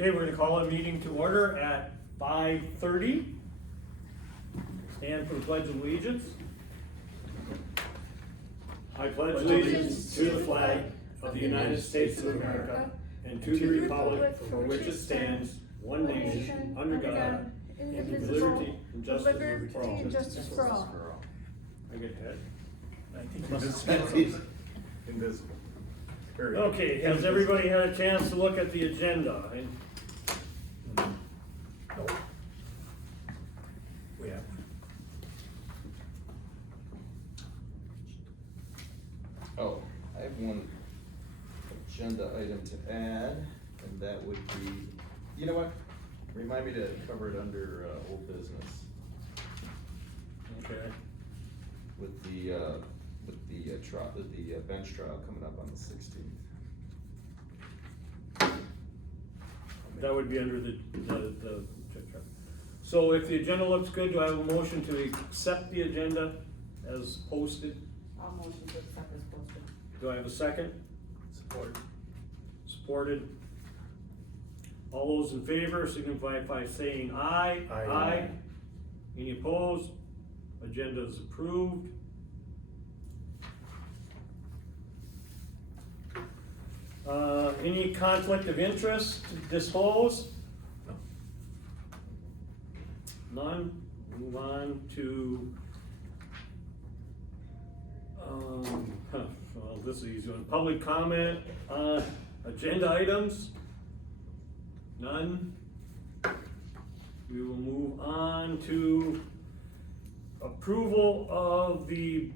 Okay, we're gonna call a meeting to order at 5:30. Stand for the Pledge of Allegiance. I pledge allegiance to the flag of the United States of America and to the republic for which it stands, one nation, under God, indivisible, with liberty and justice for all. I get ahead. I think Invisible. Okay, has everybody had a chance to look at the agenda? No. We have. Oh, I have one agenda item to add, and that would be, you know what? Remind me to cover it under, old business Okay. with the trial, the bench trial coming up on the 16th. That would be under the. So if the agenda looks good, do I have a motion to accept the agenda as posted? I'll motion to accept as posted. Do I have a second? Support. Supported. All those in favor signify by saying aye. Aye. Any opposed? Agenda is approved. Any conflict of interest to disclose? No. None. Move on to, well, this is easy one. Public comment on agenda items? None. We will move on to approval of the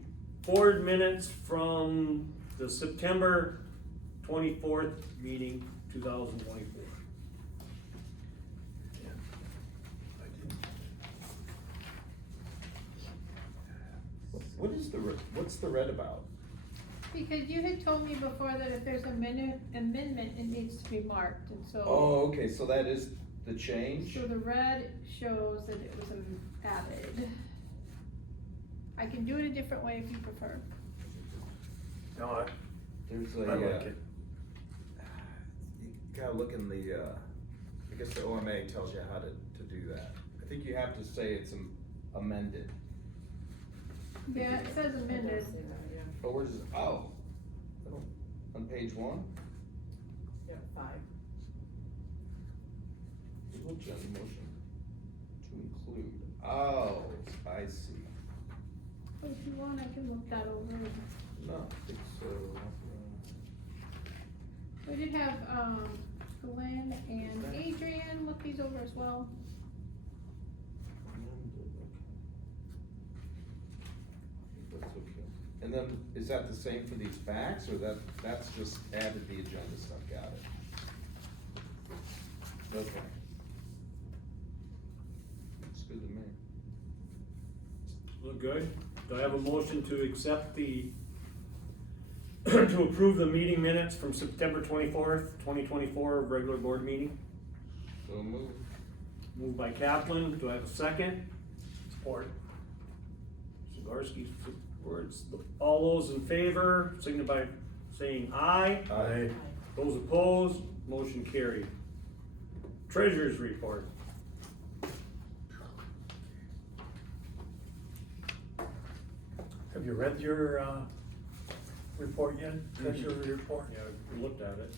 board minutes from the September 24th meeting, 2024. Yeah. I didn't. What's the red about? Because you had told me before that if there's a amendment, it needs to be marked, and so. Oh, okay, so that is the change? So the red shows that it was added. I can do it a different way if you prefer. No, There's I like it. You gotta look in the, I guess the OMA tells you how to do that. I think you have to say it's amended. Yeah, it says amended. Oh, where's it? Oh. On page 1? Yep, 5. Table agenda motion to include. Oh, I see. If you want, I can look that over. No, I think so. We did have, Glenn and Adrian look these over as well. That's okay. And then, is that the same for these backs, or that's just added the agenda stuff? Got it. Okay. Looks good to me. Look good. Do I have a motion to accept the, to approve the meeting minutes from September 24th, 2024, regular board meeting? So move. Moved by Kaplan. Do I have a second? Support. Zagorski supports. All those in favor, signify by saying aye. Aye. Those opposed, motion carried. Treasurer's report. Have you read your, report yet? Treasurer report? Yeah, we looked at it.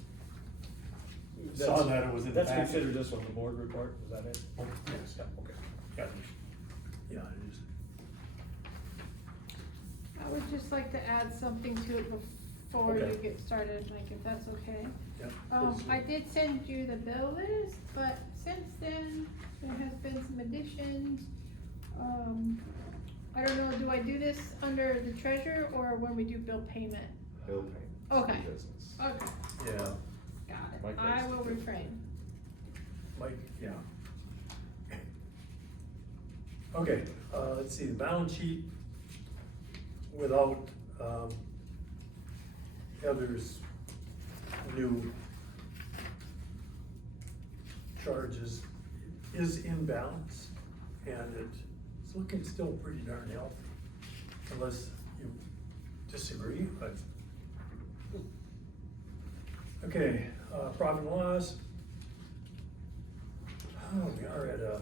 Saw that it was in the That's packet. considered this one, the board report, is that it? Oh, yes, yeah, okay. Got it. Yeah, it is. I would just like to add something to it before Okay. you get started, Mike, if that's okay. Yeah. I did send you the bill list, but since then, there has been some additions. I don't know, do I do this under the treasurer or when we do bill payment? Bill payment. Okay. Business. Okay, Yeah, got Mike it. I likes will to- refrain. Mike, yeah. Okay, let's see, the balance sheet without, Heather's new charges is in balance, and it's looking still pretty darn healthy, unless you disagree, but. Okay, profit and loss, Oh, we are at a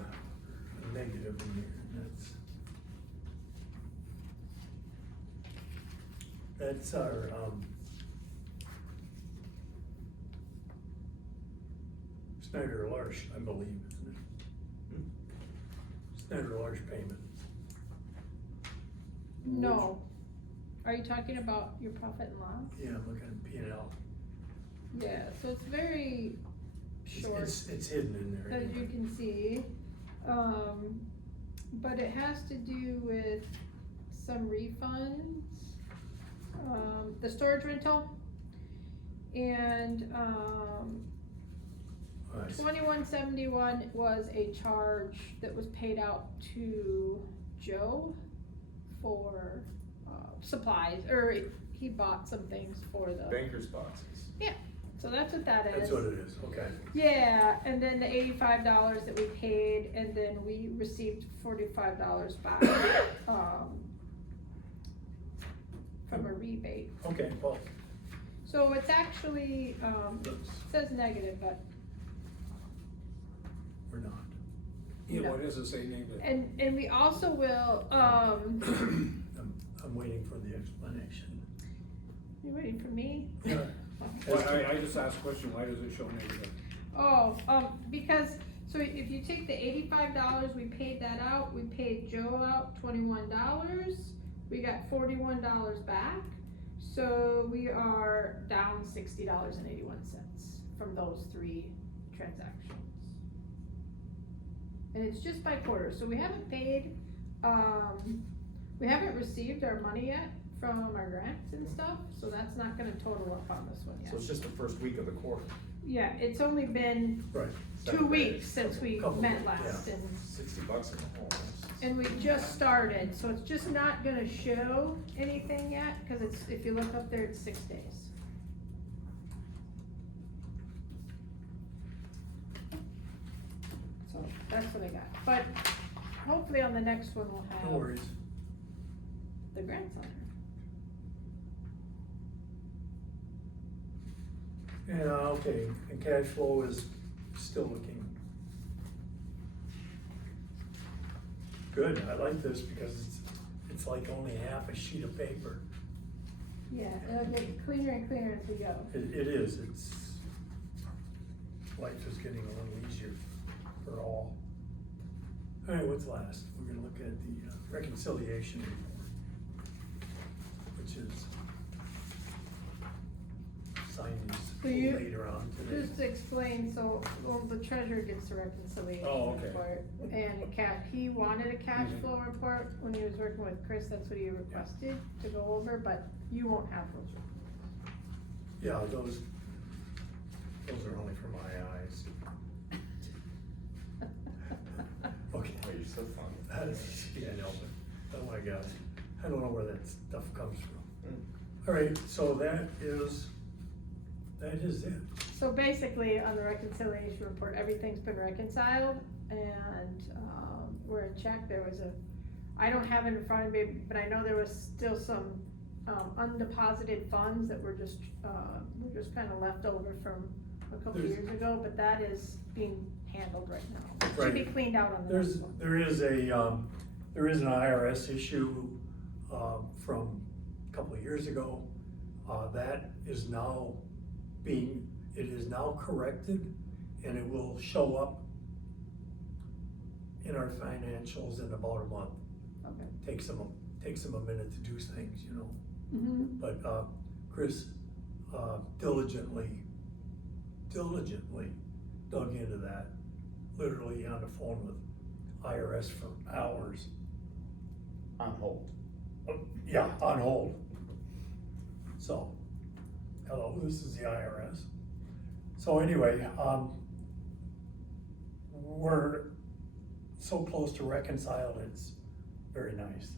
negative in here, that's our, Snyder Large, I believe, isn't it? Snyder Large payment. No. Are you talking about your profit and loss? Yeah, I'm looking at P and L. Yeah, so it's very short, It's hidden in there. as you can see. But it has to do with some refunds, the storage rental. And, I see. 2171 was a charge that was paid out to Joe for, supplies, or he bought some things for the. Banker's boxes. So that's what that is. That's what it is, okay. Yeah, and then the $85 that we paid, and then we received $45 back, from a rebate. Okay, well, So it's actually, looks, says negative, but, we're not. Yeah, No. what does it say negative? and we also will, I'm waiting for the explanation. you waiting for me? Yeah. Well, I just asked a question, why does it show negative? Oh, because, so if you take the $85, we paid that out, we paid Joe out $21, we got $41 back, so we are down $60.81 from those three transactions. And it's just by quarter, so we haven't paid, we haven't received our money yet from our grants and stuff, so that's not gonna total up on this one yet. So it's just the first week of the quarter. Yeah, it's only been Right, 2 weeks since we Couple met weeks, last, and, $60 in the hole. and we just started, so it's just not gonna show anything yet, cause it's, if you look up there, it's 6 days. So, that's what I got, but hopefully on the next one we'll no have worries. the grants on there. Yeah, okay, and cash flow is still looking good. I like this because it's like only half a sheet of paper. Yeah, it'll get cleaner and cleaner as we go. It is, life is getting a little easier for all. All right, what's last? We're gonna look at the reconciliation report, which is signed So you- later on today. Just to explain, so, well, the treasurer gets the reconciliation Oh, okay. report, and he wanted a cash Mhm. flow report, when he was working with Chris, that's what he requested to go over, but you won't have those reports. Yeah, those are only for my eyes. Okay. Oh, you're so fun. Yeah, no, but, oh my gosh, I don't know where that stuff comes from. Mm. All right, so that is it. So basically, on the reconciliation report, everything's been reconciled, and, we're in check, I don't have it in front of me, but I know there was still some, undeposited funds that were just kinda left over from a couple There's- years ago, but that is being handled right now. Should be Right. cleaned out on the next one. There is an IRS issue, from a couple of years ago, that is now it is now corrected, and it will show up in our financials in about a month. Okay. Takes them a minute to do things, you know, Mm-hmm. but, Chris, diligently dug into that, literally on the phone with IRS for hours. On hold. Yeah, on hold. So, hello, this is the IRS. So anyway, we're so close to reconciled, it's very nice.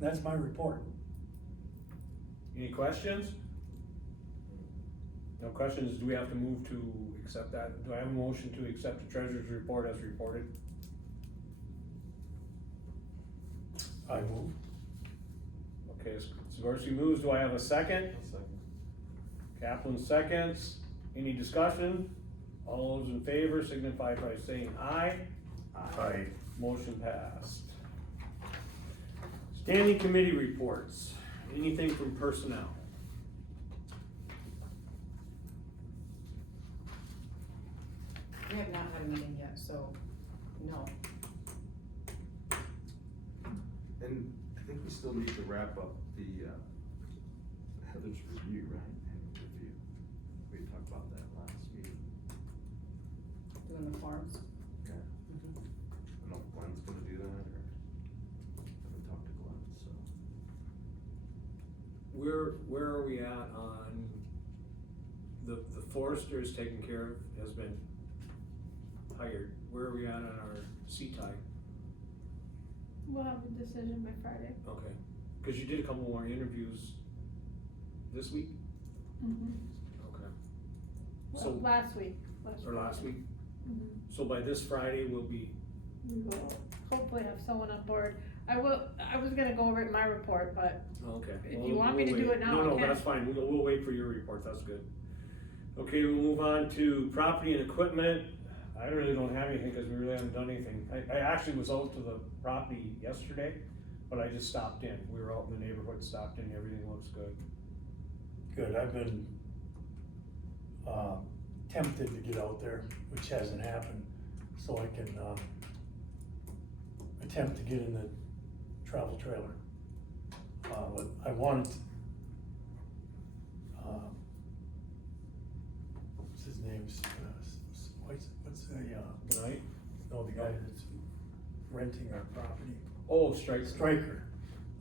That's my report. Any questions? No questions, do we have to move to accept that? Do I have a motion to accept the treasurer's report as reported? I move. Okay, Zagorski moves, do I have a second? Kaplan seconds, any discussion? All those in favor signify by saying aye. Aye. Motion passed. Standing committee reports, anything from personnel? We have not had a meeting yet, so, no. And I think we still need to wrap up the, Heather's review, right? Annual review. We talked about that last meeting. Doing the forms. Yeah. I don't know if Glenn's gonna do that, or haven't talked to Glenn, so. Where are we at on the forester is taken care of, has been hired, where are we at on our C-tie? We'll have a decision by Friday. Okay, cause you did a couple more interviews this week? Okay. Well, So, last week. or last week, Mhm. so by this Friday, we'll be, We will hopefully have someone on board. I was gonna go over it in my report, but okay. If Well, you want me to we'll do wait. it now, No, I can. that's fine, we'll wait for your report, that's good. Okay, we'll move on to property and equipment. I really don't have anything, cause we really haven't done anything. I actually was out to the property yesterday, but I just stopped in. We were out in the neighborhood, stopped in, everything looks good. Good, I've been, tempted to get out there, which hasn't happened, so I can, attempt to get in the travel trailer. But I wanted, what's his name, what's the, Tonight? no, the guy that's renting our property. Oh, strike. Stryker.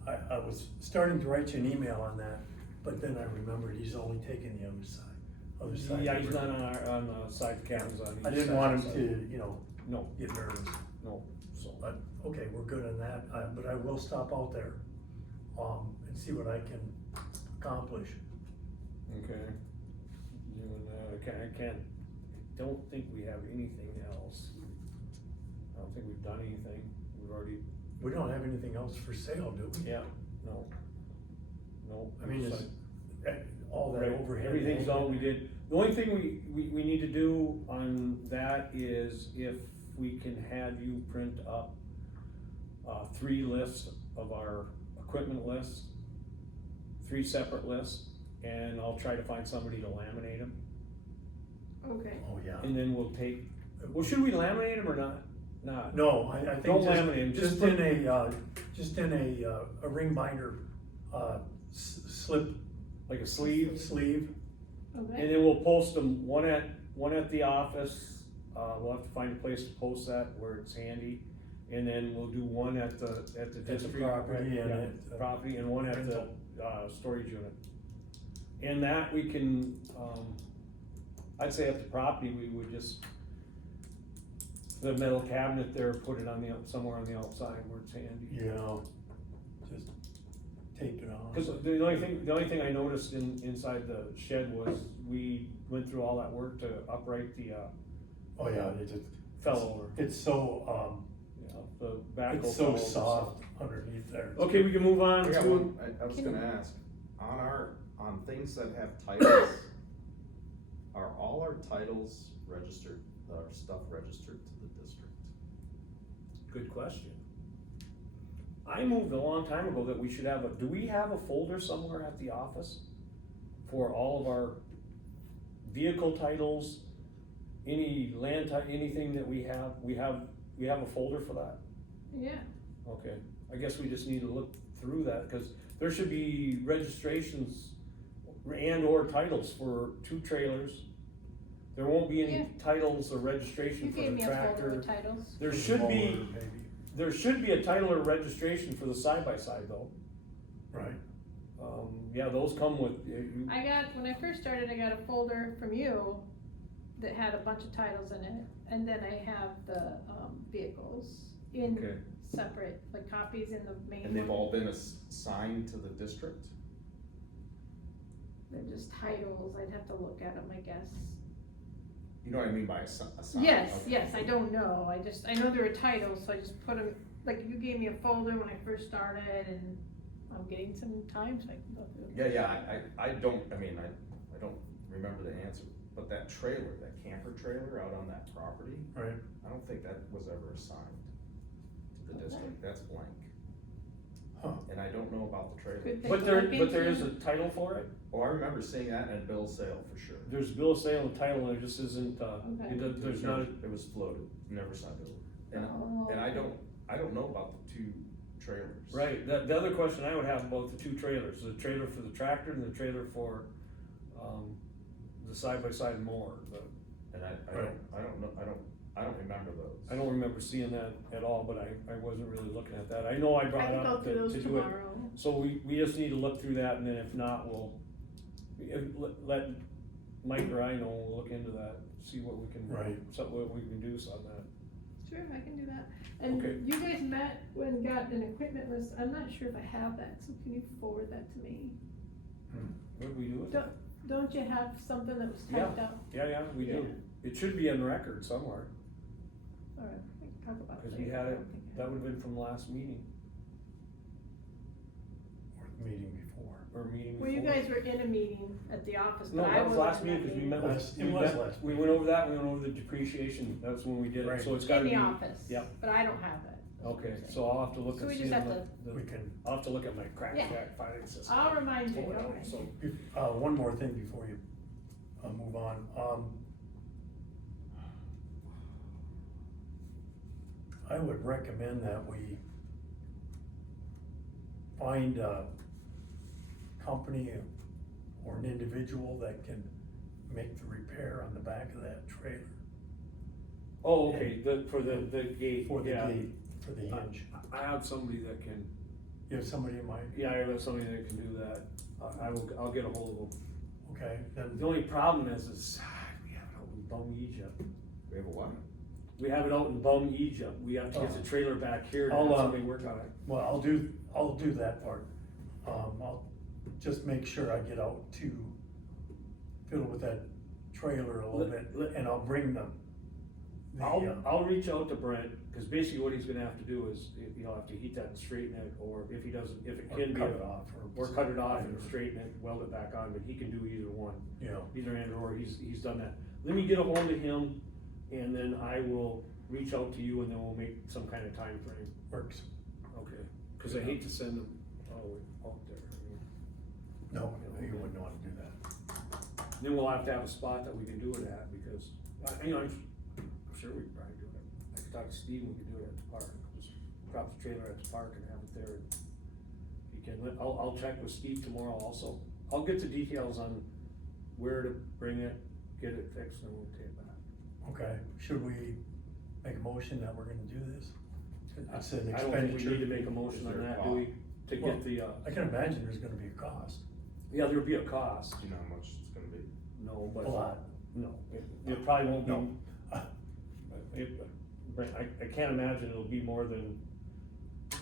I was starting to write you an email on that, but then I remembered he's only taking the other side. Yeah, he's not on the side cabins on each I didn't side. want him to, you know, No, get nervous, no, so. but, okay, we're good on that, but I will stop out there, and see what I can accomplish. Okay. Doing that, don't think we have anything else. I don't think we've done anything, we've already, We don't have anything else for sale, do we? yeah, no. No. I mean, it's, all that Right, overhead. everything's all we did. The only thing we need to do on that is if we can have you print up, 3 lists of our equipment lists, 3 separate lists, and I'll try to find somebody to laminate them. Okay. Oh, yeah. And then we'll take, well, should we laminate them or not? Not? No, I think Don't laminate 'em, just just in a ring binder, slip Like a sleeve? sleeve. And Okay. then we'll post them, one at the office, we'll have to find a place to post that where it's handy. And then we'll do one at the district. property and yeah, at the property, and one at the, rental. storage unit. And that we can, I'd say at the property, we would just, the metal cabinet there, put it on somewhere on the outside where it's handy. Yeah, just tape it on. Cause the only thing I noticed inside the shed was, we went through all that work to upright the, Oh, yeah, it just. fell over. It's so, The backhoe. it's fell so over, soft underneath there. Okay, we can move on I got to, one, I was Can gonna you- ask, on things that have titles, are all our titles registered, our stuff registered to the district? good question. I moved a long time ago that we should have do we have a folder somewhere at the office for all of our vehicle titles, any land anything that we have a folder for that? Yeah. Okay, I guess we just need to look through that, cause there should be registrations and or titles for 2 trailers. There won't be any Yeah. titles or registration You for gave the me a folder tractor. with titles. There should be, Mower, maybe. there should be a title or registration for the side-by-side though. Right, Yeah, those come with, you, When I first started, I got a folder from you that had a bunch of titles in it, and then I have the, vehicles in okay, separate, like copies in the main And they've one. all been assigned to the district? They're just titles, I'd have to look at them, I guess. You know what I mean by assigned? Yes, Okay. yes, I don't know, I know there are titles, so I just put them, like, you gave me a folder when I first started, and I'm getting some time, so I can go through. Yeah, I don't remember the answer but that trailer, that camper trailer out on that property, Right. I don't think that was ever assigned to the district, that's blank. Huh. And I don't know about the trailer. Good thing But to there, look but there is into. a title for it. Oh, I remember seeing that in a bill of sale for sure. There's a bill of sale and title, and there just isn't, Okay. there's not, It was floated, never signed over. And, Oh, and I okay. don't know about the two trailers. right, the other question I would have about the two trailers, the trailer for the tractor and the trailer for, the side-by-side mower, And I Right. don't know, I don't remember those. I don't remember seeing that at all, but I wasn't really looking at that. I know I I brought can it go up through to those do it. tomorrow. So we just need to look through that, and then if not, we'll, let Mike or I know, we'll look into that, see what we can, Right. what we can do on that. Sure, I can do that. And Okay. you guys met when got an equipment list, I'm not sure if I have that, so can you forward that to me? What do we do with it? Don't you have something that was typed out? Yeah, we do. It should be on record somewhere, Alright, we can talk about it. because we later. had I it, don't think I that have would've been from last meeting, Or the meeting before. or meeting Well, before. you guys were in a meeting at the office, No, but I that was wasn't last in meeting, that because we met meeting. with, It was last we meeting. went over that, we went over the depreciation, that's when we did it, Right. so it's gotta In be. the office. Yep. But I don't have that. Okay, so I'll have to look So and we see. just have the- We can, I'll have to look at my crack Yeah. shack finances. I'll remind you, Pull it don't out, worry. so. one more thing before you, move on, I would recommend that we find a company or an individual that can make the repair on the back of that trailer. Oh, okay, for the gate. For the yeah. gate, for the hinge. I have somebody that can, You have somebody in mind? yeah, I have somebody that can do that. I'll get a hold of them. Okay, then, The only problem is we have it out in Bum, Egypt. We have a what? We have it out in Bum, Egypt. We have to get the trailer back here to I'll, have somebody work on it. well, I'll do that part. I'll just make sure I get out to fiddle with that trailer a little bit, and I'll bring them. I'll reach out to Brent, cause basically what he's gonna have to do is, he'll have to heat that and straighten it, or if he doesn't, if it can be. Cut it off. Or cut it off and straighten it, weld it back on, but he can do either one. You know, Either and or, he's done that. Let me get a hold of him, and then I will reach out to you, and then we'll make some kind of time frame. works. Okay. Cause I hate to send them, out there. No, you wouldn't want to do that. Then we'll have to have a spot that we can do it at, because, I'm sure we can probably do it. I could talk to Steve, and we could do it at the park, just drop the trailer at the park and have it there. You can, I'll check with Steve tomorrow also. I'll get the details on where to bring it, get it fixed, and we'll take it back. Okay, should we make a motion that we're gonna do this? It's an I don't think we need to expenditure. make a motion Is on there a that, do we? To Well, get the, I can imagine there's gonna be a cost. yeah, there'll be a cost, Do you know how much it's gonna be? no, but. A lot. No, it probably won't be. No. But I can't imagine it'll be more than,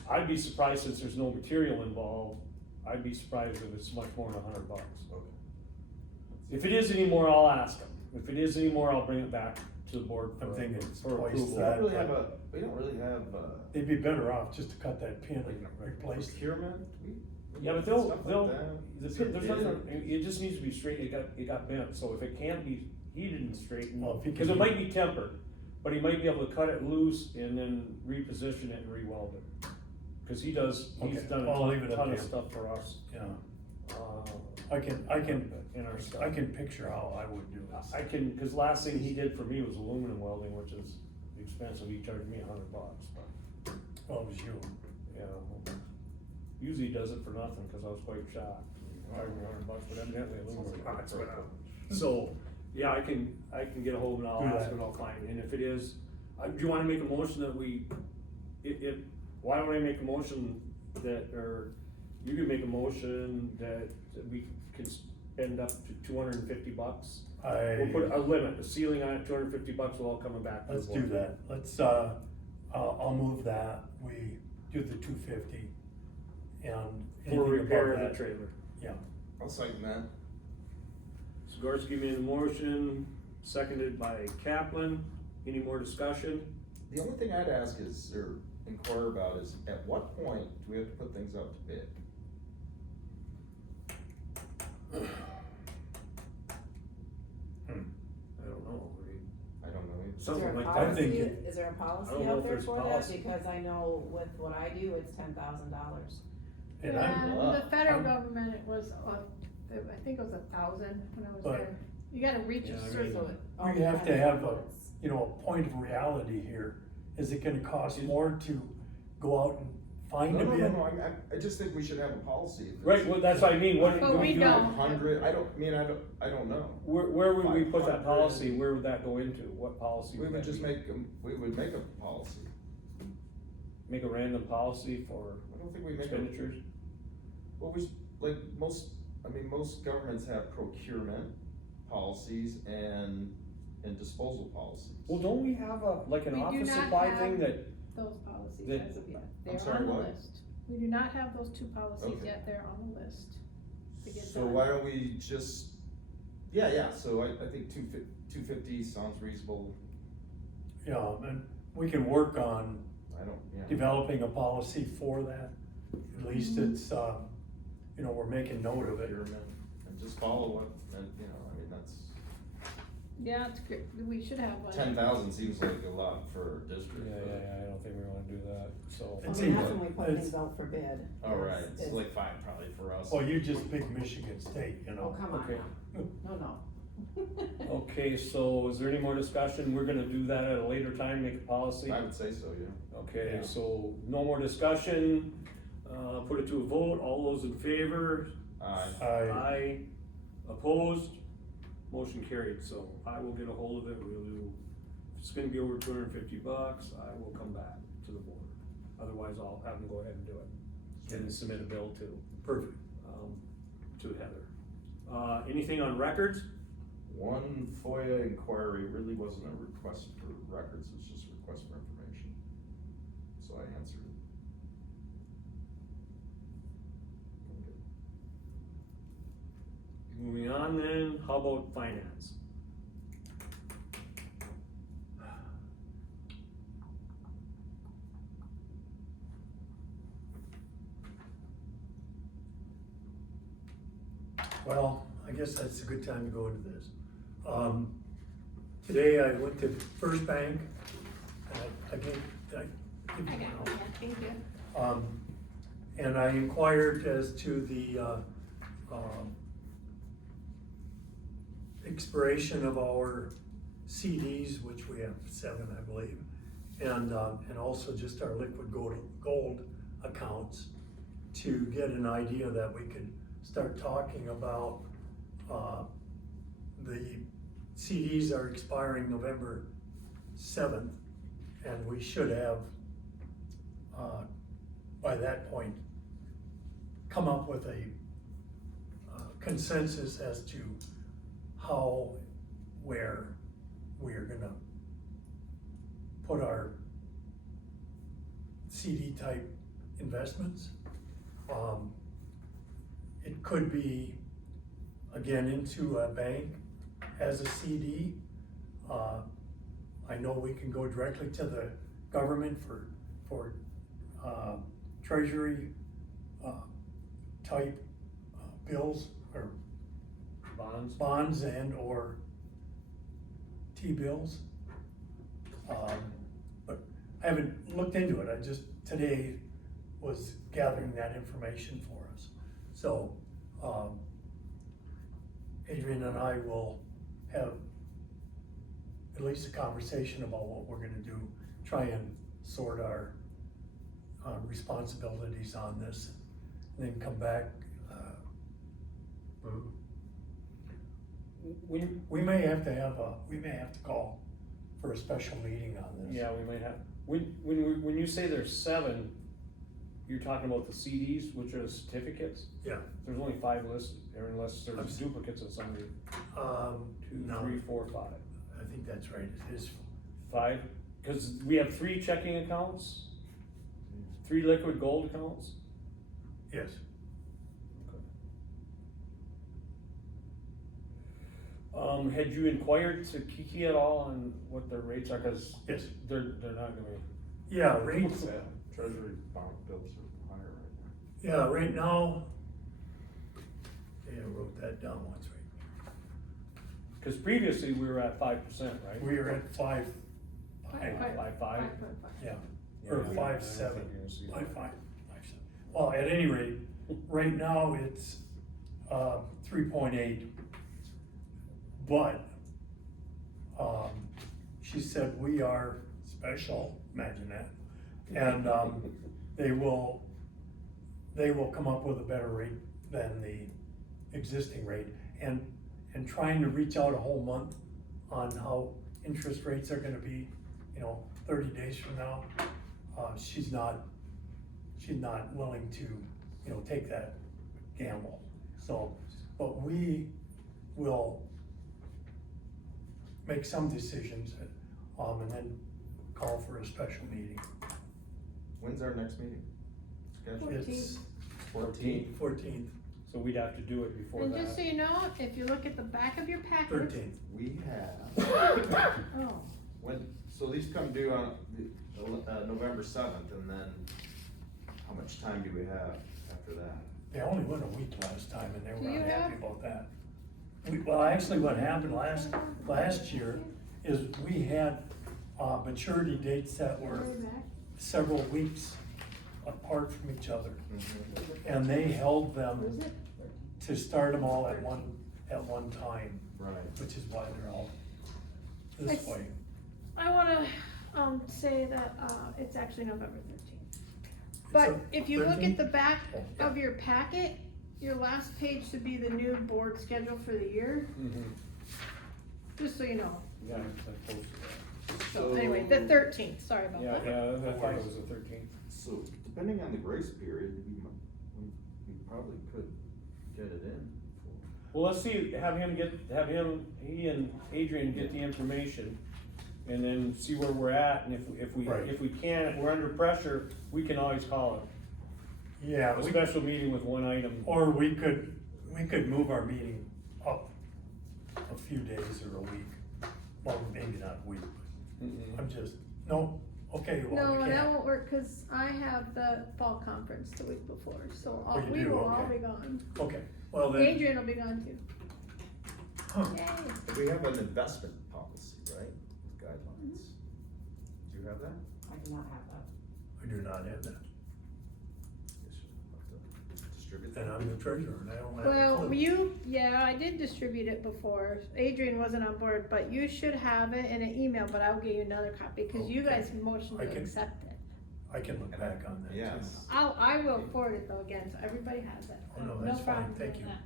I'd be surprised since there's no material involved, I'd be surprised if it's much more than $100. Okay. If it is anymore, I'll ask them. If it is anymore, I'll bring it back to the board I'm thinking it's for twice approval. that. We don't really have, They'd be better off just to cut that pin like, and replace it. procurement? Yeah, but Stuff like they'll, that. there's nothing, it just needs to be straight, it got bent, so if it can't be heated and straightened, Well, if you cause can- it might be tempered, but he might be able to cut it loose and then reposition it and re-weld it. Cause he's Okay, done a I'll leave it up ton to of him. stuff for us, Yeah, uh, I can, in our stuff. I can picture how I would do this. I can, cause last thing he did for me was aluminum welding, which is expensive, he charged me $100, but, Well, it was you. yeah. Usually he does it for nothing, cause I was quite shocked, he charged me $100, but evidently aluminum rods went up. So, yeah, I can get a hold of it, I'll Do ask that. what I'll find, and if it is, do you wanna make a motion that we, why don't I make a motion that, or you can make a motion that we can spend up to $250? We'll put a limit, a ceiling on it, $250 will all coming back to the Let's board. do that. Let's, I'll move that. We do the 250 and. For anything repair above of the that, trailer. Yeah, I'll second that. Sikorsky made the motion, seconded by Kaplan. Any more discussion? The only thing I'd ask is, or inquire about is, at what point do we have to put things out to bid? something there a like I that. think policy, it- is there a I policy don't know out if there there's for that? policy. Because I know with what I do, it's $10,000. And I'm, Yeah, Wow. the federal I'm- government, it was, I think it was 1,000 when I was But- there. You gotta reach Yeah, a I certain. mean- So it all we have to depends have on a, what it's- you know, a point of reality here. Is it gonna cost more to go out and find a bid? I just think we should have a policy. If it's Right, well, that's what I mean, what But do we we do? don't. 500, I don't know. Where would we put that 500. policy, where would that go into, what policy? We would that just be? we would make a policy. Make a random policy for I don't think we make a, expenditures? well, most governments have procurement policies and disposal policies. Well, don't we have like an We do office not supply have- thing that, Those policies That- as of yet, I'm they're sorry, on the what? list. We do not have those two policies Okay. yet, they're on the list. to get So done. why don't we just, so I think 250 sounds reasonable. Yeah, and we can work on I don't, yeah. developing a policy for that. At least it's, you know, we're making note of it. Procurement, and just follow it, and, you know, I mean, that's, Yeah, it's good, we should have one. 10,000 seems like a lot for a district. yeah, but- I don't think we wanna do that, so. It I mean, seems that's like when we put it's- things out for bid. All right, It's- it's like 5 probably for us. Well, you just pick Michigan State, you Oh, know. come on Okay. now. No. Okay, so is there any more discussion? We're gonna do that at a later time, make a policy? I would say so, yeah. Okay, Yeah. so no more discussion, put it to a vote, all those in favor? Aye. Opposed? Motion carried, so I will get a hold of it, we'll do, if it's gonna be over $250, I will come back to the board. Otherwise, I'll have them go ahead and do it, and then submit a bill Perfect. to Heather. Anything on records? One FOIA inquiry really wasn't a request for records, it was just a request for information. So I answered it. Moving on then, how about finance? Well, I guess that's a good time to go into this. Today I went to First Bank, and I gave you I one got it, out? yeah, thank you. And I inquired as to the, expiration of our CDs, which we have 7, I believe, and also just our liquid gold accounts, to get an idea that we could start talking about, the CDs are expiring November 7th, and we should have, by that point, come up with a consensus as to how, where we are gonna put our CD type investments. It could be, again, into a bank as a CD. I know we can go directly to the government for treasury type bills or bonds and or T-bills. But I haven't looked into it, I just today was gathering that information for us. So, Adrian and I will have at least a conversation about what we're gonna do, try and sort our responsibilities on this, and then come back. We may have to call for a special meeting on this. Yeah, we might have, when you say there's 7, you're talking about the CDs, which are the certificates? Yeah. There's only 5 listed, or unless there's I'm- duplicates of some of the, 2, No. 3, 4, 5. I think that's right, it is. 5, cause we have 3 checking accounts, 3 liquid gold accounts. Yes. Had you inquired to Kiki at all on what their rates are, cause Yes. they're not gonna. Yeah, rates, Yeah, treasury bond bills are higher right now. yeah, right now, yeah, I wrote that down once, right? Cause previously we were at 5%, right? We are at 5, 5.5? Yeah, or Yeah, 5.7, I don't think you're gonna see that. 5.5, 5.7. Well, at any rate, right now it's, 3.8. But, she said we are special, imagine that. And, they will come up with a better rate than the existing rate. And trying to reach out a whole month on how interest rates are gonna be, 30 days from now, she's not willing to, take that gamble. So, but we will make some decisions, and then call for a special meeting. When's our next meeting? Scheduled? It's 14th. 14th, So we'd have to do it before And just so that. you know, if you look at the back of your packet. 13th. We have, Oh, so these come due on November 7th, and then how much time do we have after that? They only went a week last time and they Do were you unhappy have- about that. Well, actually what happened last year is we had, maturity dates that were way back. several weeks apart from each other. Mm-hmm. And they held Was them it? to start them all at one time, Right. which is why they're all this way. I wanna, say that, it's actually November 13th. But So, if you look 13th? at the back of your packet, your last page should be the new board schedule for the year, just so you know. Yeah, I posted that. So anyway, the 13th, sorry about Yeah, that. yeah, I thought it was the 13th. So depending on the grace period, we probably could get it in. Well, let's see, he and Adrian get the information, and then see where we're at, and if we can, if we're under pressure, we can always call it. Yeah, A special meeting with one item. or we could move our meeting up a few days or a week. Well, maybe not a week, but I'm just, okay, well, No, we that can't. won't work, cause I have the fall conference the week before, so Oh, you we do? will all Okay. be gone. Okay, well then, Adrian will be gone too. huh, Yay. We have an investment policy, right, with guidelines. Do you have that? I do not have that. I do not have that. Guess you'll have to distribute that. And I'm the treasurer and I don't have a Well, clue. I did distribute it before. Adrian wasn't on board, but you should have it in an email, but I'll give you another copy, cause you Okay. guys motioned I to can- accept it. I can look back on that too. Yes. I will forward it though again, so everybody has it. Oh, no, that's fine. problem Thank doing you. that.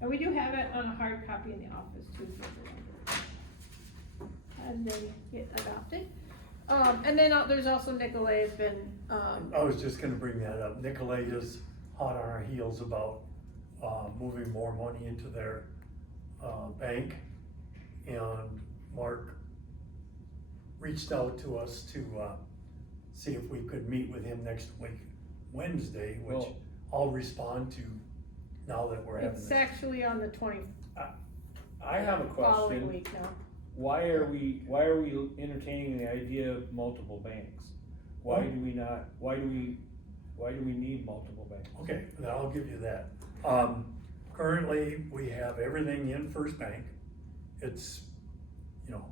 And we do have it on a hard copy in the office too, for the and they get adopted. And then there's also Nicolay has been, I was just gonna bring that up. Nicolay is hot on our heels about, moving more money into their, bank. And Mark reached out to us to, see if we could meet with him next week, Wednesday, which Well- I'll respond to now that we're having it's this. actually on the I have a following question. week now. Why are we entertaining the idea of multiple banks? Why do we need multiple banks? Okay, then I'll give you that. Currently, we have everything in First Bank. It's, $1.5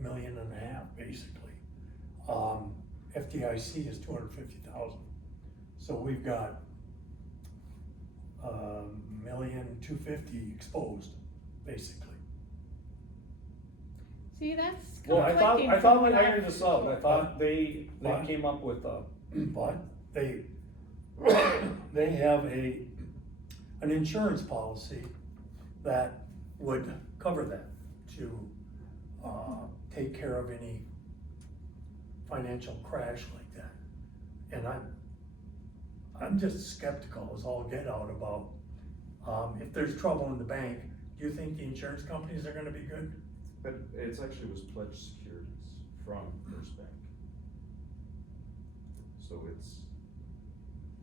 million, basically. FDIC is 250,000. So we've got, $1,250,000 exposed, basically. See, that's Well, I thought conflicting we from what ironed this out. I thought they What? came up with But they have an insurance policy that would cover that to, take care of any financial crash like that. And I'm just skeptical as all get out about, if there's trouble in the bank, do you think the insurance companies are gonna be good? But it's actually was pledged securities from First Bank. So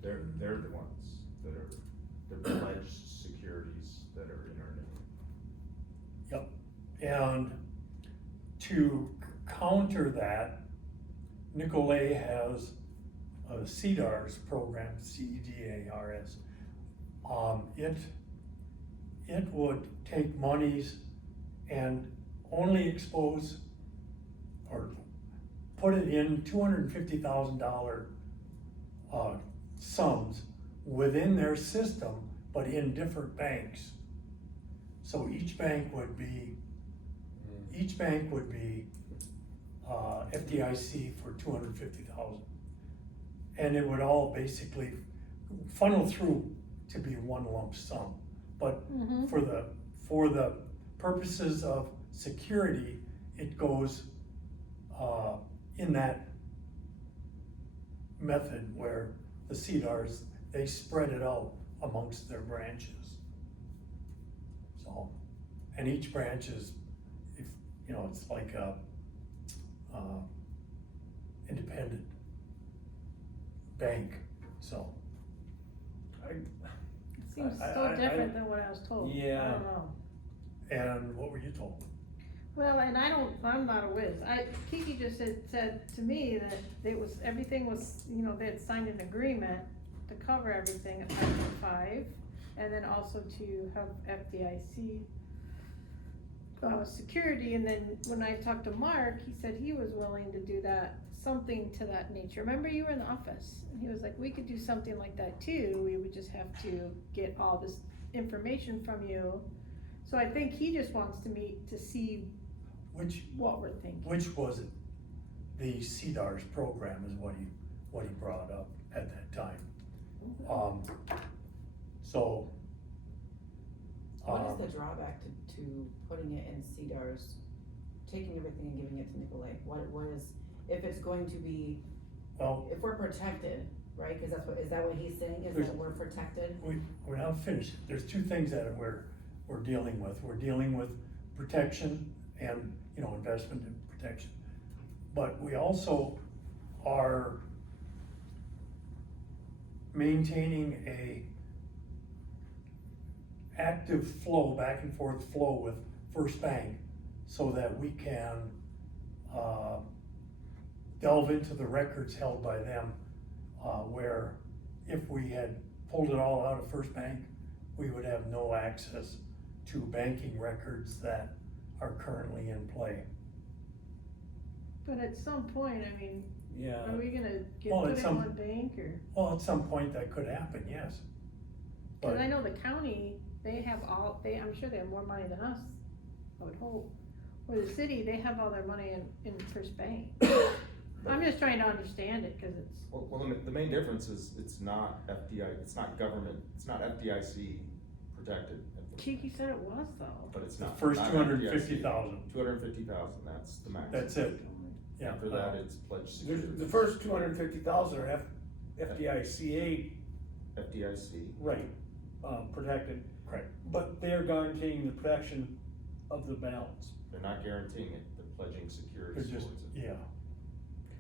they're the ones that are, they're pledged securities that are in our name. Yep, and to counter that, Nicolay has a CDARS program, CEDARS. It would take monies and only expose or put it in $250,000 sums within their system, but in different banks. So each bank would be FDIC for 250,000. And it would all basically funnel through to be one lump sum. But for the purposes of security, it goes in that method where the CDARs, they spread it out amongst their branches. So, and each branch is, if, you know, it's like a independent bank, so. It seems I- so different than what I was told. Yeah. I don't know. And what were you told? Well, and I'm not a whiz. Kiki just said to me that everything was, you know, they had signed an agreement to cover everything at 5.5, and then also to have FDIC security. And then when I talked to Mark, he said he was willing to do that, something to that nature. Remember, you were in the office, and he was like, we could do something like that too. We would just have to get all this information from you. So I think he just wants to meet to see what we're thinking. Which was it? The CDARS program is what he brought up at that time. So. What is the drawback to putting it in CDARS, taking everything and giving it to Nicolay? What is, if it's going to be, Well, if we're protected, right, cause is that what he's saying, is There's- that we're protected? we're not finished. There's two things that we're dealing with. We're dealing with protection and, you know, investment and protection. But we also are maintaining a active flow, back and forth flow with First Bank so that we can delve into the records held by them, where if we had pulled it all out of First Bank, we would have no access to banking records that are currently in play. But at some point, I mean, Yeah. are we gonna Well, put at it in some- one bank or? Well, at some point that could happen, yes. Cause But I know the county, they have I'm sure they have more money than us, I would hope. Or the city, they have all their money in First Bank. I'm just trying to understand it, cause it's, Well, the main difference is it's not it's not government, it's not FDIC protected. Kiki said it was though. But it's the not. first not 250,000, 250,000, that's the max. that's it. Yeah. After that, it's pledged security. The first 250,000 are FDICA, FDIC. right, protected, Correct. but they're guaranteeing the protection of the balance. They're not guaranteeing it, they're pledging security They're towards just, it. yeah.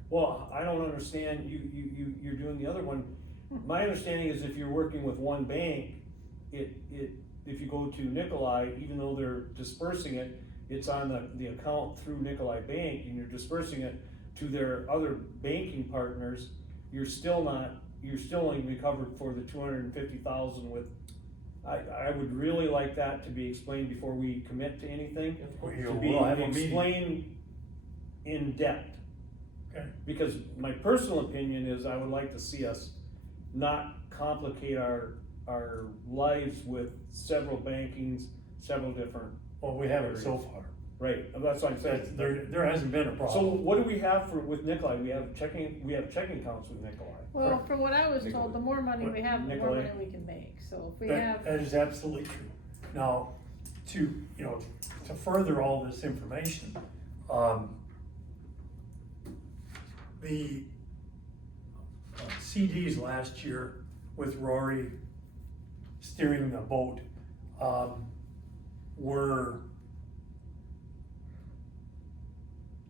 Well, I don't understand, you're doing the other one. My understanding is if you're working with one bank, if you go to Nicolay, even though they're dispersing it, it's on the account through Nicolay Bank, and you're dispersing it to their other banking partners, you're still only be covered for the 250,000 with, I would really like that to be explained before we commit to anything. To be We'll have a meeting. explained in depth. Okay. Because my personal opinion is I would like to see us not complicate our lives with several bankings, several different, Well, we haven't so far. right, that's what I'm saying. There hasn't been a So problem. what do we have with Nicolay? We have checking accounts with Nicolay. Well, Correct. from what I was Nicolay. told, the more money we have, the more Nicolay. money we can make, so if we That have, is absolutely true. Now, to further all this information, the CDs last year with Rory steering the boat,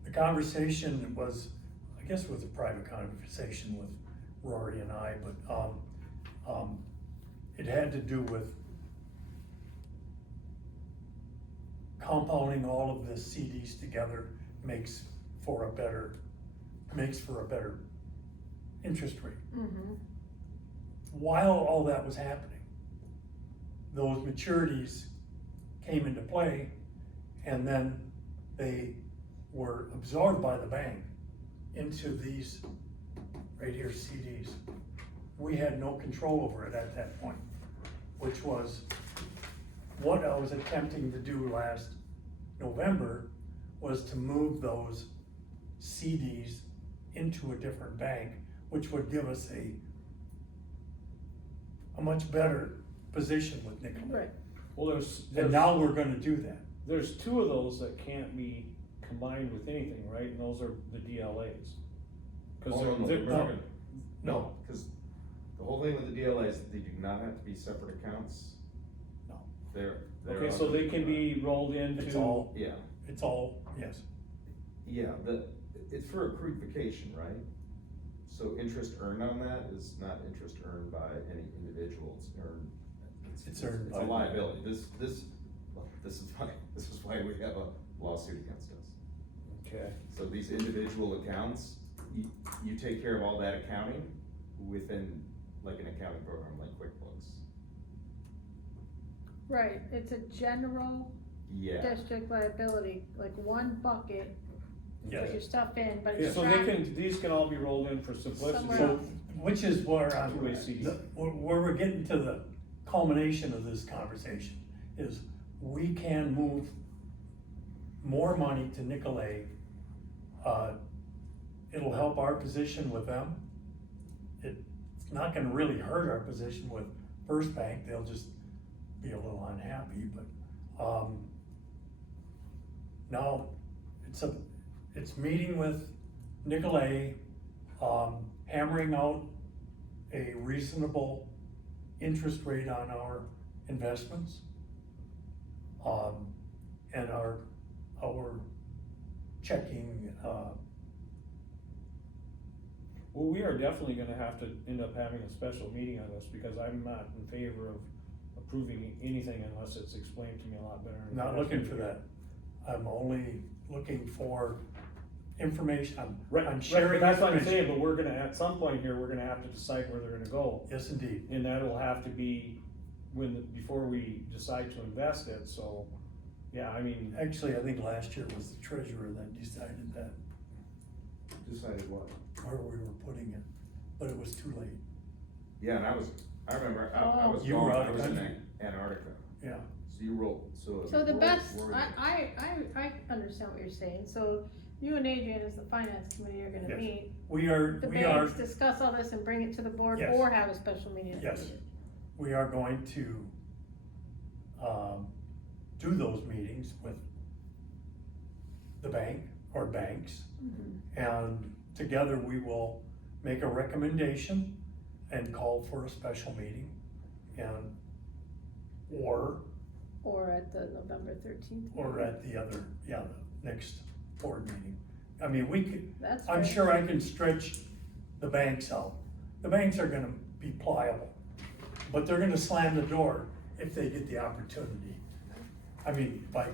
the conversation was, I guess it was a private conversation with Rory and I, but, it had to do with compounding all of the CDs together makes for a better interest rate. mhm, While all that was happening, those maturities came into play, and then they were absorbed by the bank into these right here CDs. We had no control over it at that point, which was what I was attempting to do last November, was to move those CDs into a different bank, which would give us a much better position with Nicolay. Right. Well, And now we're gonna do that. there's two of those that can't be combined with anything, right? And those are the DLAs. Cause Oh, no, they're, we're no. not gonna- No, Cause the whole thing with the DLA is they do not have to be separate accounts. No. They're. okay, so they can be rolled into. it's all, Yeah, yes, yeah, it's for accrued vacation, right? So interest earned on that is not interest earned by any individual, it's earned. It's earned It's a by- liability, this is why we have a lawsuit against us. Okay, So these individual accounts, you take care of all that accounting within like an accounting program like QuickBooks. Right, it's a general Yeah, district liability, like one bucket, yes. put your stuff in, but yeah, it's so tracked these can all be rolled in for simplicity. somewhere So, else. which is where I'm, Two-way CD. where we're getting to the culmination of this conversation, is we can move more money to Nicolay. It'll help our position with them. It's not gonna really hurt our position with First Bank, they'll just be a little unhappy, but, now, it's meeting with Nicolay, hammering out a reasonable interest rate on our investments. And our checking, Well, we are definitely gonna have to end up having a special meeting on this, because I'm not in favor of approving anything unless it's explained to me a lot better. not looking for that. I'm only looking for information, I'm Right, sharing that's what I'm information. saying, but we're gonna, at some point here, we're gonna have to decide where they're gonna go. Yes, indeed. And that'll have to be before we decide to invest it, so, yeah, I mean, Actually, I think last year was the treasurer that decided that, decided what? where we were putting it, but it was too late. Yeah, and I remember, I was You were gone, out I of was in country. Antarctica, Yeah, so you rolled, so. So the rolled- best, rolled- I understand what you're saying, so you and Adrian as the finance committee are gonna Yes. meet. we are, The we are, banks, discuss all this and bring it to the board, Yes. or have a special meeting at the Yes. meeting. we are going to, do those meetings with the bank or banks. And together we will make a recommendation and call for a special meeting and, or Or at the November 13th. or at the other, the next board meeting. I mean, we could, That's I'm right. sure I can stretch the banks out. The banks are gonna be pliable, but they're gonna slam the door if they get the opportunity. I mean, by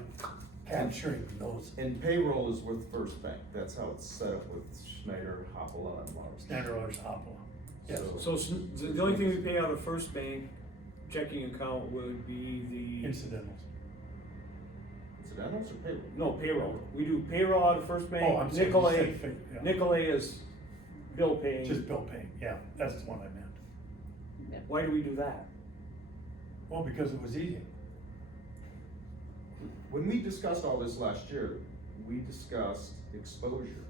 capturing those And payroll is with First Bank, that's how it's set up with Schneider, Hopala, and Mars. Standard Hopla. Yes, so the only thing we pay out of First Bank checking account would be the, incidentals. Incidentals or payroll? no, payroll. We do payroll out of First Oh, I'm Bank, sorry. Nicolay, Yeah. Nicolay is bill paying. Just bill paying, yeah, that's the one I meant. Why do we do that? Well, because it was easy. When we discussed all this last year, we discussed exposure.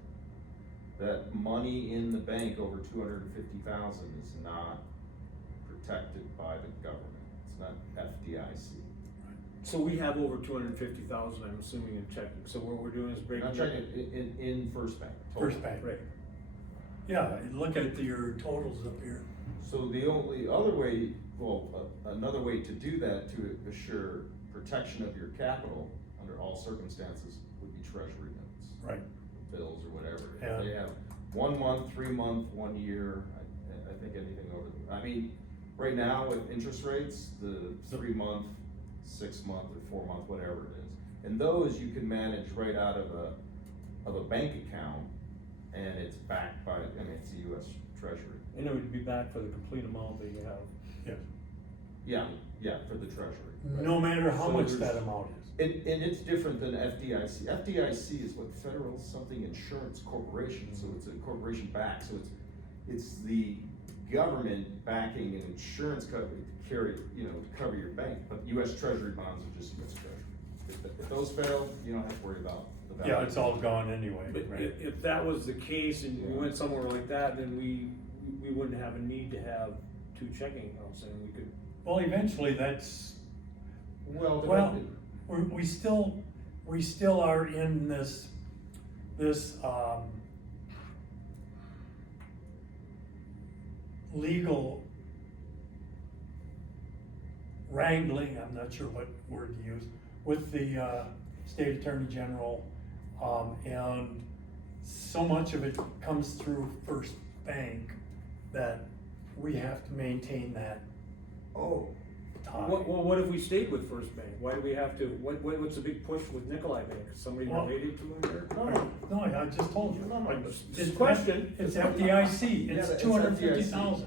That money in the bank over 250,000 is not protected by the government, it's not FDIC. So we have over 250,000, I'm assuming, in checking, so what we're doing is breaking. Not checking, in First Bank. total. First Bank. Right, Yeah, and look at your totals up here. So the only other way, another way to do that, to assure protection of your capital under all circumstances, would be treasury notes. Right. Bills or whatever. Yeah. If they have 1 month, 3 month, 1 year, I think anything over, I mean, right now with interest rates, the 3 month, 6 month, or 4 month, whatever it is. And those you can manage right out of a bank account, and it's backed by, I mean, it's the US Treasury. and it would be back for the complete amount that you have. Yes. Yeah, for the Treasury. No matter how So much there's- that amount is. And it's different than FDIC. FDIC is what Federal Something Insurance Corporation, so it's a corporation backed, so it's the government backing an insurance company to carry, cover your bank, but US Treasury bonds are just US Treasury. If those fail, you don't have to worry about the value. Yeah, it's all gone anyway, But right? if that was the case and we went somewhere like that, then we wouldn't have a need to have two checking accounts, and we could. Well, eventually that's, Well, well, we still are in this, legal wrangling, I'm not sure what word to use, with the, state attorney general. And so much of it comes through First Bank that we have to maintain that oh, tie. What if we stayed with First Bank? Why do we have to, what's the big push with Nikolai Bank? Is somebody Well- related to him there? No, I just told you. No, It's a question. It's FDIC, Yeah, it's it's 250,000.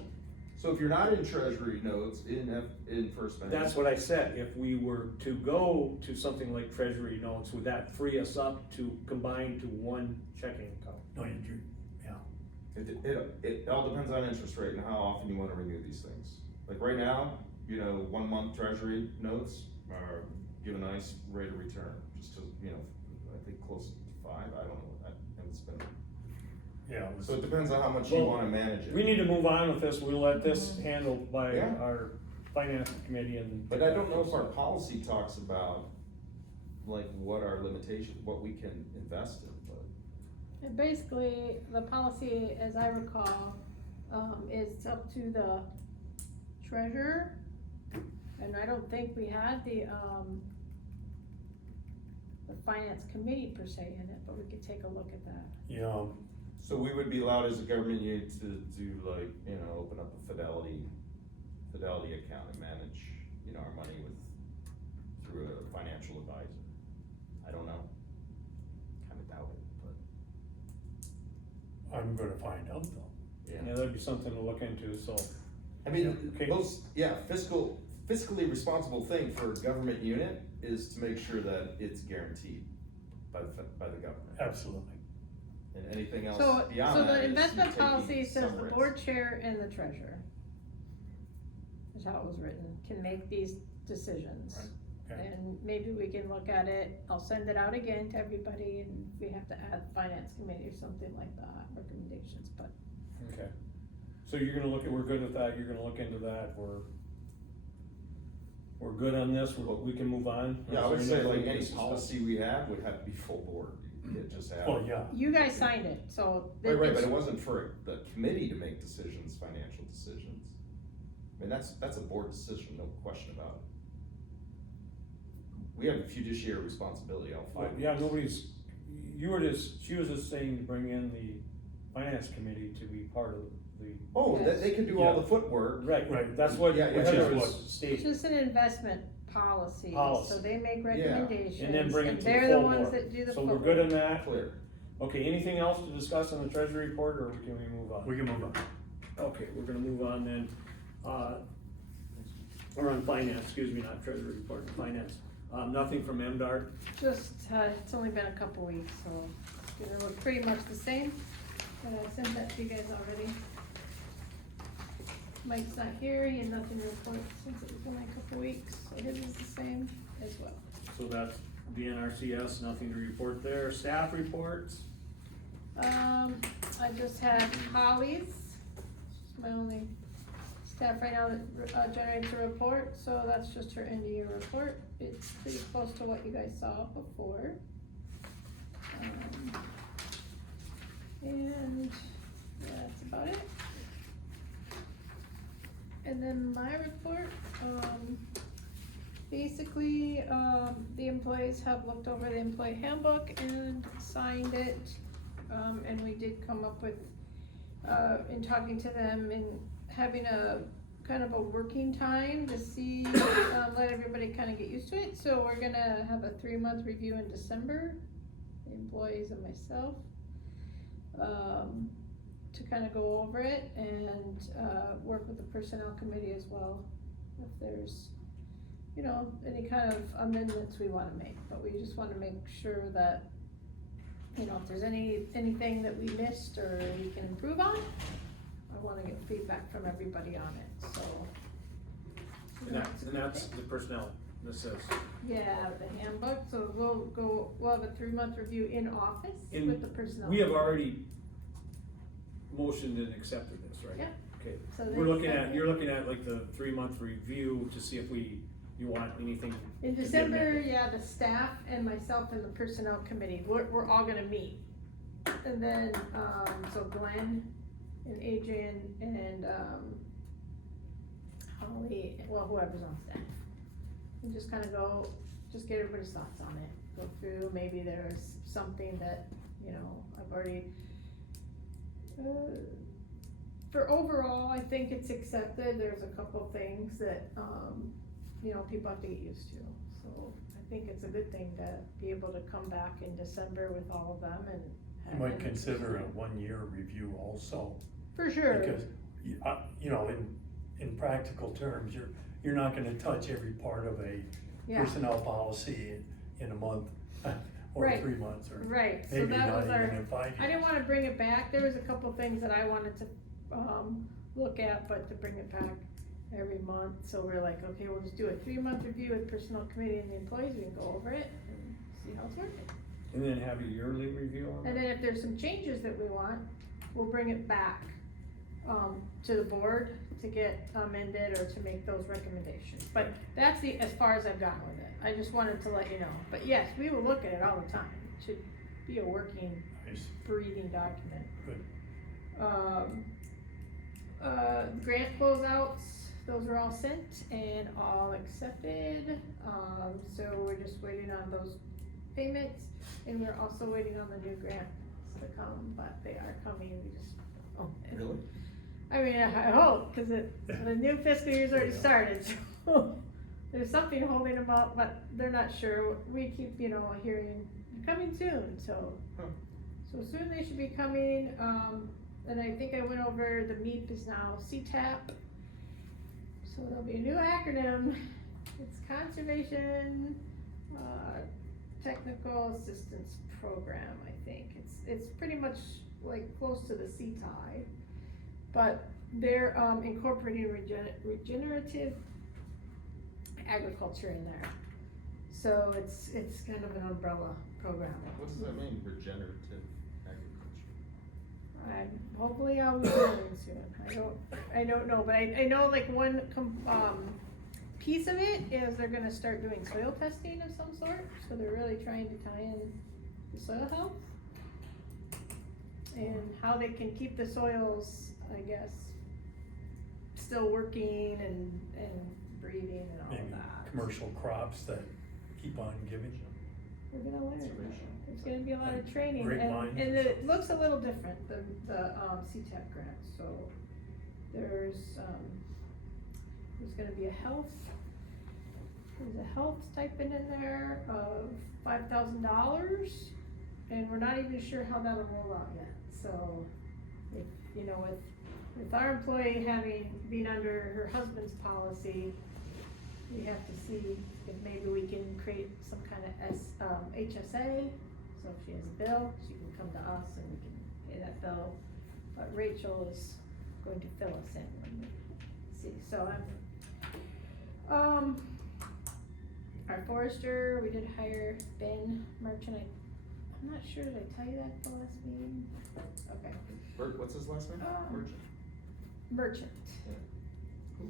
so if you're not in Treasury notes in First Bank. That's what I said, if we were to go to something like Treasury notes, would that free us up to combine to one checking account? No, you, yeah. It all depends on interest rate and how often you wanna renew these things. Like right now, 1 month Treasury notes are, give a nice rate of return, just to, I think close to 5, I don't know, I haven't spent. Yeah. So it depends on how much you Well, wanna manage it. We need to move on with this, we'll let this handled by Yeah. our finance committee and. But I don't know if our policy talks about, like, what our limitations, what we can invest in, but. And basically, the policy, as I recall, is up to the treasurer. And I don't think we had the finance committee per se in it, but we could take a look at that. Yeah, So we would be allowed as a government unit to do like, open up a Fidelity account and manage, our money through a financial advisor. I don't know. Kinda doubt it, but, I'm gonna find out though. Yeah, that'd be something to look into, so. I mean, Okay. fiscally responsible thing for a government unit is to make sure that it's guaranteed by the government. Absolutely. And anything else So, beyond so that the is investment you're taking policy says some the risk. board chair and the treasurer, is how it was written, can make these decisions. Right, okay. And maybe we can look at it, I'll send it out again to everybody, and we have to add finance committee or something like that, recommendations, but. Okay, so you're gonna we're good with that, you're gonna look into that, we're good on this, we can move on? Yeah, I Is would there say anything like we any discuss? policy we have would have to be full board, you can't just have. Well, yeah, You guys signed it, so. Right, but it's- it wasn't for the committee to make decisions, financial decisions. I mean, that's a board decision, no question about it. We have a fiduciary responsibility, all Well, five. yeah, nobody's, she was just saying to bring in the finance committee to be part of the. Oh, they could do all the footwork. Right, Right. that's what, Yeah, yeah, which yeah. is what It's state, just an investment policy, Policy. so they make Yeah. recommendations, and then bring it and to the they're the full ones board. that do the So footwork. we're good on that? Clear. Okay, anything else to discuss on the treasury report, or can we move on? we can move on. Okay, we're gonna move on then, or on finance, excuse me, not treasury report, finance. Nothing from MDR, Just, it's only been a couple weeks, so it's gonna look pretty much the same, but I sent that to you guys already. Mike's not here, he had nothing to report since it was only a couple weeks, so his is the same as well. so that's the NRCS, nothing to report there. Staff reports, I just had Holly's, she's my only staff right now that generates a report, so that's just her end of year report. It's pretty close to what you guys saw before. And that's about it. And then my report, basically, the employees have looked over the employee handbook and signed it. And we did come up with, in talking to them and having a kind of a working time to see, let everybody kind of get used to it. So we're gonna have a 3-month review in December, the employees and myself, to kind of go over it and work with the personnel committee as well, if there's you know, any kind of amendments we wanna make, but we just wanna make sure that, you know, if there's anything that we missed or we can improve on, I wanna get feedback from everybody on it, so. And that's the personnel, this says. Yeah, the handbook, so we'll have a 3-month review in office And with the personnel. We have already motioned and accepted this, right? Yeah. Okay, So we're they looking at, accepted. you're looking at like the 3-month review to see if you want anything. In to be December, amended. yeah, the staff and myself and the personnel committee, we're all gonna meet. And then, so Glenn and Adrian and, Holly, well, whoever's on staff. And just kinda just get everybody's thoughts on it, go through, maybe there's something that, you know, I've already, for overall, I think it's accepted, there's a couple things that, you know, people have to get used to. So I think it's a good thing to be able to come back in December with all of them and. You might consider a 1-year review also. For sure. Because, you know, in practical terms, you're not gonna touch every part of a Yeah. personnel policy in a month or Right. 3 months, or Right, so maybe that not was even our, in 5 years. I didn't wanna bring it back, there was a couple things that I wanted to, look at, but to bring it back every month, so we're like, okay, we'll just do a 3-month review with personnel committee and the employees, we can go over it and see how it's working. And then have a yearly review on And that? then if there's some changes that we want, we'll bring it back, to the board to get amended or to make those recommendations. But that's as far as I've gotten with it, I just wanted to let you know, but yes, we will look at it all the time, it should be a working, Nice. breathing document. Good. Grant closeouts, those are all sent and all accepted, so we're just waiting on those payments, and we're also waiting on the new grants to come, but they are coming, we just. Oh, really? I mean, I hope, cause the new fiscal year's already started, so there's something holding them up, but they're not sure, we keep, you know, hearing, coming soon, so. Huh. So soon they should be coming, and I think I went over, the MEP is now CTAP. So there'll be a new acronym, it's Conservation, Technical Assistance Program, I think, it's pretty much like close to the CTI. But they're, incorporating regenerative agriculture in there. So it's kind of an umbrella program. What does that mean, regenerative agriculture? Hopefully I'll be learning soon. I don't know, but I know like one piece of it is they're gonna start doing soil testing of some sort, so they're really trying to tie in the soil health and how they can keep the soils, I guess, still working and breathing and all Maybe of that. commercial crops that keep on giving. We're gonna learn. Conservation. There's gonna be a lot of training, Grapevines and or it looks a little different than the CTAC grant, so there's gonna be there's a health stipend in there of $5,000, and we're not even sure how that'll roll out yet, so if, you know, with our employee being under her husband's policy, we have to see if maybe we can create some kind of HSA, so if she has a bill, she can come to us and we can pay that bill. But Rachel is going to fill us in when we see, so our forester, we did hire Ben Merchant, I'm not sure, did I tell you that at the last meeting? Okay, Bert, what's his last name? Merchant? Merchant. Yeah.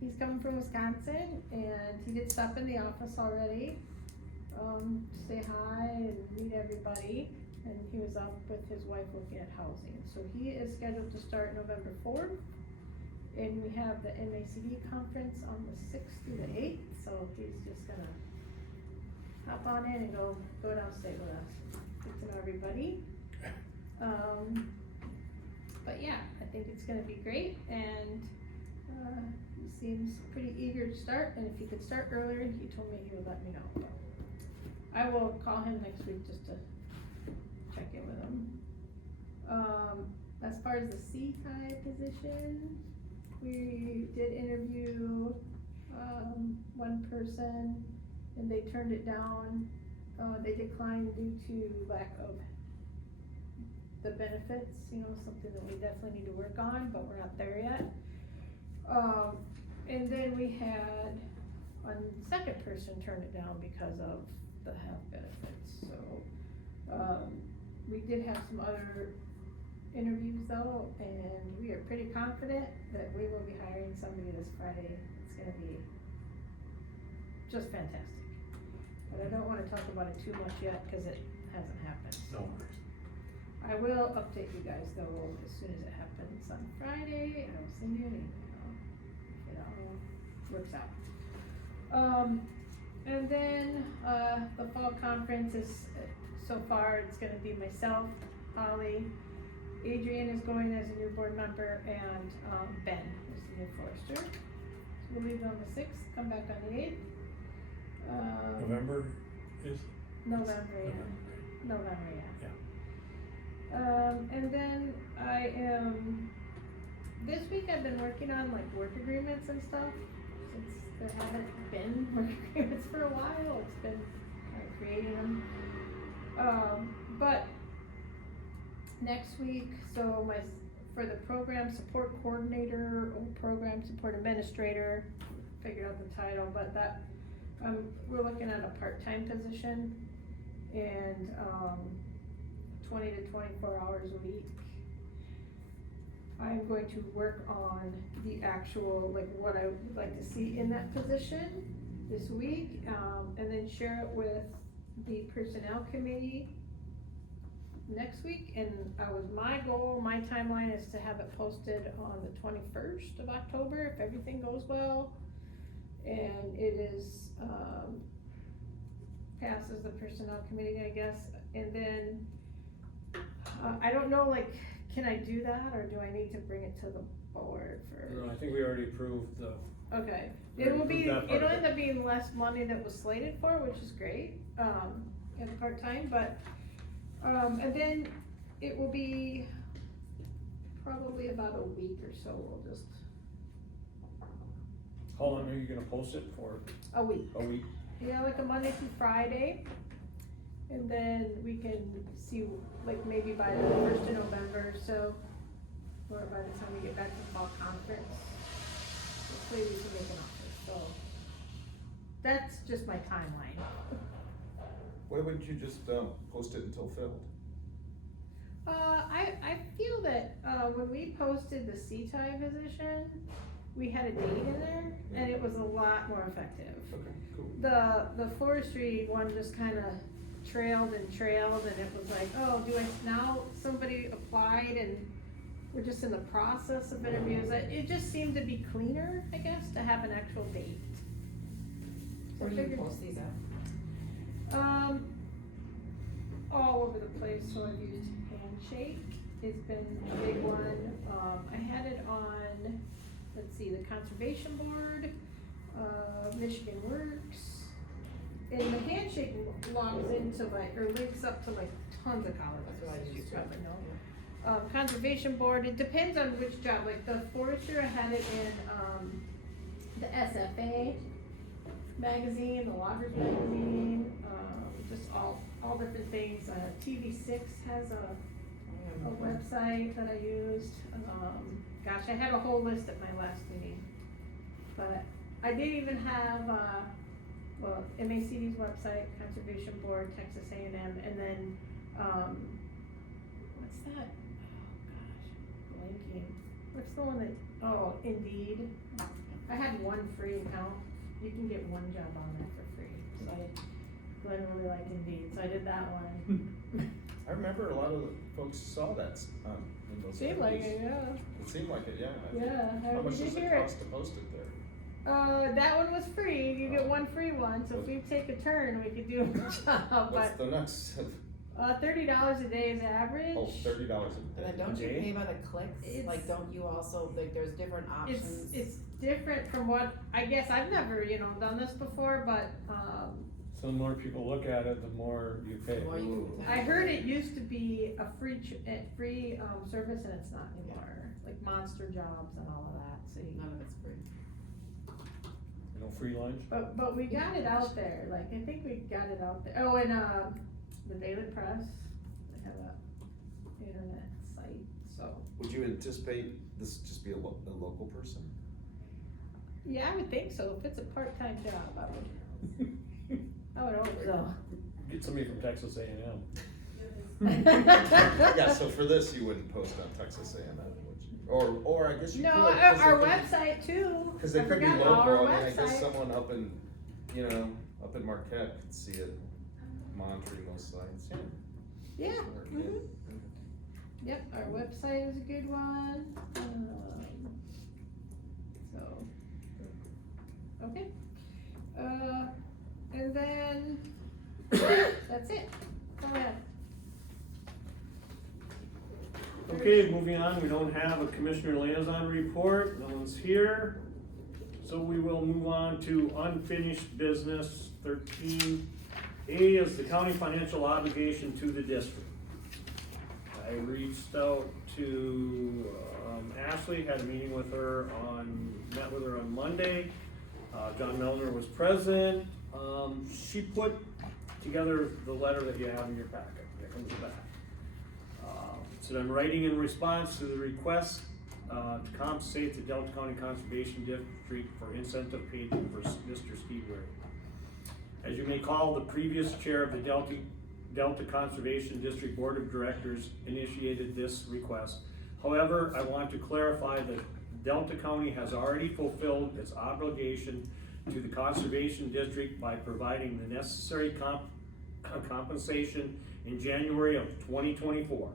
He's coming from Wisconsin, and he did stop in the office already, to say hi and meet everybody, and he was up with his wife looking at housing. So he is scheduled to start November 4th, and we have the MACD conference on the 6th through the 8th, so he's just gonna hop on in and go downstate with us, get to know everybody. But yeah, I think it's gonna be great, and he seems pretty eager to start, and if he could start earlier, he told me he would let me know. But I will call him next week just to check in with him. As far as the CTI position, we did interview one person, and they turned it down. They declined due to lack of the benefits, something that we definitely need to work on, but we're not there yet. And then we had a second person turn it down because of the health benefits, so, we did have some other interviews though, and we are pretty confident that we will be hiring somebody this Friday. It's gonna be just fantastic. But I don't wanna talk about it too much yet, cause it hasn't happened. No worries. I will update you guys though, as soon as it happens on Friday, I will send you an email, if it all works out. And then, the fall conference is, so far, it's gonna be myself, Holly, Adrian is going as a new board member, and, Ben is the new forester. So we'll leave on the sixth, come back on the eighth. November is? November, yeah. November, November, yeah. And then this week I've been working on like work agreements and stuff, since there haven't been work agreements for a while, it's been kind of creating them. But next week, so for the program support coordinator, or program support administrator, figured out the title, but that, we're looking at a part-time position, and, 20 to 24 hours a week. I'm going to work on the actual, like, what I would like to see in that position this week, and then share it with the personnel committee next week. And my goal, my timeline is to have it posted on the 21st of October, if everything goes well. And it is, passes the personnel committee, I guess, and then, I don't know, like, can I do that, or do I need to bring it to the board for? No, I think we already approved the. Okay, We it will approved be, that part it'll of it. end up being less money that was slated for, which is great, in part-time, but, and then it will be probably about a week or so, we'll just, How long are you gonna post it for? a week. A week? Yeah, like a Monday through Friday, and then we can see, like, maybe by the 1st of November, so, or by the time we get back to the fall conference, hopefully we can make an offer, so. That's just my timeline. Why wouldn't you just, post it until filled? I feel that, when we posted the CTI position, we had a date in there, and it was a lot more effective. Okay, cool. The forestry one just kinda trailed, and it was like, oh, now somebody applied and we're just in the process of interviews. It just seemed to be cleaner, I guess, to have an actual date. So Where I do you figured- post these at? All over the place, so I've used Handshake, it's been a big one. I had it on, let's see, the Conservation Board, Michigan Works. And the Handshake logs into like, or links up to like tons of colleges, That's what I as you use too. probably know. Conservation Board, it depends on which job, like the forester, I had it in, the SFA magazine, the Loggers magazine, just all different things. TV6 has a website that I used. Gosh, I had a whole list at my last meeting. But I did even have, MACD's website, Conservation Board, Texas A&M, and then, what's that? Oh gosh, blanking. What's the one that, Indeed. I had one free account. You can get one job on there for free. So Glenn really liked Indeed, so I did that one. I remember a lot of folks saw that, in those. Seemed like interviews. it, yeah. It seemed like it, yeah. Yeah, How much did does you it hear it? cost to post it there? That one was free, you get one free one, so if we take a turn, we could do a job, What's but, the next, $30 a day is average. oh, $30 a day. And then don't you Okay. pay by the clicks? It's- Like, don't you also, like, there's different options? It's different from what, I guess, I've never, done this before, but, So the more people look at it, the more you pay. The more you can I heard it used to be a free service, and it's not anymore, like Monster Jobs and all of that, see. None of it's free. No free lunch? But we got it out there, like, I think we got it out there, oh, and, the Daily Press, they have a internet site, so. Would you anticipate this just be a local person? Yeah, I would think so, if it's a part-time job, I would hope so. Get somebody from Texas A&M. Yeah, so for this, you wouldn't post on Texas A&M, would you? Or I guess you No, could. our website too. Cause they I could be forgot local, our I mean, I guess website. someone up in, up in Marquette could see it monitoring those sites, yeah. Yeah, Sure, mhm. Yep, our website is a good one, so, okay. And then, that's it, go ahead. Okay, moving on, we don't have a commissioner liaison report, no one's here. So we will move on to unfinished business. 13A is the county financial obligation to the district. I reached out to Ashley, had a meeting with her met with her on Monday. John Melner was present. She put together the letter that you have in your packet, that comes back. So I'm writing in response to the request to compensate the Delta County Conservation District for incentive paid for Mr. Steve Ware. As you may recall, the previous chair of the Delta Conservation District Board of Directors initiated this request. However, I want to clarify that Delta County has already fulfilled its obligation to the Conservation District by providing the necessary compensation in January of 2024.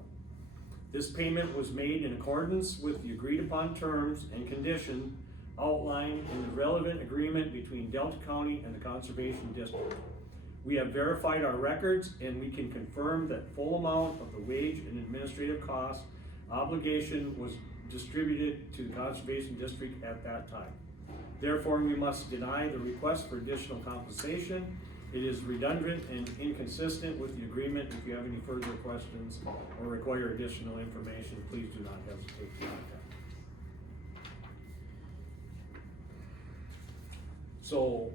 This payment was made in accordance with the agreed upon terms and conditions outlined in the relevant agreement between Delta County and the Conservation District. We have verified our records and we can confirm that full amount of the wage and administrative cost obligation was distributed to the Conservation District at that time. Therefore, we must deny the request for additional compensation. It is redundant and inconsistent with the agreement. If you have any further questions or require additional information, please do not hesitate to contact. So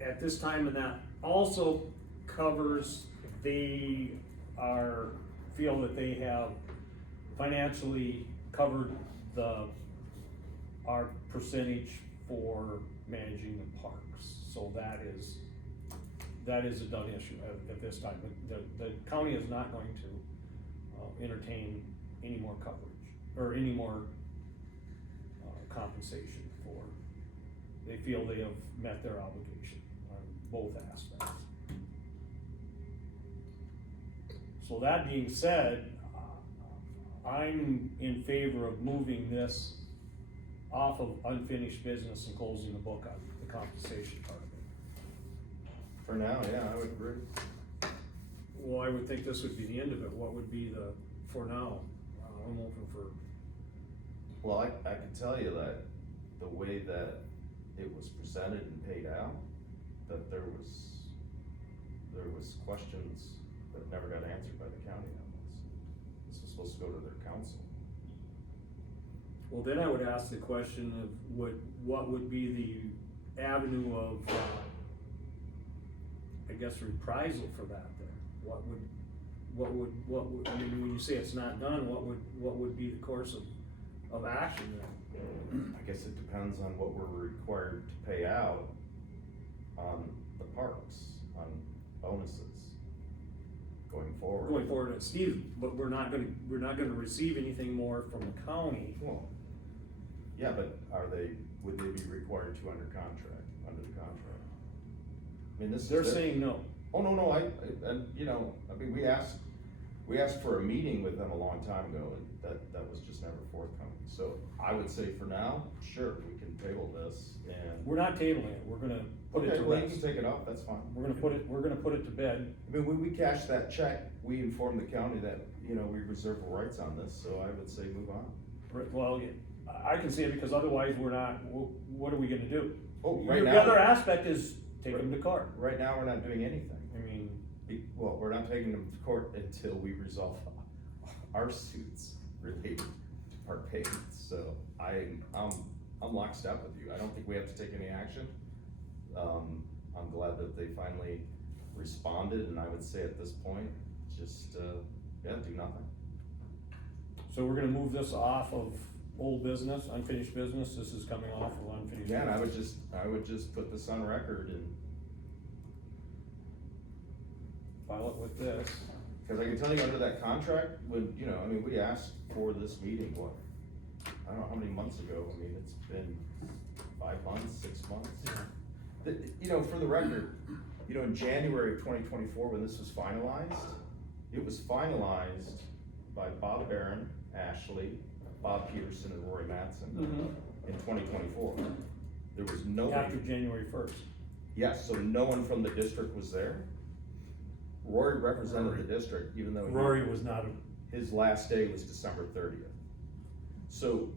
at this time, and that also covers, feel that they have financially covered our percentage for managing the parks. So that is a done issue at this time. The county is not going to entertain any more coverage or any more compensation for. They feel they have met their obligation on both aspects. So that being said, I'm in favor of moving this off of unfinished business and closing the book on the compensation part of it. For now, yeah, I would agree. Well, I would think this would be the end of it. What would be for now? I'm open for. Well, I can tell you that the way that it was presented and paid out, that there was questions that never got answered by the county on this. This was supposed to go to their council. Well, then I would ask the question of what would be the avenue of, I guess, reprisal for that then? What would, I mean, when you say it's not done, what would be the course of action then? I guess it depends on what we're required to pay out on the parks, on bonuses going forward. Going forward, Steve, but we're not gonna receive anything more from the county. Well, yeah, but would they be required to under the contract? I mean, this is. They're saying no. Oh, no, I mean, we asked for a meeting with them a long time ago, and that was just never forthcoming. So I would say for now, sure, we can table this and. We're not tabling it, we're gonna put it Okay, to well, you rest. can take it off, that's fine. We're gonna put it to bed. I mean, when we cash that check, we informed the county that, we reserve rights on this, so I would say move on. Well, I can see it because otherwise we're not, what are we gonna do? Oh, right The now. other aspect is take them to court. Right now, we're not doing anything. I mean, Well, we're not taking them to court until we resolve our suits related to park payments, so I'm lockstep with you. I don't think we have to take any action. I'm glad that they finally responded, and I would say at this point, just, yeah, do nothing. So we're gonna move this off of old business, unfinished business, this is coming off of unfinished. Yeah, and I business. would just put this on record, and, File it with this. cause I can tell you under that contract, when, you know, I mean, we asked for this meeting, what? I don't know how many months ago, I mean, it's been 5 months, 6 months. You know, for the record, you know, in January of 2024, when this was finalized, it was finalized by Bob Barron, Ashley, Bob Peterson, and Rory Mattson in 2024. There was After nobody, January first. yes, so no one from the district was there. Rory represented the district, even though Rory was not, his last day was December 30th. So,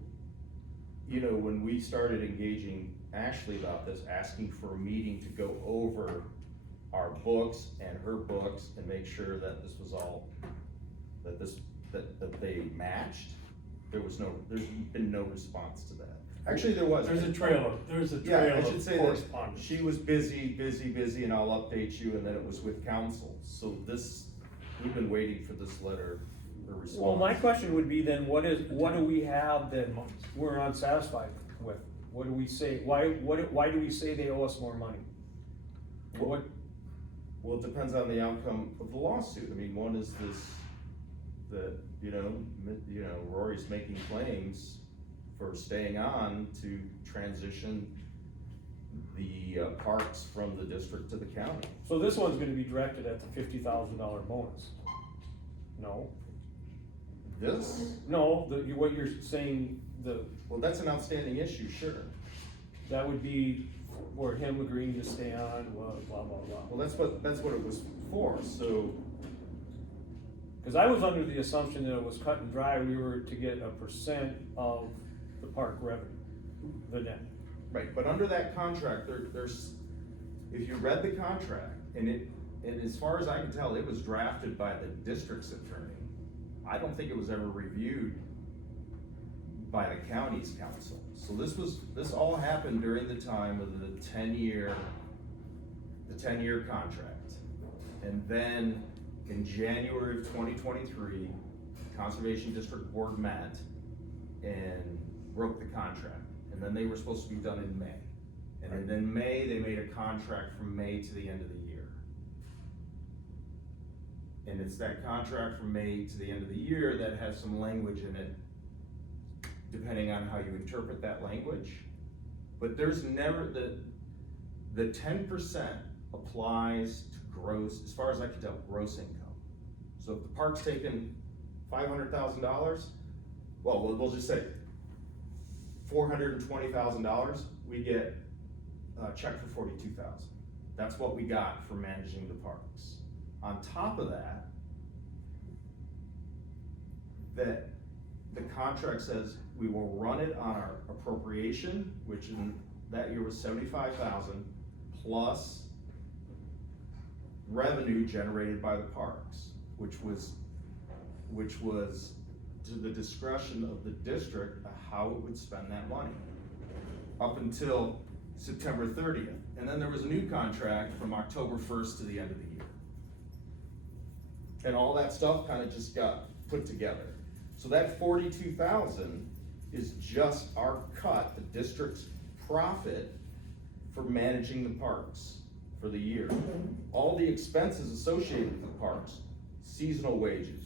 you know, when we started engaging Ashley about this, asking for a meeting to go over our books and her books and make sure that this was all, that they matched, there's been no response to that. Actually, there was. there's a trail Yeah, I of should say that correspondence. she was busy, and I'll update you, and then it was with council. So this, we've been waiting for this letter or response. Well, my question would be then, what do we have that we're unsatisfied with? What do we say, why do we say they owe us more money? What, Well, it depends on the outcome of the lawsuit. I mean, one is this, that, you know, Rory's making claims for staying on to transition the parks from the district to the county. so this one's gonna be directed at the $50,000 bonus? No? This, No, what you're saying, well, that's an outstanding issue, sure. that would be for him agreeing to stay on, blah, blah, blah, blah. Well, that's what it was for, so, Cause I was under the assumption that it was cut and dry, we were to get a percent of the park revenue, the net. right, but under that contract, there's, if you read the contract, and as far as I can tell, it was drafted by the district's attorney. I don't think it was ever reviewed by the county's council. So this all happened during the time of the 10-year contract. And then in January of 2023, Conservation District Board met and broke the contract. And then they were supposed to be done in May. And then in May, they made a contract from May to the end of the year. And it's that contract from May to the end of the year that has some language in it, depending on how you interpret that language. But there's never, the 10% applies to gross, as far as I can tell, gross income. So if the park's taking $500,000, well, we'll just say $420,000, we get a check for $42,000. That's what we got for managing the parks. On top of that, the contract says we will run it on our appropriation, which in that year was $75,000, plus revenue generated by the parks, which was to the discretion of the district how it would spend that money, up until September 30th. And then there was a new contract from October 1st to the end of the year. And all that stuff kind of just got put together. So that $42,000 is just our cut, the district's profit for managing the parks for the year. All the expenses associated with the parks, seasonal wages,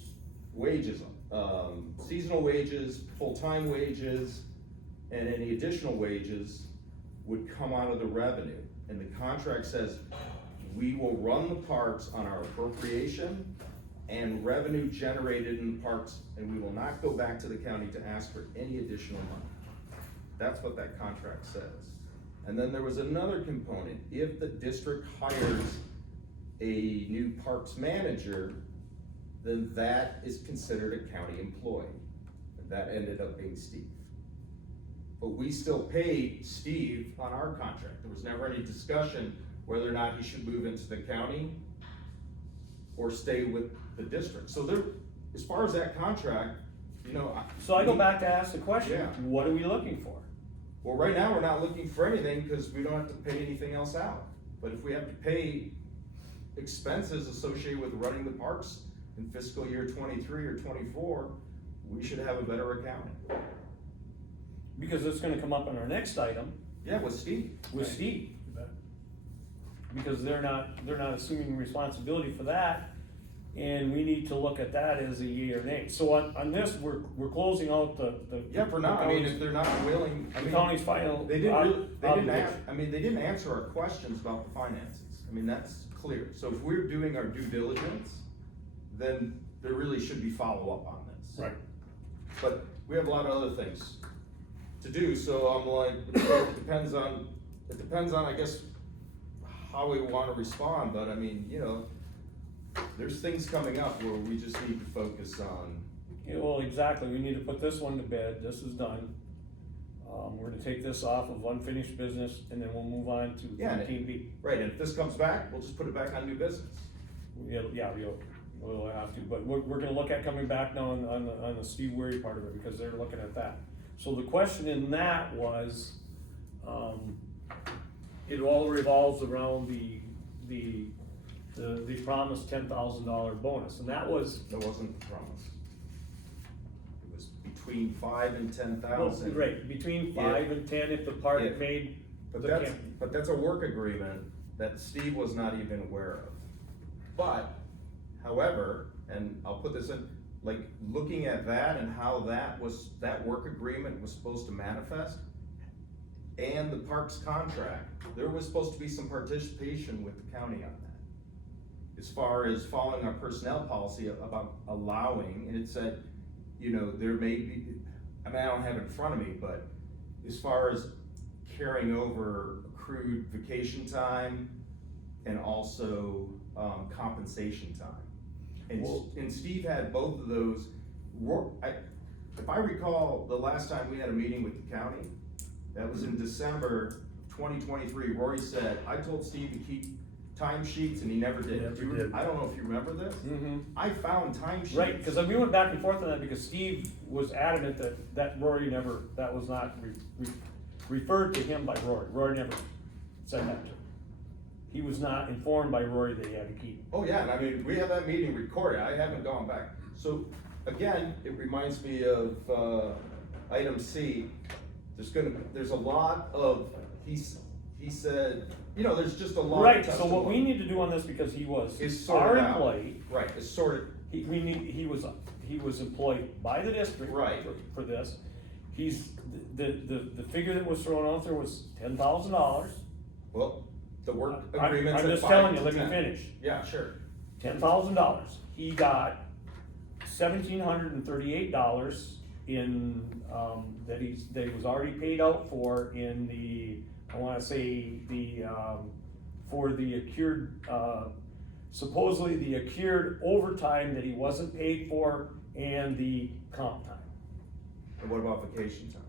seasonal wages, full-time wages, and any additional wages would come out of the revenue. And the contract says, we will run the parks on our appropriation and revenue generated in the parks, and we will not go back to the county to ask for any additional money. That's what that contract says. And then there was another component. If the district hires a new parks manager, then that is considered a county employee. And that ended up being Steve. But we still paid Steve on our contract. There was never any discussion whether or not he should move into the county or stay with the district. So there, as far as that contract, you know. So I go back to ask the question, Yeah. what are we looking for? Well, right now, we're not looking for anything because we don't have to pay anything else out. But if we have to pay expenses associated with running the parks in fiscal year 23 or 24, we should have a better accounting. Because it's gonna come up on our next item Yeah, with Steve. with Right. Steve. Because they're not assuming responsibility for that, and we need to look at that as a yea or nay. So on this, we're closing out the. Yeah, for now, I mean, if they're not willing, I The mean, county's final. they didn't obligation. they didn't answer our questions about the finances. I mean, that's clear. So if we're doing our due diligence, then there really should be follow-up on this. Right. But we have a lot of other things to do, so I'm like, it depends on, I guess, how we wanna respond, but I mean, you know, there's things coming up where we just need to focus on. Yeah, well, exactly, we need to put this one to bed, this is done. We're gonna take this off of unfinished business, and then we'll move on to Yeah, and- 13B. Right, and if this comes back, we'll just put it back on new business. We'll have to, but we're gonna look at coming back now on the Steve Weary part of it, because they're looking at that. So the question in that was, it all revolves around the promised $10,000 bonus, and that was, That wasn't the promise. It was between 5 and 10,000. well, right, between 5 and 10 if the park Yeah. made But the that's, camp. but that's a work agreement that Steve was not even aware of. But, however, and I'll put this in, like, looking at that and how that work agreement was supposed to manifest, and the parks contract, there was supposed to be some participation with the county on that. As far as following our personnel policy about allowing, and it said, you know, there may be, I mean, I don't have it in front of me, but as far as carrying over accrued vacation time and also compensation time. And Steve had both of those. If I recall, the last time we had a meeting with the county, that was in December 2023, Rory said, I told Steve to keep timesheets and he never did. Never did. I don't know if you remember this. Mhm. I found timesheets. Right, because we went back and forth on that, because Steve was adamant that Rory never, that was not referred to him by Rory. Rory never said that to him. He was not informed by Rory that he had to keep. Oh, yeah, and I mean, we have that meeting recorded, I haven't gone back. So, again, it reminds me of, item C, there's a lot of, he said, you know, there's just a lot of Right, so testimony. what we need to do on this, because he was Is sort our it out. employee, Right, it's sorted, he was employed by the district. Right. For this. The figure that was thrown out there was $10,000. well, the work I'm agreement's at just 5 telling to you, let me 10. finish. Yeah, sure. $10,000. He got $1,738 in, that he was already paid out for in the, I wanna say, for the accrued, supposedly the accrued overtime that he wasn't paid for and the comp time. And what about vacation time?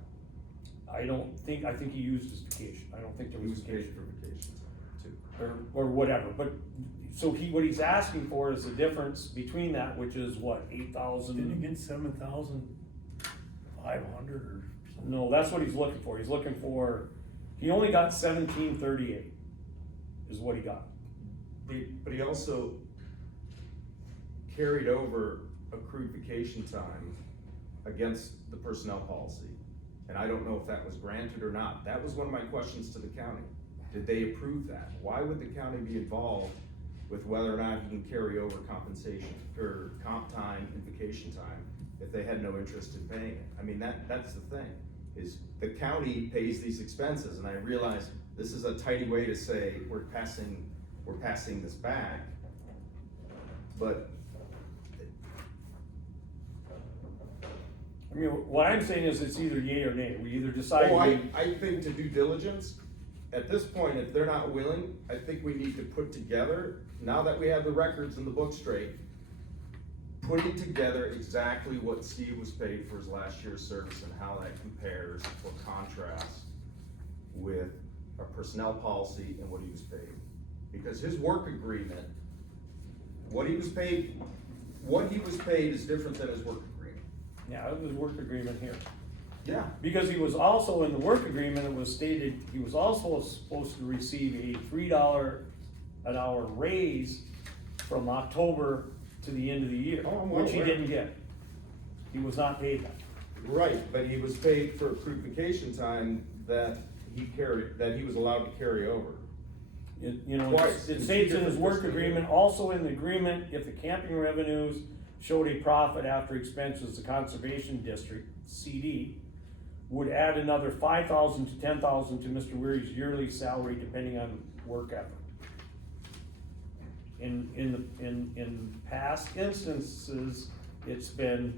I think he used his vacation. I don't think there He was was paid vacation. for vacation time, too. Or whatever, but, so what he's asking for is the difference between that, which is what, Didn't you 8,000? get 7,500 or something? No, that's what he's looking for, he only got 1,738, is what he got. But he also carried over accrued vacation time against the personnel policy. And I don't know if that was granted or not. That was one of my questions to the county. Did they approve that? Why would the county be involved with whether or not he can carry over compensation or comp time and vacation time if they had no interest in paying it? I mean, that's the thing, is the county pays these expenses, and I realize this is a tidy way to say we're passing this back, but I mean, what I'm saying is it's either yay or nay, we either decide. I think to due diligence, at this point, if they're not willing, I think we need to put together, now that we have the records and the book straight, putting together exactly what Steve was paid for his last year's service and how that compares or contrasts with our personnel policy and what he was paid. Because his work agreement, what he was paid is different than his work agreement. Yeah, it was work agreement here. Yeah, Because he was also in the work agreement, it was stated, he was also supposed to receive a $3 an hour raise from October to the end of the year, Oh, I'm well which he aware. didn't get. He was not paid that. right, but he was paid for accrued vacation time that he was allowed to carry over. You know, Twice, it in states two in his different work fiscal agreement, years. also in the agreement, if the camping revenues showed a profit after expenses, the conservation district, CD, would add another 5,000 to 10,000 to Mr. Weary's yearly salary depending on work effort. In past instances, it's been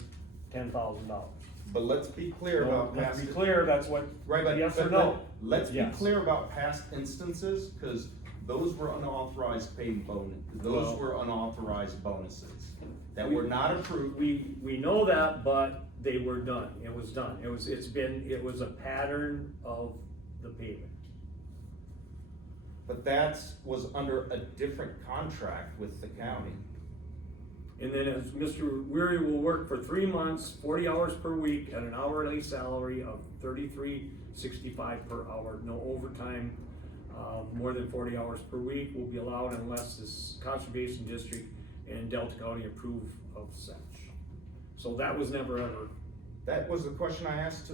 $10,000. But let's be clear about Let's past. be clear, that's what, Right, but. yes or but no? Let's be Yes. clear about past instances, cause those were unauthorized those Well- were unauthorized bonuses that We- were not approved. We know that, but they were done, it was done, it was a pattern of the payment. But was under a different contract with the county. And then as Mr. Weary will work for 3 months, 40 hours per week at an hourly salary of $33.65 per hour, no overtime. More than 40 hours per week will be allowed unless this conservation district and Delta County approve of such. So that was never ever, That was the question I asked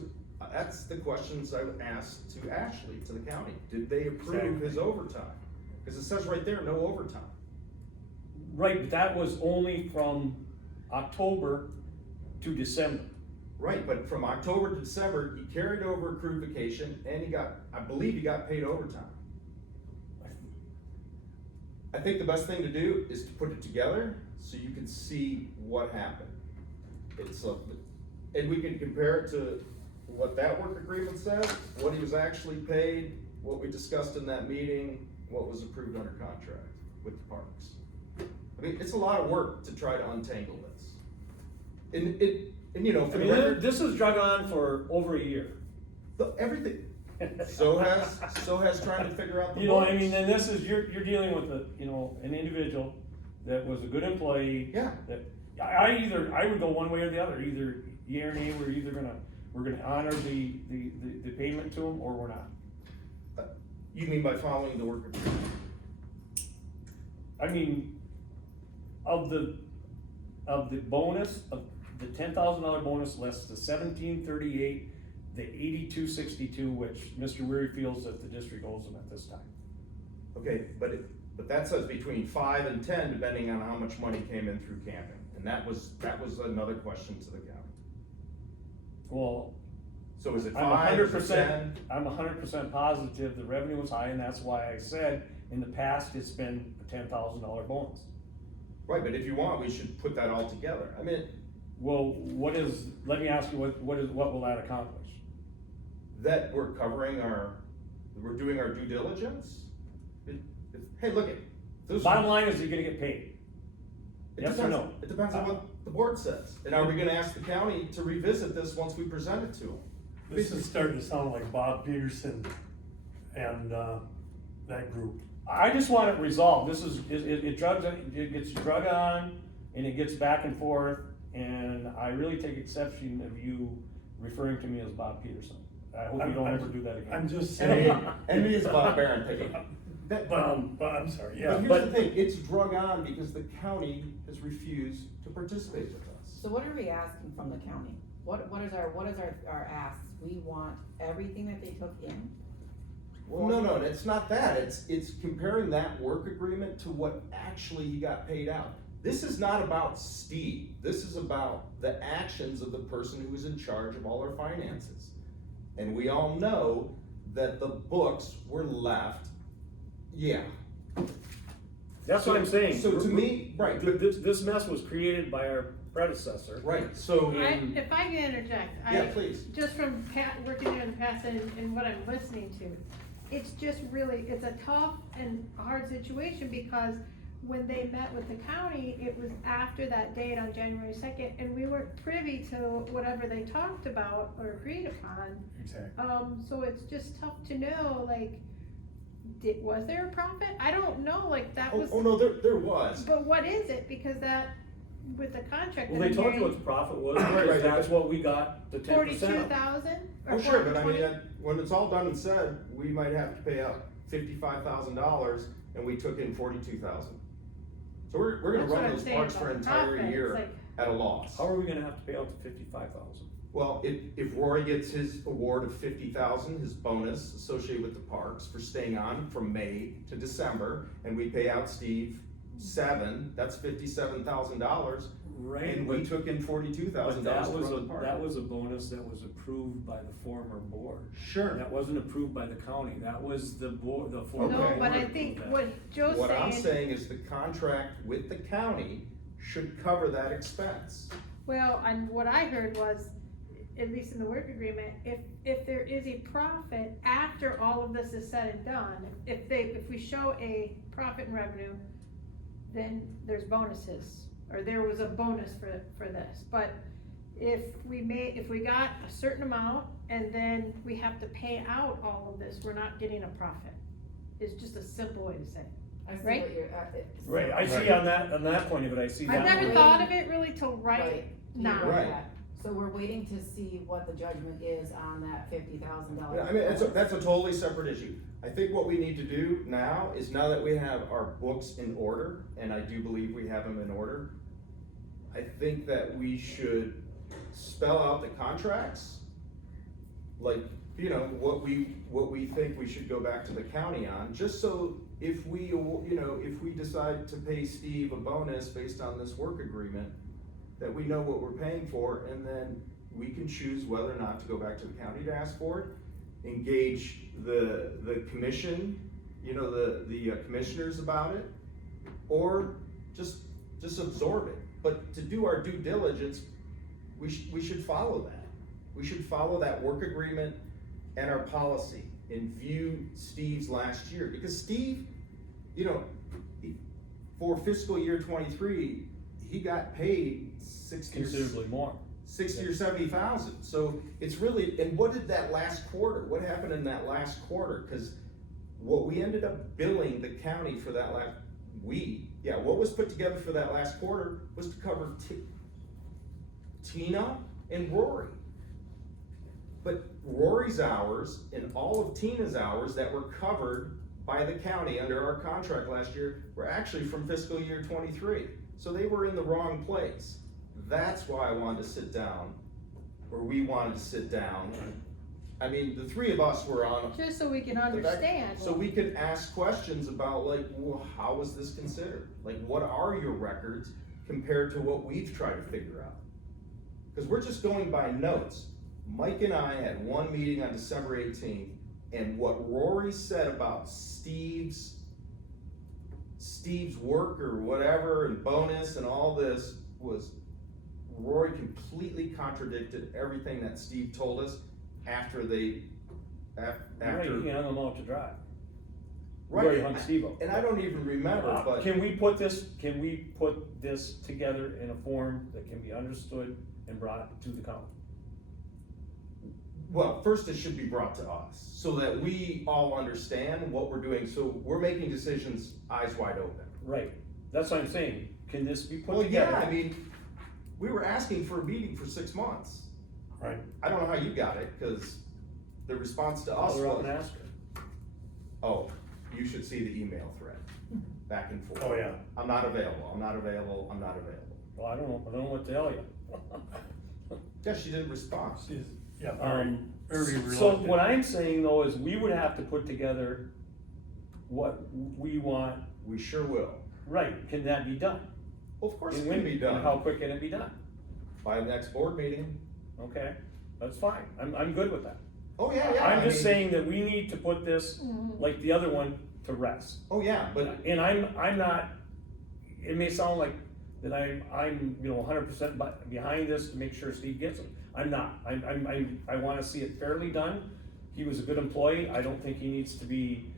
that's the questions I asked to Ashley, to the county. Did they approve Exactly. his overtime? Cause it says right there, no overtime. right, but that was only from October to December. Right, but from October to December, he carried over accrued vacation and I believe he got paid overtime. I think the best thing to do is to put it together so you can see what happened. And we can compare it to what that work agreement says, what he was actually paid, what we discussed in that meeting, what was approved under contract with the parks. I mean, it's a lot of work to try to untangle this. And you know, I for the mean, record, this has drug on for over a year. everything, so has trying to figure out the. You know, I books. mean, and this is, you're dealing with an individual that was a good employee. Yeah. That, I would go one way or the other, either yea or nay, we're gonna honor the payment to him, or we're not. You mean by following the work agreement? I mean, of the bonus, of the $10,000 bonus less the $1,738, the $82.62, which Mr. Weary feels that the district owes him at this time. Okay, but that says between 5 and 10, depending on how much money came in through camping, and that was another question to the county. Well, So is it I'm 5, is it 100%, 10? I'm 100% positive the revenue was high, and that's why I said in the past it's been a $10,000 bonus. Right, but if you want, we should put that all together. I mean, Well, let me ask you, what will that accomplish? that we're we're doing our due diligence. Hey, look it. Bottom line is, you're gonna get paid. Yes or no? It depends on what the board says. And are we gonna ask the county to revisit this once we present it to them? This is starting to sound like Bob Peterson and, that group. I just want it resolved. It gets drug on, and it gets back and forth, and I really take exception of you referring to me as Bob Peterson. I hope you don't ever do that again. I'm just And saying. me is Bob Barron picking. But I'm sorry, yeah, But here's but the thing, it's drug on because the county has refused to participate with us. So what are we asking from the county? What is our asks? We want everything that they took in. Well, no, it's not that, it's comparing that work agreement to what actually he got paid out. This is not about Steve, this is about the actions of the person who is in charge of all our finances. And we all know that the books were left, yeah. That's what I'm saying. So to me, right, This mess was created by our predecessor. right, so, If I can interject, yeah, please. just from working there in the past and what I'm listening to, it's just really, it's a tough and hard situation, because when they met with the county, it was after that date on January 2nd, and we weren't privy to whatever they talked about or agreed upon. exactly. So it's just tough to know, like, was there a profit? I don't know, like, that was. Oh, no, there was. But what is it? Because that, with the contract. Well, they told you what the profit was, Right. that's what we got the 10% 42,000? Oh, sure, but I mean, when it's all done and said, we might have to pay out $55,000 and we took in 42,000. So we're gonna That's what run I'm those saying parks for about an entire profit. It's year like- at a loss. How are we gonna have to pay out the 55,000? Well, if Rory gets his award of 50,000, his bonus associated with the parks for staying on from May to December, and we pay out Steve 7, that's $57,000. Right, And we but, took in $42,000 but to run the park. that was a bonus that was approved by the former board. Sure. That wasn't approved by the county, that was the board, the former No, board. but I approved think that. what Joe's What I'm saying, saying is the contract with the county should cover that expense. well, and what I heard was, at least in the work agreement, if there is a profit after all of this is said and done, if we show a profit and revenue, then there's bonuses, or there was a bonus for this, but if we got a certain amount and then we have to pay out all of this, we're not getting a profit. It's just a simple way to say it. I see Right? what you're, Right, I see on that point of it, I see that. I've never Right. thought of it really till right Right. now. Right. So we're waiting to see what the judgment is on that $50,000. Yeah, I mean, that's a totally separate issue. I think what we need to do now is, now that we have our books in order, and I do believe we have them in order, I think that we should spell out the contracts, like, you know, what we think we should go back to the county on, just so if we decide to pay Steve a bonus based on this work agreement, that we know what we're paying for, and then we can choose whether or not to go back to the county to ask for it, engage the commission, the commissioners about it, or just absorb it. But to do our due diligence, we should follow that. We should follow that work agreement and our policy and view Steve's last year, because Steve, for fiscal year 23, he got paid 60 Considerably more. or 70,000. So it's really, and what did that last quarter, what happened in that last quarter? Cause what we ended up billing the county for that what was put together for that last quarter was to cover Tina and Rory. But Rory's hours and all of Tina's hours that were covered by the county under our contract last year were actually from fiscal year 23. So they were in the wrong place. That's why I wanted to sit down, or we wanted to sit down. I mean, the three of us were on. Just so we can the back- understand. So we could ask questions about, like, well, how was this considered? Like, what are your records compared to what we've tried to figure out? Because we're just going by notes. Mike and I had one meeting on December 18th, and what Rory said about Steve's work or whatever, and bonus and all this, was Rory completely contradicted everything that Steve told us after Right, you can hang them out to dry. Right. Rory hung Steve up. And I don't even remember, but. Can we put this together in a form that can be understood and brought to the county? Well, first it should be brought to us, so that we all understand what we're doing, so we're making decisions eyes wide open. Right, that's what I'm saying, can this be put Well, together? yeah, I mean, we were asking for a meeting for 6 months. Right. I don't know how you got it, cause the response to us I'll go out was, and ask her. oh, you should see the email thread, back and forth. Oh, yeah. I'm not available, I'm not available, I'm not available. Well, I don't know what to tell you. Yeah, she didn't respond. She's, yeah, very So reluctant. what I'm saying though is we would have to put together what we want, We sure will. right, can that be done? Well, of course it And can when- be and How done quick can it be done? by the next board meeting. Okay, that's fine, I'm good with that. Oh, yeah, I'm I just mean- saying that we need to put this, Mhm. like the other one, to rest. Oh, yeah, but And I'm not, it may sound like that I'm 100% behind this to make sure Steve gets it. I'm not, I wanna see it fairly done. He was a good employee, I don't think he needs to be,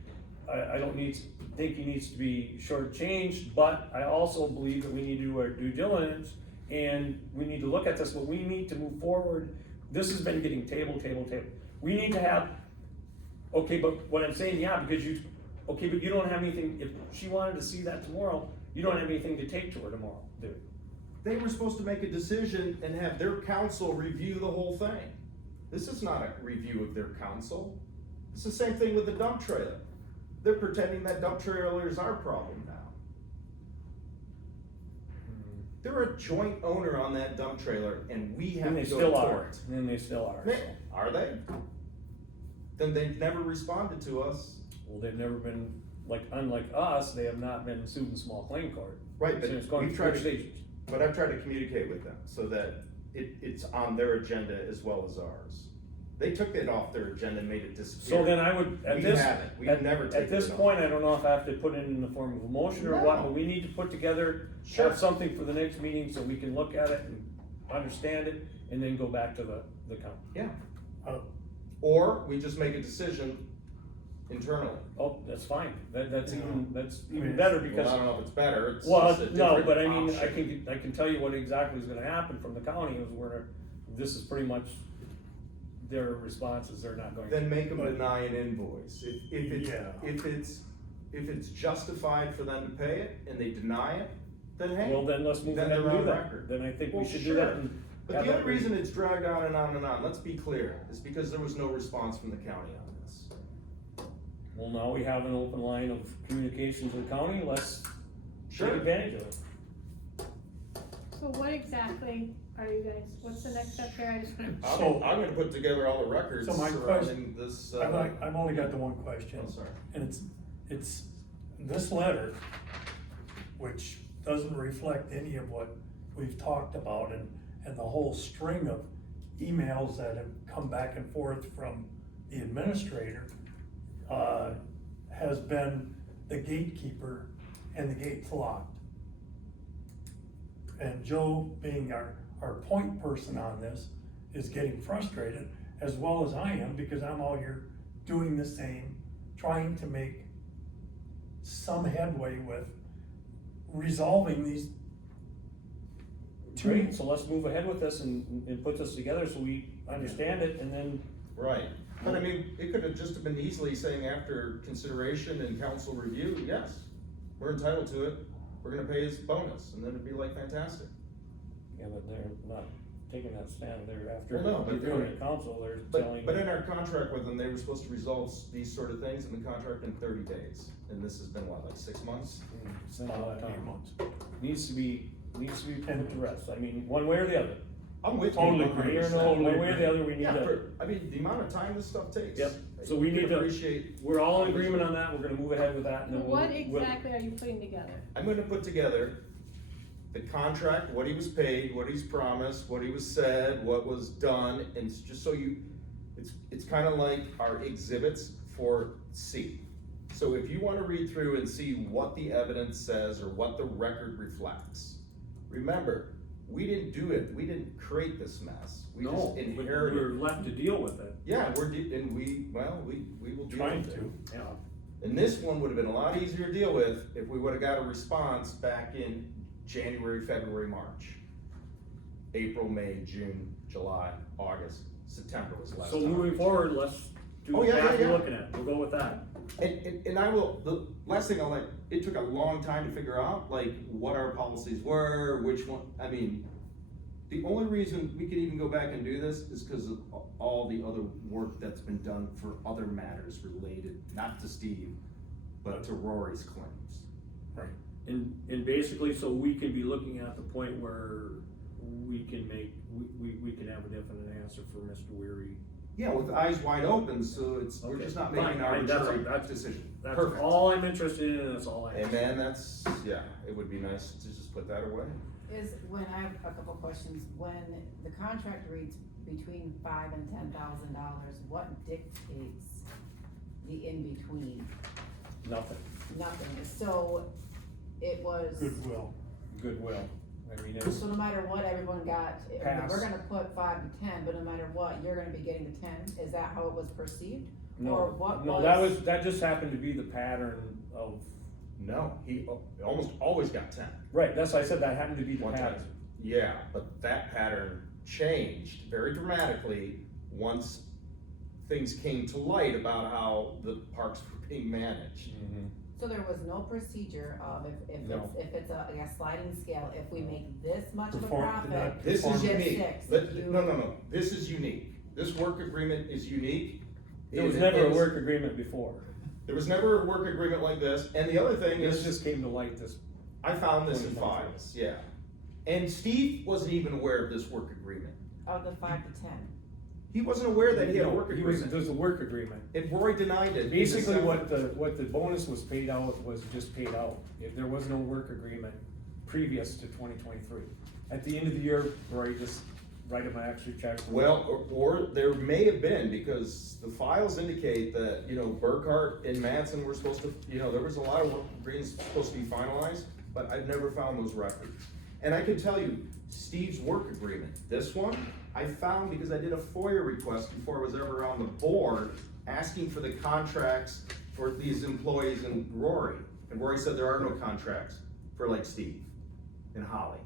I don't think he needs to be shortchanged, but I also believe that we need to do our due diligence and we need to look at this, but we need to move forward. This has been getting table. We need to have, okay, but what I'm saying, yeah, because but you don't have anything, if she wanted to see that tomorrow, you don't have anything to take to her tomorrow, do you? they were supposed to make a decision and have their council review the whole thing. This is not a review of their council. It's the same thing with the dump trailer. They're pretending that dump trailer is our problem now. They're a joint owner on that dump trailer and we have And they to go still to are, court. and they still are. Man, are they? Then they've never responded to us. Well, they've never been, like, unlike us, they have not been sued in small claim court. Right, but So it's going we've through tried to, stages. but I've tried to communicate with them so that it's on their agenda as well as ours. They took it off their agenda and made it disappear. So then I would, at We this, haven't. We've at, never at taken this it off. point, I don't know if I have to put it in the form of a motion or what, No. but we need to put together, Sure. have something for the next meeting so we can look at it and understand it, and then go back to the council. Yeah, Uh, or we just make a decision internally. Oh, that's fine, that's Yeah. that's I mean, even better Well, I because, don't know if it's better, it's well, just a no, different but I mean, option. I can tell you what exactly is gonna happen from the county is where, this is pretty much their response is they're not going to. Then make them But- deny an invoice. Yeah. If it's justified for them to pay it and they deny it, then hey. Well, then let's move Then ahead and they're do on that, record. then I think we Well, should do that sure. and. But have the that only reason it's dragged on and on and on, let's be clear, is because there was no response from the county on this. Well, now we have an open line of communication to the county, let's take Sure. advantage of it. So what exactly are you guys, what's the next step here? I just wanna. So- I'm gonna put together all the records So my surrounding this, I've only got the one question. I'm sorry. And it's this letter, which doesn't reflect any of what we've talked about and the whole string of emails that have come back and forth from the administrator, has been the gatekeeper and the gate's locked. And Joe, being our point person on this, is getting frustrated, as well as I am, because I'm out here doing the same, trying to make some headway with resolving these two. Great, so let's move ahead with this and put this together so we understand it and then. Right, but I mean, it could have just been easily saying after consideration and council review, yes, we're entitled to it, we're gonna pay his bonus, and then it'd be like fantastic. Yeah, but they're not taking that stand there after Well, no, but reviewing they're- the council, they're But, telling. but in our contract with them, they were supposed to resolve these sort of things in the contract in 30 days, and this has been what, like 6 months? It's been a long time. 8 months. Needs to be put to rest, I mean, one way or the other. I'm with you. Totally 100%. agree. Here or no, one way or the other, we need Yeah, to, I mean, the amount of time this stuff takes. Yep. So we You can need to- appreciate, we're all in agreement on that, we're gonna move ahead with that and then we'll. What we'll- exactly are you putting together? I'm gonna put together the contract, what he was paid, what he's promised, what he was said, what was done, and it's just so you, it's kinda like our exhibits for C. So if you wanna read through and see what the evidence says or what the record reflects, remember, we didn't do it, we didn't create this mess, we No, just but inherited. we're left to deal with it, Yeah, and we will deal Trying with it. to. yeah. And this one would've been a lot easier to deal with if we would've got a response back in January, February, March. April, May, June, July, August, September was the last So time. moving forward, let's do Oh, the yeah, path yeah, we're yeah. looking at, we'll go with that. And I will, the last thing I'll like, it took a long time to figure out, like, what our policies were, which one, I mean, the only reason we could even go back and do this is because of all the other work that's been done for other matters related, not to Steve, but to Rory's claims. And basically, so we can be looking at the point where we can make, we can have a definite answer for Mr. Weary. Yeah, with eyes wide open, so it's, we're Okay, just not fine, making an fine, that's- arbitrary that's- decision. That's Perfect. all I'm interested in, and that's all I And have. man, that's, yeah, it would be nice to just put that away. Is, when I have a couple questions, when the contract reads between $5,000 and $10,000, what dictates the in-between? Nothing, Nothing, so it was, Goodwill. goodwill, I mean, it's, so no matter what everyone got, Pass. we're gonna put 5 to 10, but no matter what, you're gonna be getting the 10, is that how it was perceived? Or no, what no, that just happened to be the pattern of, No, he almost always got 10. right, that's why I said that happened to be the One time. pattern. Yeah, but that pattern changed very dramatically once things came to light about how the parks were being managed. So there was no procedure of No. if it's a, like a sliding scale, if we make this much of a Perform- profit, This is you get unique. 6. Let- You- no, this is unique. This work agreement is unique. There was It never a is- work agreement before. There was never a work agreement like this, and the other thing This is, just came to light this, I found this in 2023. files, yeah. And Steve wasn't even aware of this work agreement. Of the 5 to 10. He wasn't aware that he had a work he was, agreement, there's a work agreement. and Roy denied it. Basically, what the bonus was paid out was just paid out. If there was no work agreement previous to 2023. At the end of the year, Roy just write him an extra check. Well, or there may have been, because the files indicate that, Burkhart and Mattson were supposed to, there was a lot of work agreements supposed to be finalized, but I've never found those records. And I can tell you, Steve's work agreement, this one, I found because I did a FOIA request before I was ever on the board, asking for the contracts for these employees and Rory. And Rory said there are no contracts for like Steve and Holly.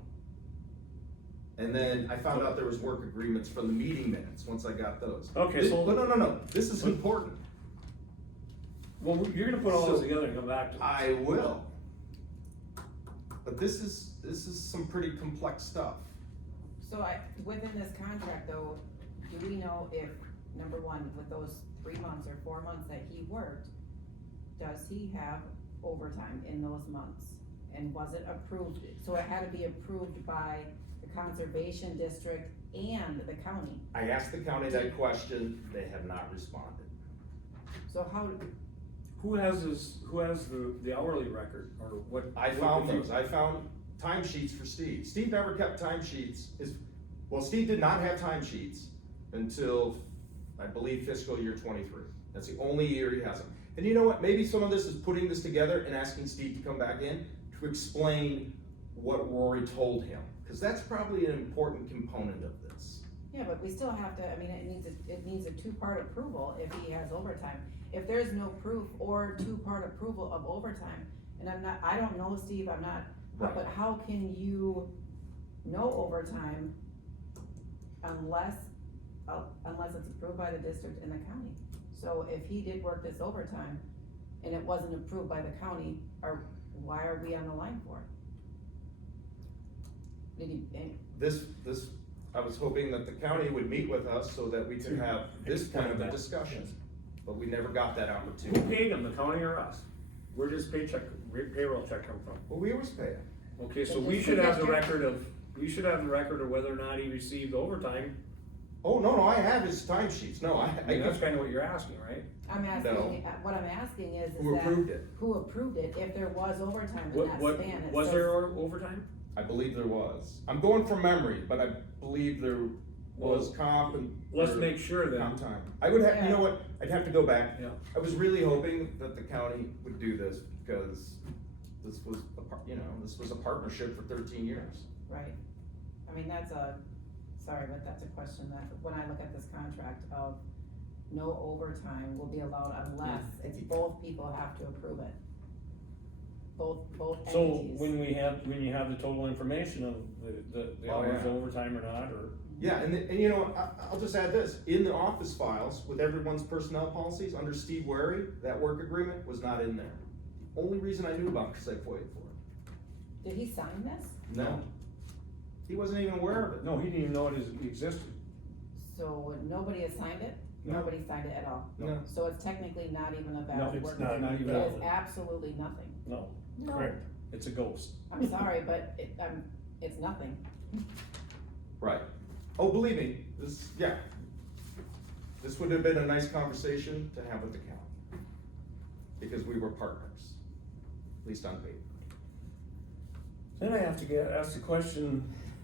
And then I found out there was work agreements from the meeting minutes, once I got those. Okay, so- No, this is important. Well, you're gonna put all those So- together and come back to. I will. But this is some pretty complex stuff. So within this contract though, do we know if, number one, with those 3 months or 4 months that he worked, does he have overtime in those months? And was it approved, so it had to be approved by the conservation district and the county? I asked the county that question, they have not responded. So how, Who has the hourly record, or what? I found those, I found timesheets for Steve. Steve never kept timesheets, Steve did not have timesheets until, I believe, fiscal year 23. That's the only year he has them. And you know what, maybe some of this is putting this together and asking Steve to come back in to explain what Rory told him, because that's probably an important component of this. yeah, but we still have to, I mean, it needs a 2-part approval if he has overtime. If there's no proof or 2-part approval of overtime, and I don't know, Steve, Right. but how can you know overtime unless it's approved by the district and the county? So if he did work this overtime and it wasn't approved by the county, why are we on the line for it? This, I was hoping that the county would meet with us so that we could have this kind of a discussion, but we never got that Who opportunity. paid him, the county or us? Where does payroll check come from? Well, we always pay it. Okay, so The we should have the district- record of whether or not he received overtime. Oh, no, I have his timesheets, no, I mean, that's kinda what you're asking, right? I'm asking, No. what I'm asking is Who that, approved it? who approved it, if there was overtime in that What, span? It was says- there overtime? I believe there was. I'm going from memory, but I believe there was comp and. Let's or make sure then. Comp time. I would have, you know Yeah. what, I'd have to go back. Yeah. I was really hoping that the county would do this because this was this was a partnership for 13 years. Right, I mean, sorry, but that's a question that, when I look at this contract of no overtime will be allowed unless it's both people have to approve it. Both So entities. when you have the total information of the Oh, hours yeah. overtime or not, or, Yeah, and you know, I'll just add this, in the office files with everyone's personnel policies, under Steve Wary, that work agreement was not in there. The only reason I knew about it, because I FOIA'd for it. Did he sign this? No. He wasn't even aware of it. no, he didn't even know it existed. So nobody has signed it? No. Nobody signed it at all? No. So it's technically not even a No, valid it's work not agreement? even It is valid. absolutely nothing? No, No. correct, it's a ghost. I'm sorry, but it's nothing. Right. Oh, believe me, this would have been a nice conversation to have with the county. Because we were partners, at least on paper. Then I have to ask the question,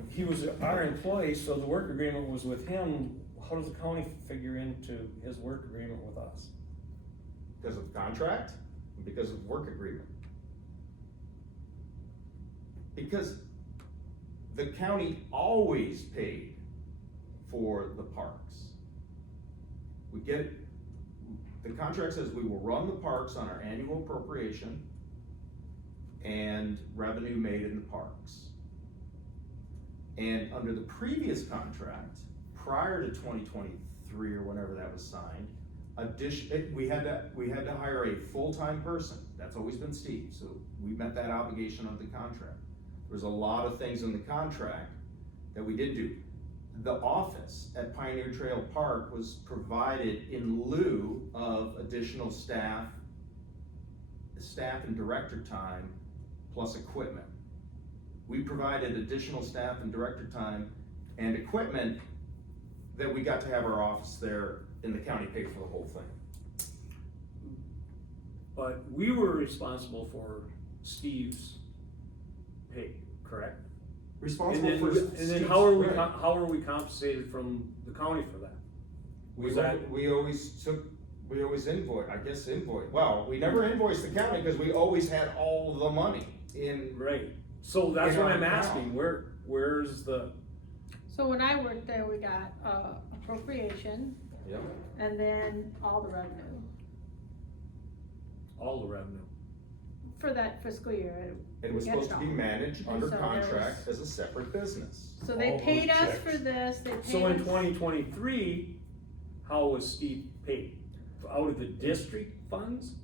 he was our employee, so the work agreement was with him, how does the county figure into his work agreement with us? Because of contract, and because of work agreement. Because the county always paid for the parks. The contract says we will run the parks on our annual appropriation and revenue made in the parks. And under the previous contract, prior to 2023 or whenever that was signed, we had to hire a full-time person, that's always been Steve, so we met that obligation of the contract. There's a lot of things in the contract that we did do. The office at Pioneer Trail Park was provided in lieu of additional staff and director time, plus equipment. We provided additional staff and director time and equipment that we got to have our office there and the county paid for the whole thing. But we were responsible for Steve's pay, correct? And Responsible then, for. and then Steve's- how are we, right. how are we compensated from the county for that? Was that- We always invoice, well, we never invoiced the county because we always had all the money in. Right, so that's In what our I'm account. asking, where's the, So when I worked there, we got, appropriation Yep. and then all the revenue all the revenue? for that fiscal year. It was We got supposed to be all. managed And under so there contract was- as a separate business. So they All those paid us checks. for this, they paid So in us- 2023, how was Steve paid? Out of the district funds?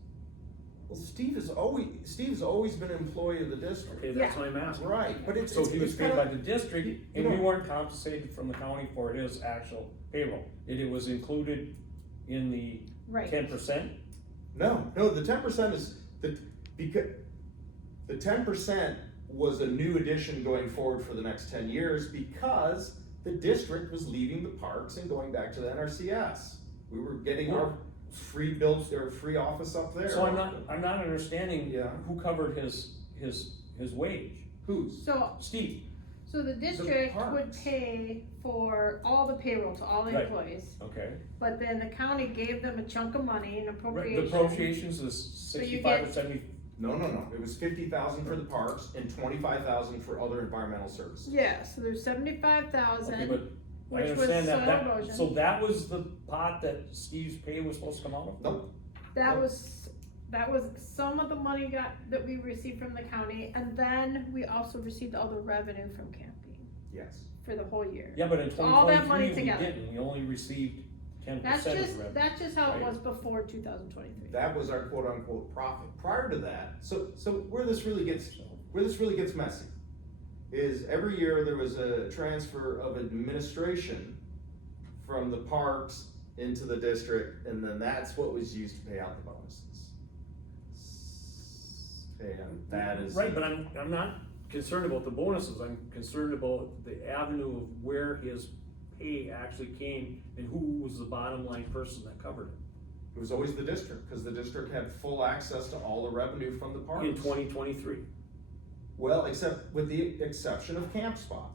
Well, Steve's always been an employee of the district. Okay, that's what I'm asking. Right, but it's. So he was it's paid by kinda- the district, you and we know- weren't compensated from the county for his actual payroll. It was included in the Right. 10%? No, the 10% is, because, the 10% was a new addition going forward for the next 10 years because the district was leaving the parks and going back to the NRCS. We were getting our free bills, their free office up there. So I'm not understanding Yeah. who covered his wage. Who's? So, Steve, so the district would parks. pay for all the payroll to all the Right. employees, okay. but then the county gave them a chunk of money in The appropriation. appropriations is you 65 or get- 70, No, it was 50,000 for the parks and 25,000 for other environmental services. Yeah, so there's 75,000. okay, but I which was understand soil that, erosion. so that was the pot that Steve's pay was supposed to come out of? Nope, That was some of the money that we received from the county, and then we also received all the revenue from camping yes. for the whole year. Yeah, but in All that money 2023, we together. didn't, we only received 10% That's of the just, revenue. that's just how it right? was before 2023. That was our quote unquote profit. Prior to that, so where this really gets messy is every year there was a transfer of administration from the parks into the district, and then that's what was used to pay out the bonuses. And that is. Right, but I'm not concerned about the bonuses, I'm concerned about the avenue of where his pay actually came and who was the bottom line person that covered It was always the district, because the district had full access to all the revenue from the it parks. in 2023. Well, except with the exception of Camp Spot,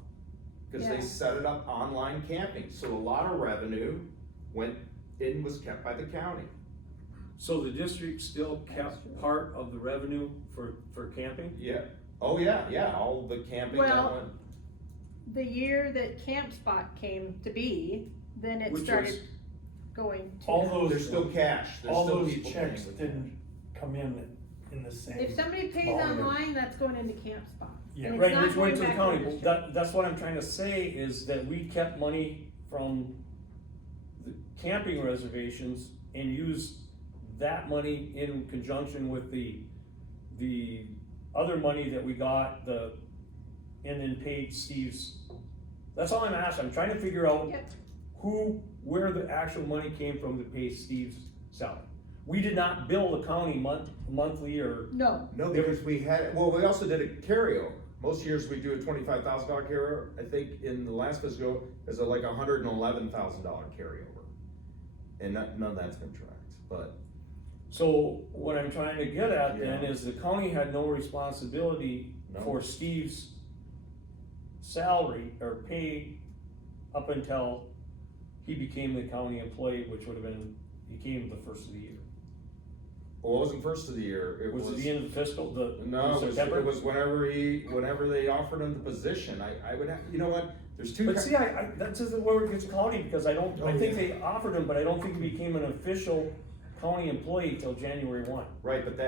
because Yeah. they set it up online camping, so a lot of revenue went in, was kept by the county. So the district still That's kept true. part of the revenue for camping? Yeah, oh yeah, all the camping that Well, went. The year that Camp Spot came to be, then it Which started was- going to. All those. There's still cash, there's All still those people paying checks with didn't come in the same. If somebody pays volume. online, that's going into Camp Spot. Yeah. And it's Right, not which went going to the back county, the Well, district. that's what I'm trying to say, is that we kept money from the camping reservations and used that money in conjunction with the other money that we got, and then paid Steve's. That's all I'm asking, I'm trying to figure out Yep. where the actual money came from to pay Steve's salary. We did not bill the county monthly or, No, No, because we also did a carryover. Most years we do a $25,000 carryover. I think in the last fiscal, it's like $111,000 carryover. And none of that's been tracked, but. so what I'm trying to get at then Yeah. is the county had no responsibility No. for Steve's salary or pay up until he became the county employee, which would have been, he came the first of the year. Well, it wasn't first of the year, it was. Was it the end of the fiscal, No, September? it was whenever they offered him the position, I would have, you know what, there's two. But see, I, that's just where it gets cloudy, because I don't, I Oh, think yeah. they offered him, but I don't think he became an official county employee till January 1. Right, but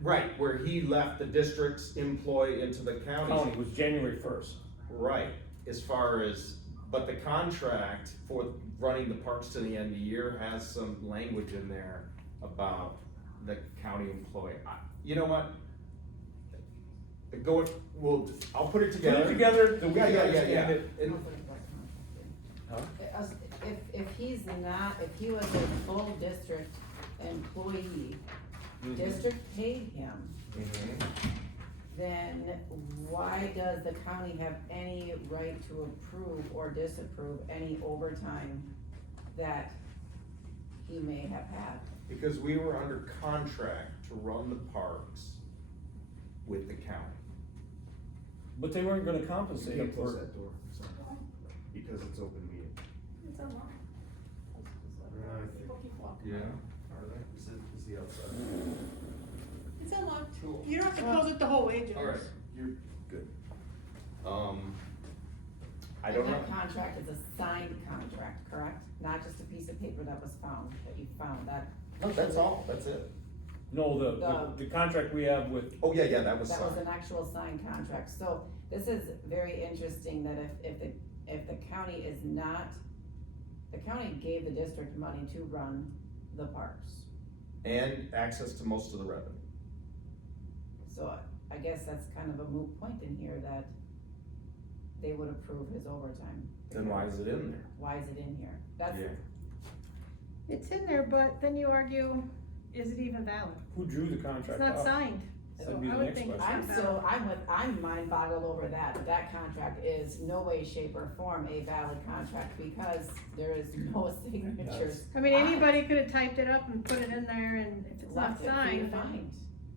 right, where he left the district's employee into the County was January 1st. Right, as far as but the contract for running the parks to the end of the year has some language in there about the county employee. You know what? I'll put it Put together. it together, the we Yeah, can yeah, yeah, understand yeah. it. And- Huh? If he's not, if he was a full district employee, Mhm. district paid him, Mhm. then why does the county have any right to approve or disapprove any overtime that he may have had? Because we were under contract to run the parks with the county. But they weren't gonna compensate him for, that door, because it's open meeting. It's unlocked. Yeah, are they? Is the outside? It's unlocked. Cool. You don't have to close it the whole way, Joe. Alright, you're good. I don't know. And that contract is a signed contract, correct? Not just a piece of paper that was found, that you found, that. No, that's all, that's it. no, the contract we have with, Oh, yeah, that was That was signed. an actual signed contract, so this is very interesting that if the county is not, the county gave the district money to run the parks. And access to most of the revenue. So I guess that's kind of a moot point in here that they would approve his overtime. Then why is it in there? Why is it in here? That's, Yeah. It's in there, but then you argue, is it even valid? who drew the It's contract not up? signed, so That'd be I the would next think it's question. not I'm still, valid. I'm mind boggled over that. That contract is no way, shape or form a valid contract because there is no signatures. I mean, anybody could have typed it up and put it in there, and if it's not Left it for you to signed, then find.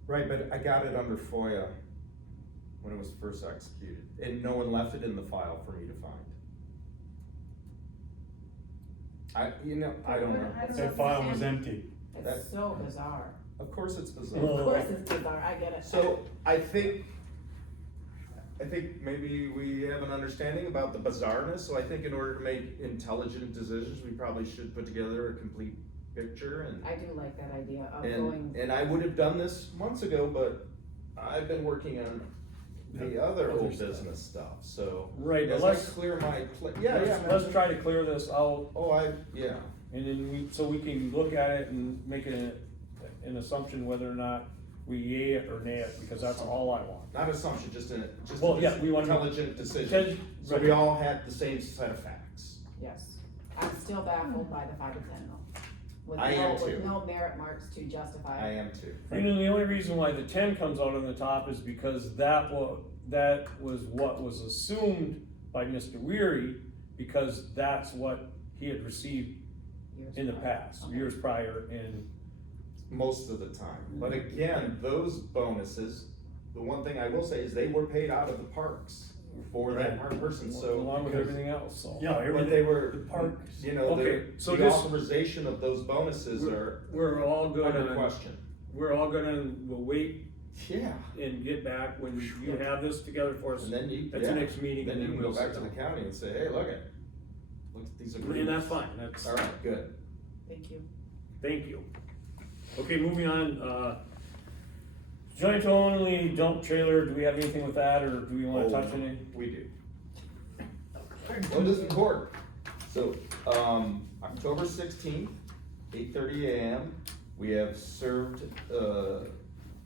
Right, but I got it under FOIA when it was first executed, and no one left it in the file for me to find. I don't know. I don't know. that file was empty. It's so bizarre. Of course it's bizarre. Of course it's bizarre, I get it. So I think maybe we have an understanding about the bizarreness, so I think in order to make intelligent decisions, we probably should put together a complete picture and. I do like that idea of going, And I would have done this months ago, but I've been working on the other Other old stuff. business stuff, so. Right, but As I let's, clear my yeah, let's try to clear this out, yeah, and then so we can look at it and make an assumption whether or not we yay it or nay it, because that's all I want. not assumption, just Well, an yeah, we want to- intelligent decision, so Right. we all had the same set of facts. yes. I'm still baffled by the 5 to 10 though. With I am no- too. With no merit marks to justify I it. am too. You know, the only reason why the 10 comes out on the top is because that was what was assumed by Mr. Weary, because that's what he had received Years in the prior. past, Okay. years prior, and Most of the time, but again, those bonuses, the one thing I will say is they were paid out of the parks for that Right. person, so. along with everything else, so. Yeah, But everything, they were, the parks. you know, Okay, so the this- authorization of those bonuses are We're all good under on, question. we'll wait Yeah. and get back when you have this together for us And then you, at the yeah, next meeting. then and you can we'll go back sit to the down. county and say, hey, look at these agreements. And that's fine, that's, All right, good. Thank you. thank you. Okay, moving on, joint only dump trailer, do we have anything with that, or do we wanna touch any? We do. Well, this is court. So, October 16th, 8:30 a.m., we have served,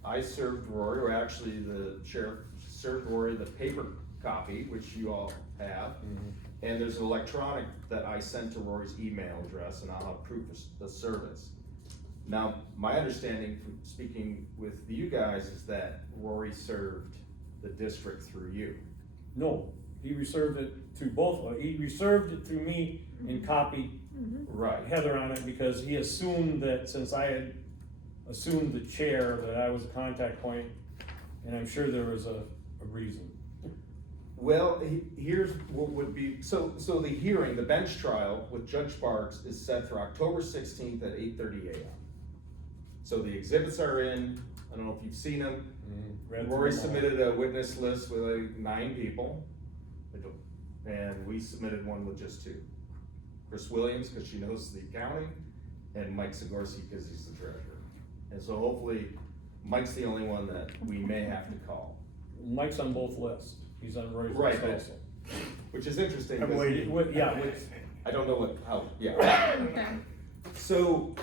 I served Rory, or actually the sheriff served Rory the paper copy, which you all have. And there's an electronic that I sent to Rory's email address, and I'll have proof of the service. Now, my understanding from speaking with you guys is that Rory served the district through you. No, he reserved it through both, he reserved it through me and copied Right. Heather on it, because he assumed that since I had assumed the chair, that I was the contact point, and I'm sure there was a reason. Well, here's what would be, so the hearing, the bench trial with Judge Sparks is set for October 16th at 8:30 a.m. So the exhibits are in, I don't know if you've seen them. Read through Rory them all. submitted a witness list with like 9 people. And we submitted one with just 2. Chris Williams, cause she knows the accounting, and Mike Zagorski, cause he's the treasurer. And so hopefully, Mike's the only one that we may have to call. Mike's on both lists, he's on Roy's Right, list but- also. which is interesting. I'm 'cause waiting. Yeah, I don't know yeah. Okay. So,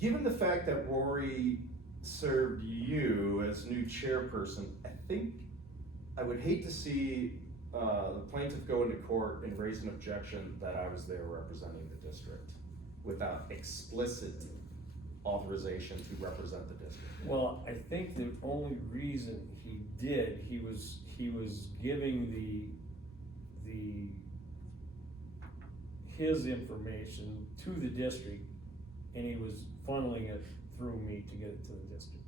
given the fact that Rory served you as new chairperson, I think I would hate to see the plaintiff go into court and raise an objection that I was there representing the district without explicit authorization to represent the district. Well, I think the only reason he did, he was giving his information to the district, and he was funneling it through me to get it to the district.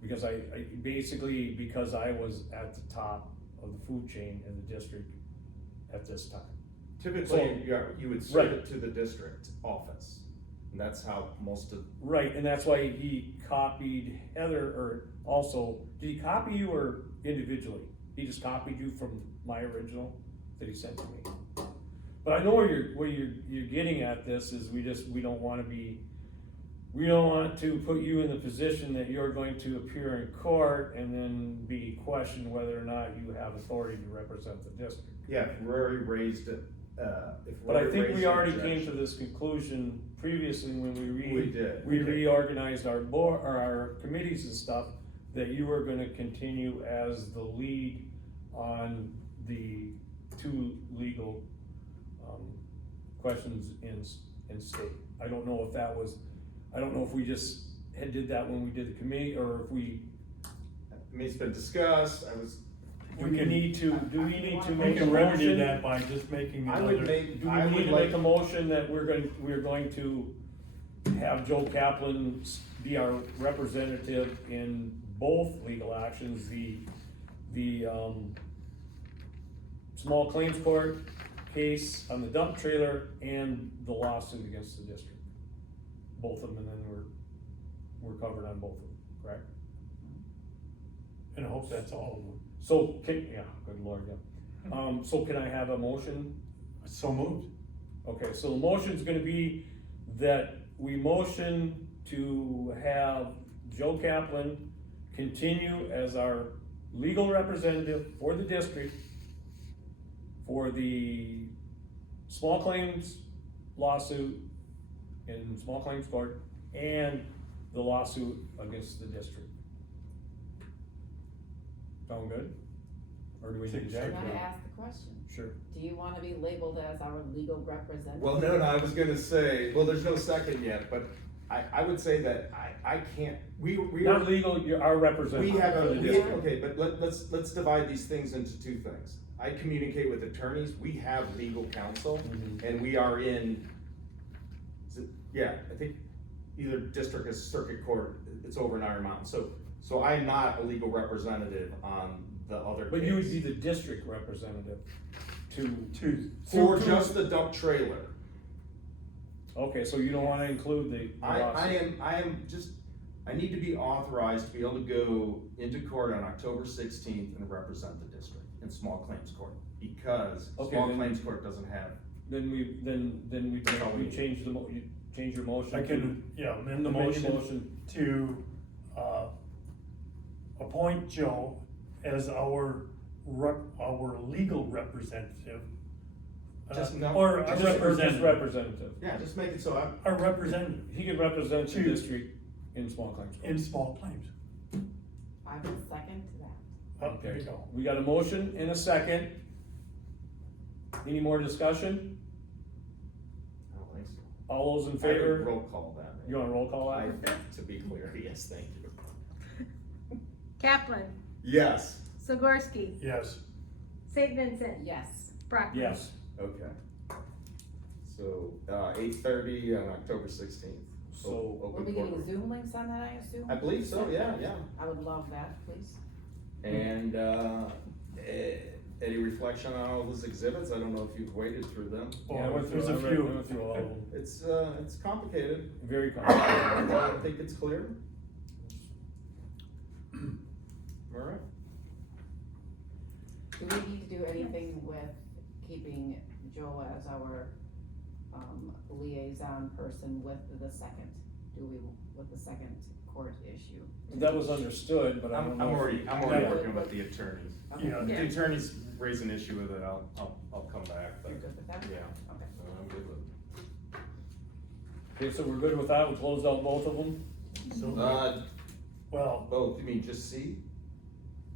Because I basically, because I was at the top of the food chain in the district at this time. Typically, you would Right. serve it to the district office, and that's how most of, Right, and that's why he copied Heather, or also, did he copy you or individually? He just copied you from my original that he sent to me. But I know where you're getting at this is we don't want to put you in the position that you're going to appear in court and then be questioned whether or not you have authority to represent the district. yeah, if Rory raised it, But I think we already came to this conclusion previously when We did. we reorganized our board, or our committees and stuff, that you were gonna continue as the lead on the two legal, questions in state. I don't know if we just did that when we did the committee, or if we, I mean, it's been discussed, do we need to We make a can remedy motion? that by just making I would another, make, Do I we need would to like. make a motion that we're going to have Joe Kaplan be our representative in both legal actions, the small claims court case on the dump trailer and the lawsuit against the district? Both of them, and then we're covered on both of them, correct? and I hope that's all of them. So, good lord, yeah. So can I have a motion? So moved. Okay, so the motion's gonna be that we motion to have Joe Kaplan continue as our legal representative for the district for the small claims lawsuit in small claims court and the lawsuit against the district. Sound good? Or do we need to Can check? I ask the question? Sure. Do you wanna be labeled as our legal representative? Well, no, I was gonna say, well, there's no second yet, but I would say that I can't, we Not are, legal, you're our representative. we have for a, the we, district. okay, but let's divide these things into two things. I communicate with attorneys, we have legal counsel, Mhm. and we are in, yeah, I think either district or circuit court, it's over in Iron Mountain, so I'm not a legal representative on the other case. But you would be the district representative to. For just the dump trailer. Okay, so you don't wanna include the I lawsuit? am just, I need to be authorized to be able to go into court on October 16th and represent the district in small claims court, because Okay, small then- claims court doesn't have, Then we change you change your motion. I can, amend the Amend your motion to, appoint Joe as our legal representative. Just no- Or a just- Just representative, representative. yeah, just make it so I'm, a representative He can represent the To- district in small claims court. in small claims. I will second that. Oh, there you go. We got a motion and a second. Any more discussion? I don't think so. All those in I would favor? roll call that. You wanna roll call I, that? to be clear, yes, thank you. Kaplan, Yes. Zagorski, Yes, St. Vincent, Yes. Brockman. Yes. Okay. So, 8:30 on October 16th. So- We'll be getting Zoom links on that, I assume? I believe so, yeah. I would love that, please. And, any reflection on all those exhibits? I don't know if you've waded through them. Yeah, I went through, There's a I few. went through all of them. It's complicated. Very complicated. I think it's clear. All right. Do we need to do anything with keeping Joe as our, liaison person with the second? With the second court issue. That was understood, but I don't I'm know. already Yeah. working with the attorneys. Yeah. If the attorneys raise an issue with it, I'll come back, but, You're good with that? yeah, Okay. I'm good with it. Okay, so we're good with that, we closed out both of them, Well, Both, you mean just C?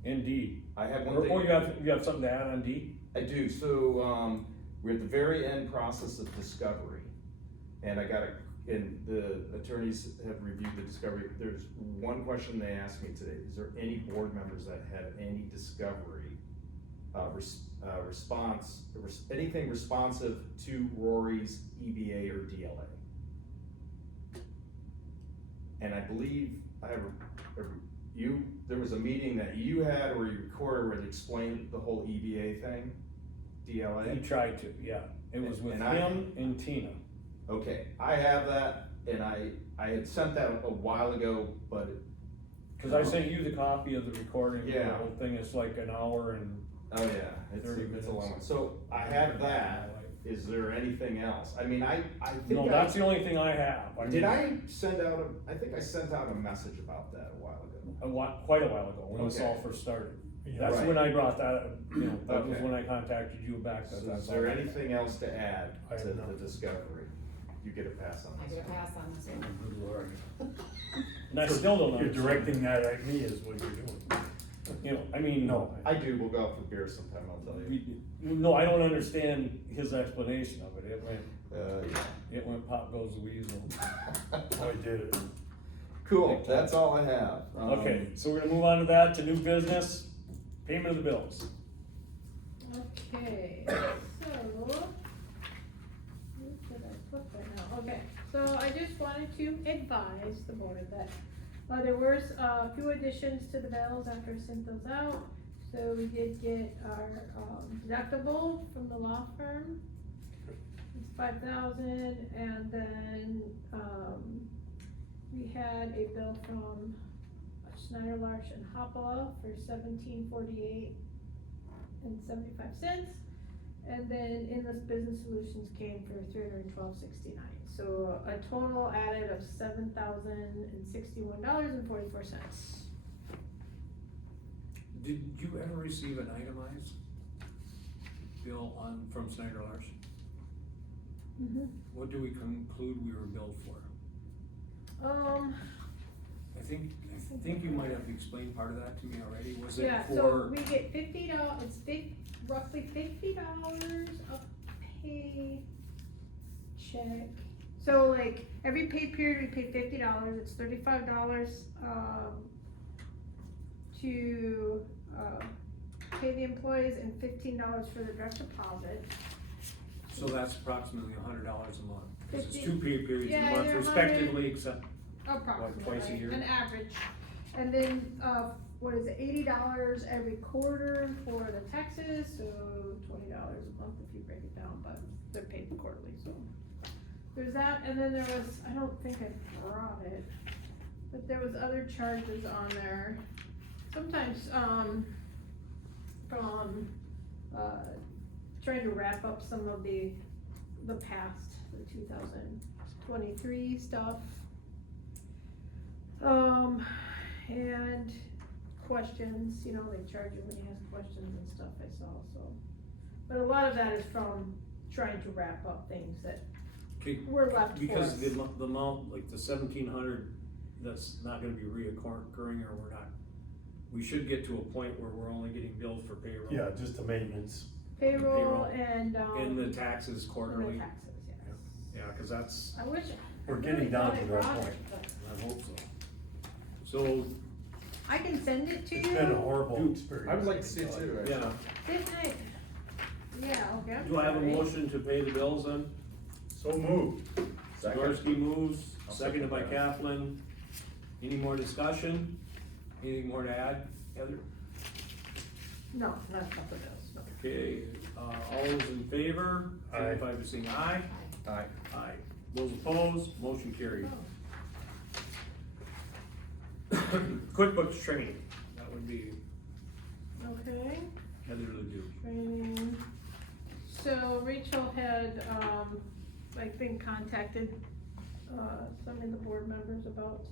and D. I have one Or thing. you have something to add on D? I do, so, we're at the very end process of discovery. And and the attorneys have reviewed the discovery. There's one question they asked me today: is there any board members that have any discovery, anything responsive to Rory's EBA or DLA? And I believe there was a meeting that you had or you recorded where they explained the whole EBA thing, DLA? He tried to, yeah, it was with And I- him and Tina. Okay, I have that, and I had sent that a while ago, but, Cause I sent you the copy of the recording, the Yeah. whole thing is like an hour and. oh yeah, it's 30 a minutes. long one. So I have that. Is there anything else? I mean, I think No, that's the only thing I have. did mean, I send out I think I sent out a message about that a while ago. Quite a while ago, when this Okay. all first started. yeah, That's Right. when I brought that, up, that was Okay. when I contacted you back. So that's is there all. anything else to add I to have the none. discovery? You get a pass on I this get a one. pass on this one. good lord. And I still don't You're understand. directing that at me is what you're doing. You know, I mean. No. I do, we'll go out for beer sometime, I'll tell you. No, I don't understand his explanation of it, Yeah. it went pop goes the weasel. I did it. Cool, that's all I have. Okay, so we're gonna move on to that, to new business, payment of the bills. Okay, so, where did I put that now? Okay, so I just wanted to advise the board that, there were a few additions to the bills after I sent those out. So we did get our, deductible from the law firm. It's 5,000, and then, we had a bill from Schneider, Larch and Hopala for $17.48 and 75 cents. And then Endless Business Solutions came for $312.69. So a total added of $7,061.44. Did you ever receive an itemized bill from Snyder Larch? Mm-hmm. What do we conclude we were billed for? I think you might have explained part of that to me already, was it Yeah, so for, we get $50, it's roughly $50 a pay check. So like, every pay period, we pay $50, it's $35, to, pay the employees and $15 for the direct deposit. so that's approximately $100 a month, cause it's 50 two pay periods a yeah, month they're respectively, except, Approximately, twice a year? an average. And then, what is it, $80 every quarter for the taxes, so $20 a month if you break it down, but they're paid quarterly, so. There's that, and then there was, I don't think I brought it, but there was other charges on there. Sometimes, from, trying to wrap up some of the past, the 2023 stuff. And questions, you know, they charge you when you ask questions and stuff, I saw, so. But a lot of that is from trying to wrap up things that okay, were left for because us. the amount, like the 1,700, that's not gonna be reoccurring, or we're not, we should get to a point where we're only getting billed for payroll. Yeah, just the maintenance. Payroll and, And the taxes and the quarterly, taxes, yes. yeah, cause that's, I wish. We're I getting really down thought to I that brought it, point. but I hope so. So, I can send it to you. It's been a horrible Dude, experience. I would like to see it too, actually. yeah, Didn't I? Yeah, okay. I'm do I have a sorry. motion to pay the bills then? So moved. Zagarski moves, I'll seconded by second that. Kaplan. Any more discussion? Anything more to add, Heather? No, not a couple of those, no. Okay, all those in favor, Aye. signify by saying aye. Aye. Aye. Those opposed, motion carried. Oh, QuickBooks training, that would be okay. Heather Ledoux. Training. So Rachel had, I think, contacted, some of the board members about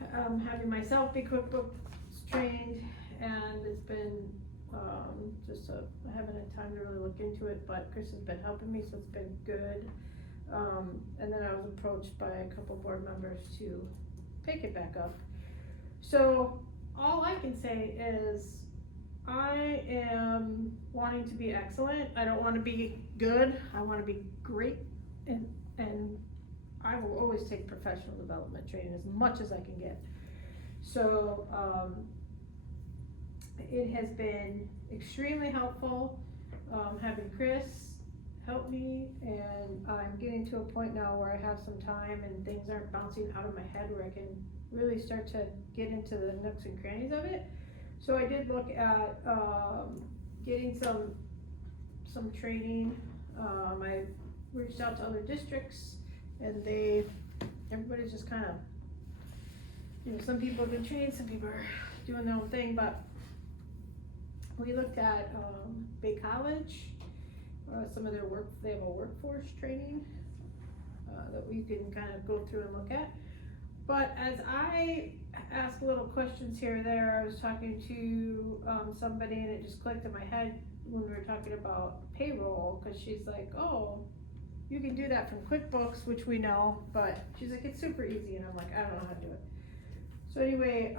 having myself be QuickBooks trained, and it's been, I haven't had time to really look into it, but Chris has been helping me, so it's been good. And then I was approached by a couple board members to pick it back up. So, all I can say is, I am wanting to be excellent. I don't wanna be good, I wanna be great, and I will always take professional development training as much as I can get. So, it has been extremely helpful, having Chris help me, and I'm getting to a point now where I have some time and things aren't bouncing out of my head, where I can really start to get into the nooks and crannies of it. So I did look at, getting some training. I reached out to other districts, and everybody's just kind of, some people have been trained, some people are doing their own thing, but we looked at, Bay College, some of their they have a workforce training, that we can kind of go through and look at. But as I asked little questions here or there, I was talking to, somebody, and it just clicked in my head when we were talking about payroll, cause she's like, oh, you can do that from QuickBooks, which we know, but she's like, it's super easy, and I'm like, I don't know how to do it. So anyway,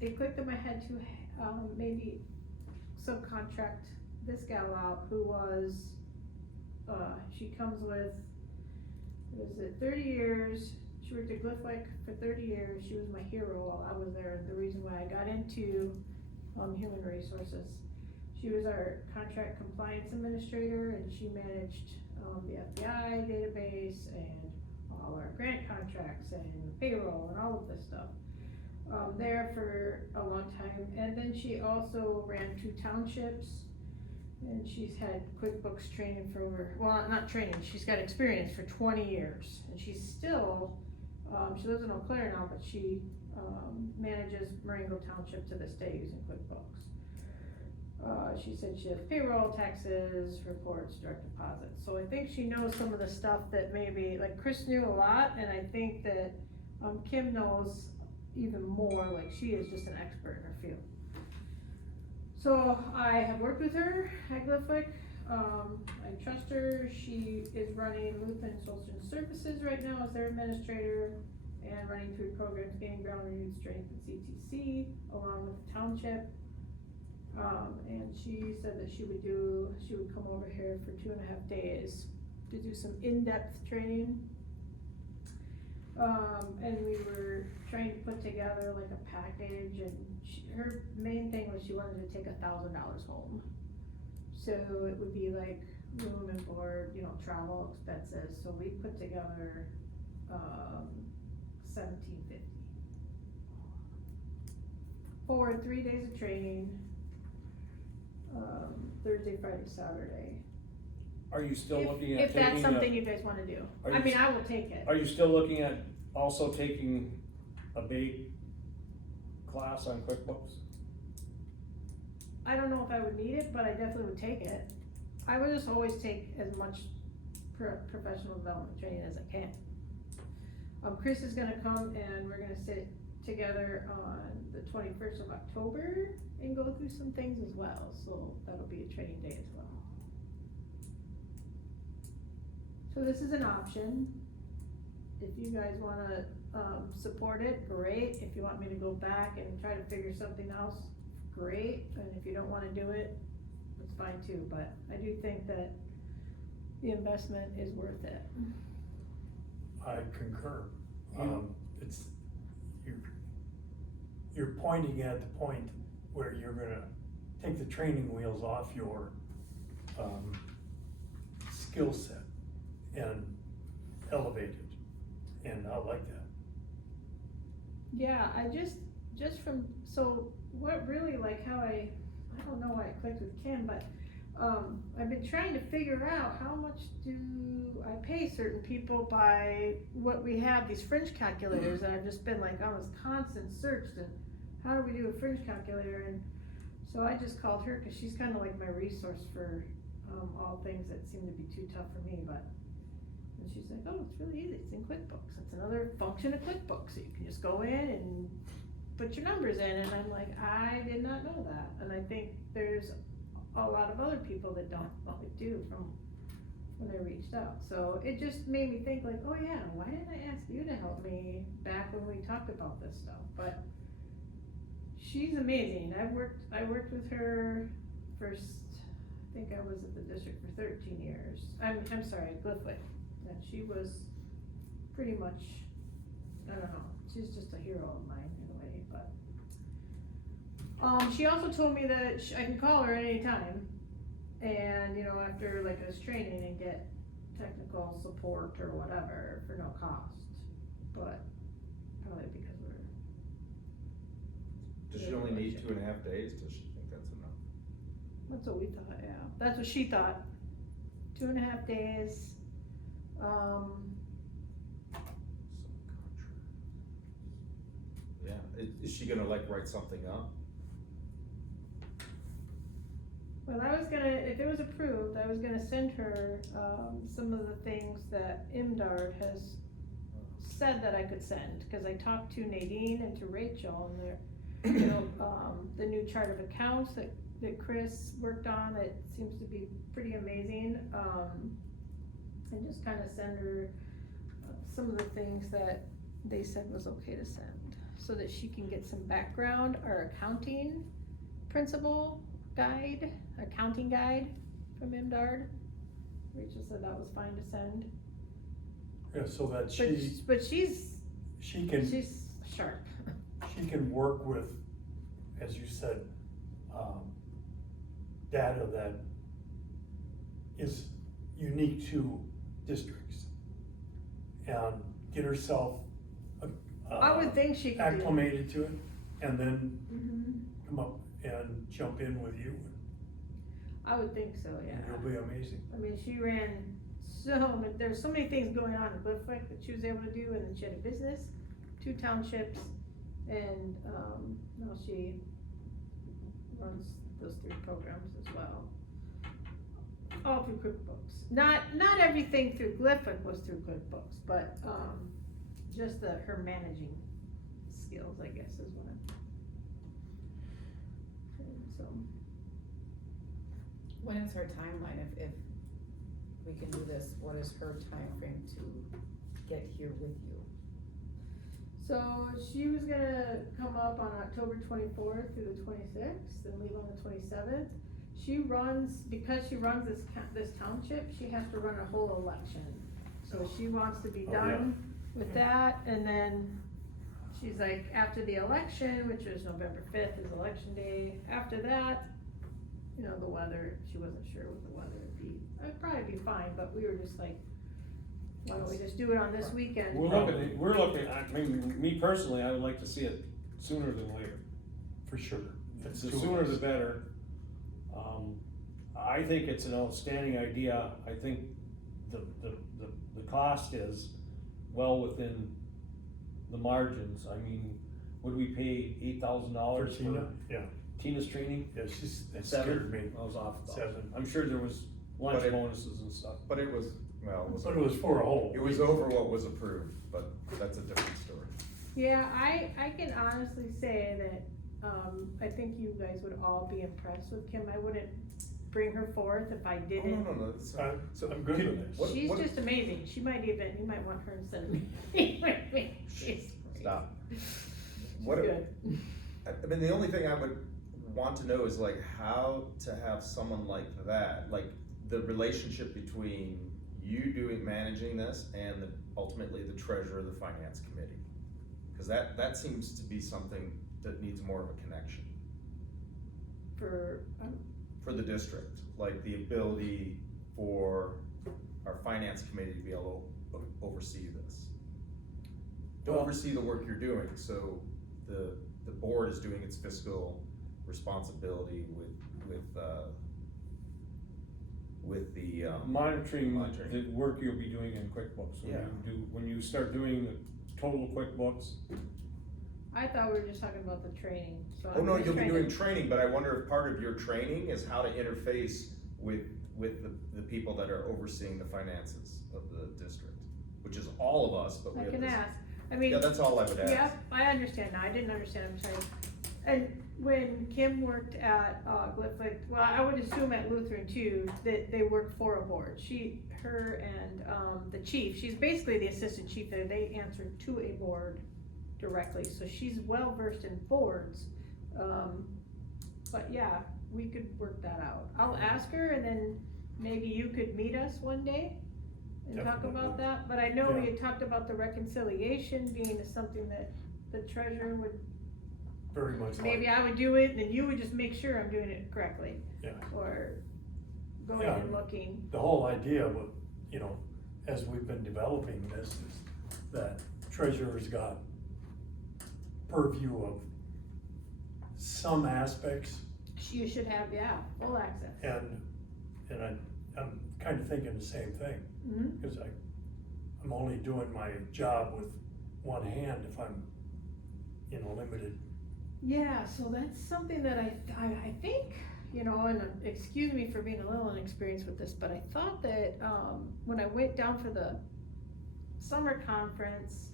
it clicked in my head to, maybe subcontract this gal out, who was, she comes with, 30 years, she worked at Glyphwick for 30 years, she was my hero while I was there, the reason why I got into, human resources. She was our contract compliance administrator, and she managed, the FBI database, and all our grant contracts, and payroll, and all of this stuff. There for a long time, and then she also ran 2 townships, and she's had QuickBooks training for over, well, not training, she's got experience for 20 years, and she's still, she lives in Eau Claire now, but she, manages Marengo Township to this day using QuickBooks. She said she has payroll, taxes, reports, direct deposits, so I think she knows some of the stuff that maybe, like Chris knew a lot, and I think that, Kim knows even more, like she is just an expert in her field. So I have worked with her at Glyphwick, I trust her. She is running Lutheran Social Services right now as their administrator, and running 3 programs, gaining ground, renewed strength, and CTC, along with the township. And she said that she would come over here for 2.5 days to do some in-depth training. And we were trying to put together like a package, and her main thing was she wanted to take $1,000 home. So it would be like room and board, travel expenses, so we put together, $1,750 for 3 days of training, Thursday, Friday, Saturday. Are you still looking at If that's taking something you guys wanna do, Are I you mean, s- I will take it. Are you still looking at also taking a Bay class on QuickBooks? I don't know if I would need it, but I definitely would take it. I would just always take as much professional development training as I can. Chris is gonna come, and we're gonna sit together on the 21st of October and go through some things as well, so that'll be a training day as well. So this is an option. If you guys wanna, support it, great. If you want me to go back and try to figure something else, great. And if you don't wanna do it, that's fine too, but I do think that the investment is worth it. I concur. It's, you're pointing at the point where you're gonna take the training wheels off your, skill set and elevate it, and I like that. Yeah, I just from, so what really, like how I don't know why I clicked with Kim, but, I've been trying to figure out how much do I pay certain people by what we have, these fringe calculators, and I've just been like on this constant search, and how do we do a fringe calculator, and so I just called her, cause she's kinda like my resource for, all things that seem to be too tough for me, but, And she's like, oh, it's really easy, it's in QuickBooks, it's another function of QuickBooks, so you can just go in and put your numbers in, and I'm like, I did not know that, and I think there's a lot of other people that don't know it too from when I reached out, so it just made me think like, oh yeah, why didn't I ask you to help me back when we talked about this stuff, but she's amazing, I worked with her first, I think I was at the district for 13 years, I'm sorry, Glyphwith, and she was pretty much, I don't know, she's just a hero of mine in a way, but. She also told me that I can call her at any time, and, you know, after like this training and get technical support or whatever for no cost, but probably because we're. Does she only need 2.5 days? Does she think that's enough? That's what we thought, yeah, that's what she thought, 2.5 days, Yeah, is she gonna like write something up? well, I was gonna, if it was approved, I was gonna send her, some of the things that IMDARD has said that I could send, cause I talked to Nadine and to Rachel, and they're, you know, the new chart of accounts that Chris worked on, that seems to be pretty amazing, and just kinda send her some of the things that they said was okay to send, so that she can get some background, our accounting principle guide, accounting guide from IMDARD. Rachel said that was fine to send, Yeah, so that but she's she can, sharp. she can work with, as you said, data that is unique to districts. And get herself I would think she could do. acclimated to it, and then Mhm. come up and jump in with you, I would think so, yeah. and you'll be amazing. I mean, she ran there's so many things going on in Glyphwith that she was able to do, and then she had a business, 2 townships, and, now she runs those 3 programs as well. All through QuickBooks. Not everything through Glyphwith was through QuickBooks, but, just her managing skills, I guess, is what I'm. And so, When is her timeline, if we can do this, what is her timeframe to get here with you? so she was gonna come up on October 24th through the 26th and leave on the 27th. Because she runs this township, she has to run a whole election. So she wants to be Oh, yeah. done with that, and then she's like, after the election, which is November 5th is election day, after that, you know, the weather, she wasn't sure what the weather would be. It'd probably be fine, but we were just like, why don't we just do it on this weekend? We're looking, I mean, me personally, I would like to see it sooner than later. For sure. It's The 2 sooner of the us. better. I think it's an outstanding idea, I think the cost is well within the margins, I mean, would we pay $8,000 For Tina, for yeah, Tina's training? yeah, that scared me. I was off. 7. I'm sure there was lunch But it- bonuses and stuff. But it was, well, But it was for a whole. it was over what was approved, but that's a different story. Yeah, I can honestly say that, I think you guys would all be impressed with Kim. I wouldn't bring her forth if I Oh, didn't. no, that's, I'm so. I'm good with this. What- She's just amazing. You might want her instead of me. She's Stop. She's What- good. I mean, the only thing I would want to know is like how to have someone like that, like the relationship between you managing this and ultimately the treasurer of the finance committee. Cause that seems to be something that needs more of a connection For, for the district, like the ability for our finance committee to be able to oversee this. To Well- oversee the work you're doing, so the board is doing its fiscal responsibility with the, Monitoring Monitoring. the work you'll be doing in QuickBooks, when you start doing the total QuickBooks. I thought we were just talking about the training, so. oh no, I'm just you'll be trying doing to- training, but I wonder if part of your training is how to interface with with the people that are overseeing the finances of the district, which is all of us, but we I have can this. ask, I mean. Yeah, that's all I would ask. Yeah, I understand now, I didn't understand, I'm sorry. And when Kim worked at, Glyphic, well, I would assume at Lutheran too, that they worked for a board. Her and, the chief, she's basically the assistant chief there, they answer to a board directly, so she's well versed in boards. But yeah, we could work that out. I'll ask her and then maybe you could meet us one day and talk about Definitely. that, but I know we Yeah. had talked about the reconciliation being something that the treasurer would, Very much like. maybe I would do it, and then you would just make sure I'm doing it correctly, Yeah, or going Yeah. and looking. the whole idea with, you know, as we've been developing this, is that treasurer's got purview of some aspects, You should have, yeah, full access. and I'm kind of thinking the same thing, Mhm. because I'm only doing my job with one hand if I'm, you know, limited. Yeah, so that's something that I think, you know, and excuse me for being a little inexperienced with this, but I thought that, when I went down for the summer conference,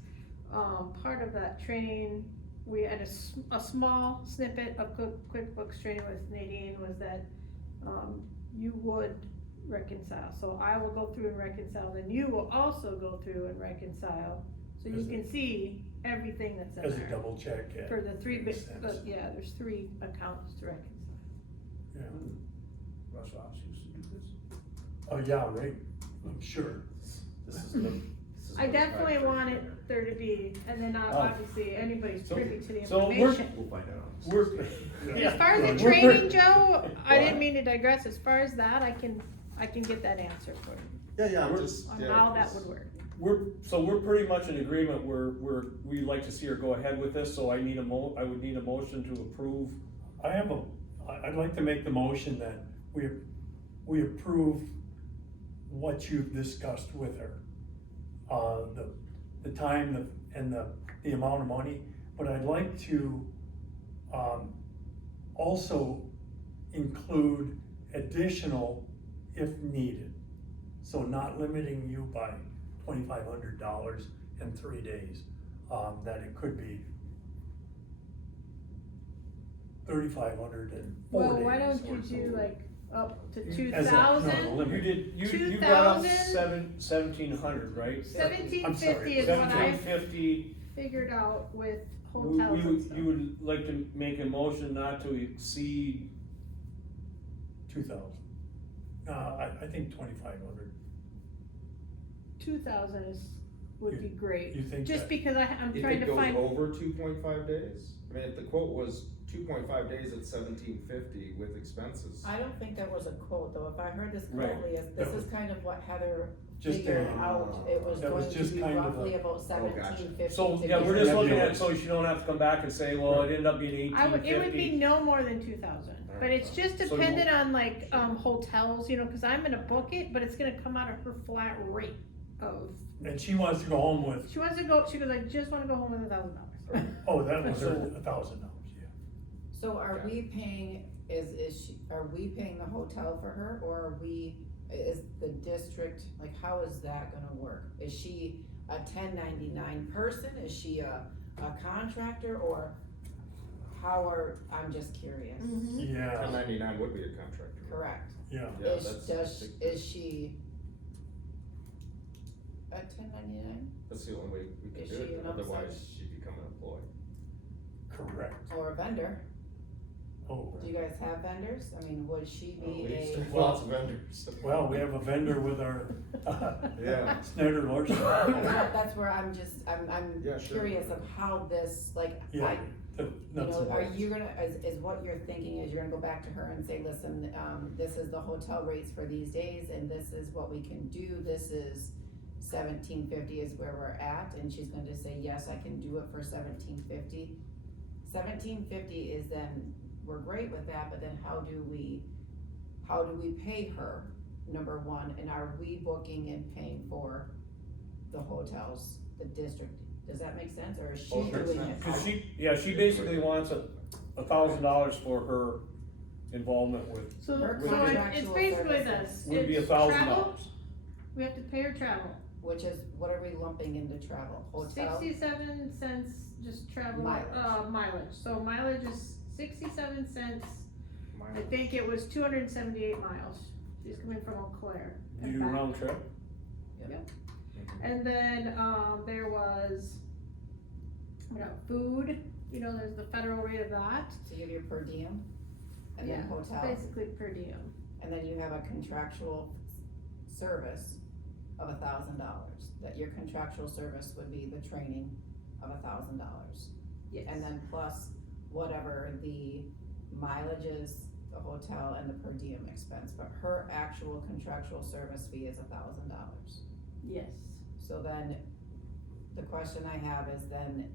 part of that training, we had a small snippet of QuickBooks training with Nadine was that, you would reconcile, so I will go through and reconcile, then you will also go through and reconcile, so you As a- can see everything that's in As a there. double check. For the three in a big, sense. yeah, there's 3 accounts to reconcile. Yeah. Russ House used to do this. Oh, yeah, right, I'm sure. This is the. I definitely want it there to be, and then obviously anybody's so- privy to the so we're- information. We'll find out. We're, As far as the We're pretty- training, Joe, I didn't mean to digress, as far as that, I can get that answer for you, Yeah, I'm We're- just, on yeah, how that 'cause- would work. we're pretty much in agreement, we'd like to see her go ahead with this, so I would need a motion to approve. I'd like to make the motion that we approve what you've discussed with her. The time and the amount of money, but I'd like to, also include additional if needed. So not limiting you by $2,500 in 3 days, that it could be 3,500 in 4 days. Well, why don't you or do so. like up to As a- 2,000? no, limit. You got off 2,000? 1,700, right? 1750 is what I 1750, figured out with you hotels and stuff. would like to make a motion not to exceed, 2,000. I think 2,500. 2,000 would be great, You think just that? because I'm If trying it to goes find. over 2.5 days, I mean, if the quote was 2.5 days at 1750 with expenses. I don't think there was a quote though, if I heard this Right. correctly, this is kind of what Heather Just figured a- out, it was that was going to just be kind of roughly a- about gotcha. 1750. so, to yeah, be we're just Yeah, looking at, yours. so you don't have to come back and say, well, it ended up being It would be 1850. no more than 2,000, but it's just So you dependent on like, hotels, you know, cause I'm gonna book it, but it's gonna come out of her flat rate of, And she wants to go home with, she wants to go, she goes, I just wanna go home with $1,000. oh, that was her So- $1,000, yeah. So are we paying, are we paying the hotel for her, or is the district, like, how is that gonna work? Is she a 1099 person, is she a contractor, or I'm just curious. Yeah, 1099 would be a contractor. Correct. yeah. Yeah, that's. Is she a 1099 That's the only way we could Is do she it, an otherwise outsider? she'd become an employee. Correct. or a vendor? Oh, Do you guys have vendors? I mean, would she be There's a? lots of vendors. well, we have a vendor with our, Yeah. Snyder Larson. That's where I'm Yeah, sure. curious of how this, like, Yeah, the you nuts know, and are bolts. you gonna, is what you're thinking is you're gonna go back to her and say, listen, this is the hotel rates for these days, and this is what we can do, this is 1750 is where we're at, and she's gonna just say, yes, I can do it for 1750. 1750 is then, we're great with that, but then how do we pay her, number one, and are we booking and paying for the hotels, the district? Does that make sense, or is she Oh, makes doing it? sense. Cause she basically wants $1,000 for her involvement with, So, Her so contractual it's basically services this. would be It's $1,000. travel, we have to pay her travel. Which is, what are we lumping into travel? Hotel? 67 cents just travel, Mileage. mileage, so mileage is 67 cents. I think it was 278 miles, she's coming from Eau Claire. you and do back. round trip? And then, there was, food, there's the federal rate of that. So you have your per diem, and then Yeah, hotel, basically per diem. and then you have a contractual service of $1,000. That your contractual service would be the training of $1,000. Yes. And then plus whatever the mileage is, the hotel and the per diem expense, but her actual contractual service fee is $1,000. Yes. So then, the question I have is then,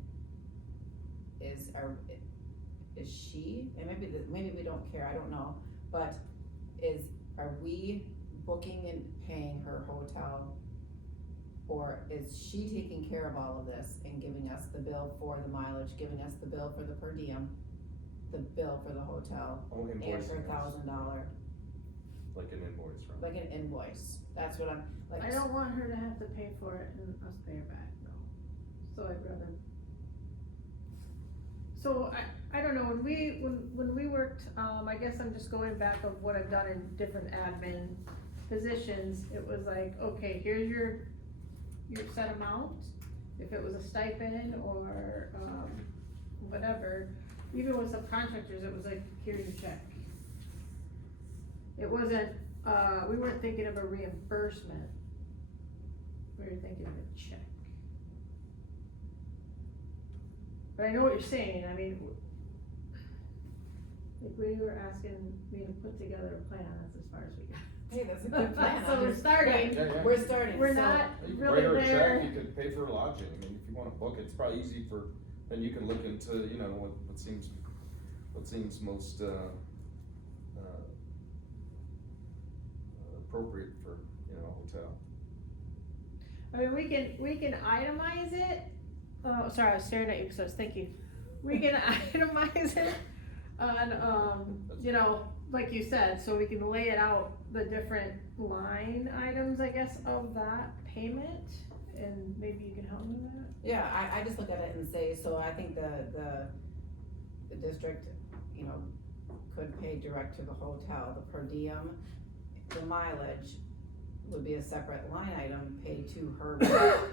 is she, and maybe we don't care, I don't know, but are we booking and paying her hotel? Or is she taking care of all of this and giving us the bill for the mileage, giving us the bill for the per diem, the bill for the hotel, Oh, and invoice, her $1,000, like an invoice, right? like an invoice, that's what I'm, like. I don't want her to have to pay for it and us pay her back, no. So I'd rather. So I don't know, when we worked, I guess I'm just going back of what I've done in different admin positions, it was like, okay, here's your set amount. If it was a stipend or, whatever, even with subcontractors, it was like, here's your check. It wasn't, we weren't thinking of a reimbursement. We were thinking of a check. But I know what you're saying, I mean, if we were asking me to put together a plan, that's as far as we got. Hey, that's a good plan. So we're starting. Yeah, yeah. We're starting, We're so- not You can really write her a there. check, you could pay for her lodging, I mean, if you wanna book it, it's probably easy for, then you can look into, what seems most, appropriate for, a hotel. I mean, we can itemize it, oh, sorry, I was staring at you because I was thinking, we can itemize it on, like you said, so we can lay it out, the different line items, I guess, of that payment, and maybe you can help me with that? Yeah, I just look at it and say, so I think the district, could pay direct to the hotel, the per diem, the mileage would be a separate line item paid to her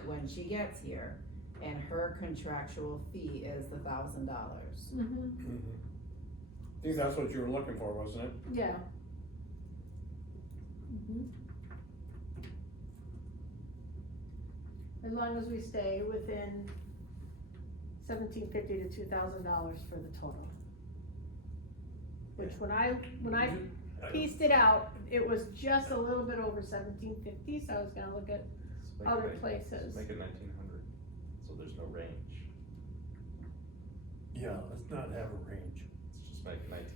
when she gets here, and her contractual fee is the $1,000. Mm-hmm, I think that's what you were looking for, wasn't it? yeah. Mhm. As long as we stay within $1,750 to $2,000 for the total. Which when I pieced it out, it was just a little bit over $1,750, so I was gonna look at other places. Make it 1,900, so there's no range, Yeah, let's not have a range. let's just make it 1,900,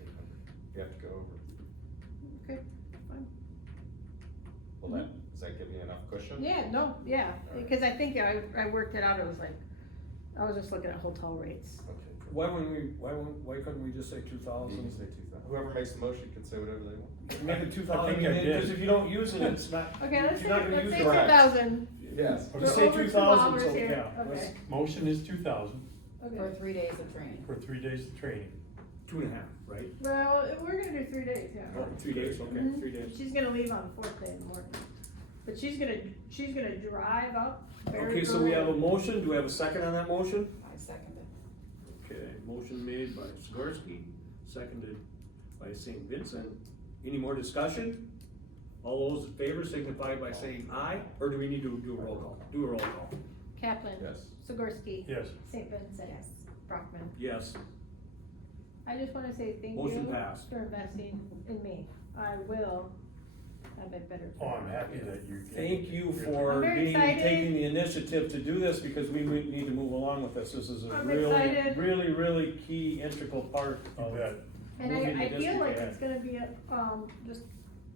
you have to go over. Okay, fine. Well, does that give me enough cushion? Yeah, no, yeah, because I think I worked it out, it was like, I was just looking at hotel rates. Okay, cool. Why couldn't we just say You 2,000? can say 2,000, whoever makes the motion can say whatever they want. Make it 2,000, I think I did. because if you don't use it, it's not, Okay, let's you're not say, gonna use it. 2,000. Yes. Or We're just say over 2 2,000, hours so, here. yeah. let's- Okay. Motion is 2,000 For Okay, 3 days of training. for 3 days of training. 2.5, right? well, we're gonna do 3 days, yeah. Or 3 days, okay, Mhm. 3 days. She's gonna leave on the 4th day in the morning, but she's gonna drive up very Okay, so we have a early. motion, do we have a second on that motion? I second it. Okay, motion made by Sikorsky, seconded by St. Vincent. Any more discussion? All those in favor signify by saying aye, or do we need to do a roll call? Do a roll call. Kaplan. Yes. Sikorsky. Yes. St. Vincent. Yes. Brockman. Yes, I just wanna say thank motion you passed. for investing in me. I will have a better. Oh, I'm happy that you're. Thank you I'm for very excited. taking the initiative to do this, because we need to move along with this. This is a I'm really, excited. really key integral part You of bet. And moving the I feel district like ahead. it's gonna be just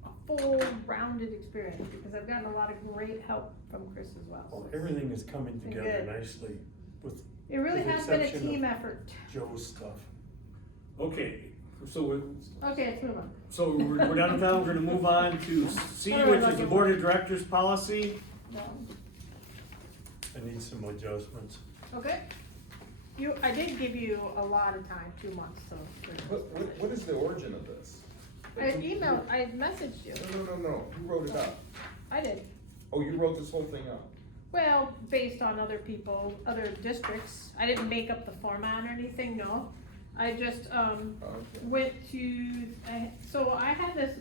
a full rounded experience, because I've gotten a lot of great help from Chris as well. Well, everything is coming Been together good. nicely with It really with the has been a exception team of- effort. Joe's stuff. Okay, So we're, Okay, let's move on. so we're done with that, we're gonna move on to C, which is the board of directors policy. No. I need some adjustments. Okay. I did give you a lot of time, 2 months, so. What is the origin of this? I messaged you. No, who wrote it up? I did. Oh, you wrote this whole thing up? Well, based on other people, other districts. I didn't make up the format or anything, no. I just, Okay. went to, so I had this,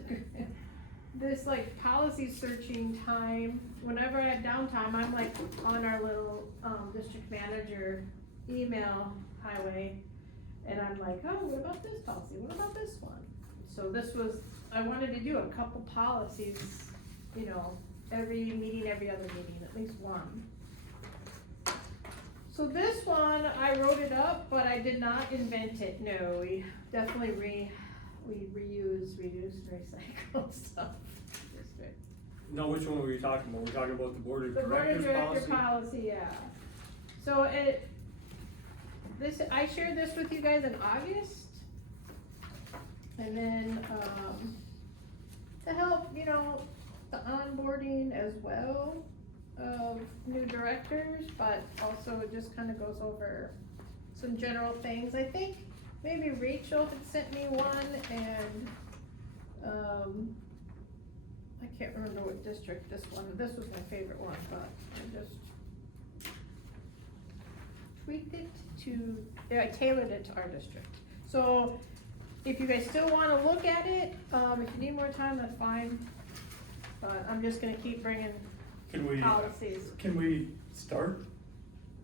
this like policy searching time. Whenever I have downtime, I'm like on our little, district manager email highway. And I'm like, oh, what about this policy? What about this one? So this was, I wanted to do a couple policies, you know, every meeting, every other meeting, at least one. So this one, I wrote it up, but I did not invent it, no, we definitely we reuse, reduce, and recycle stuff. No, which one were you talking about? We're talking about the board of The board of directors director policy? policy, yeah. So I shared this with you guys in August. And then, to help, you know, the onboarding as well of new directors, but also it just kinda goes over some general things. I think maybe Rachel had sent me one and, I can't remember what district this was my favorite one, but I just tweaked it I tailored it to our district. So, if you guys still wanna look at it, if you need more time, that's fine. But I'm just gonna keep bringing policies. Can we start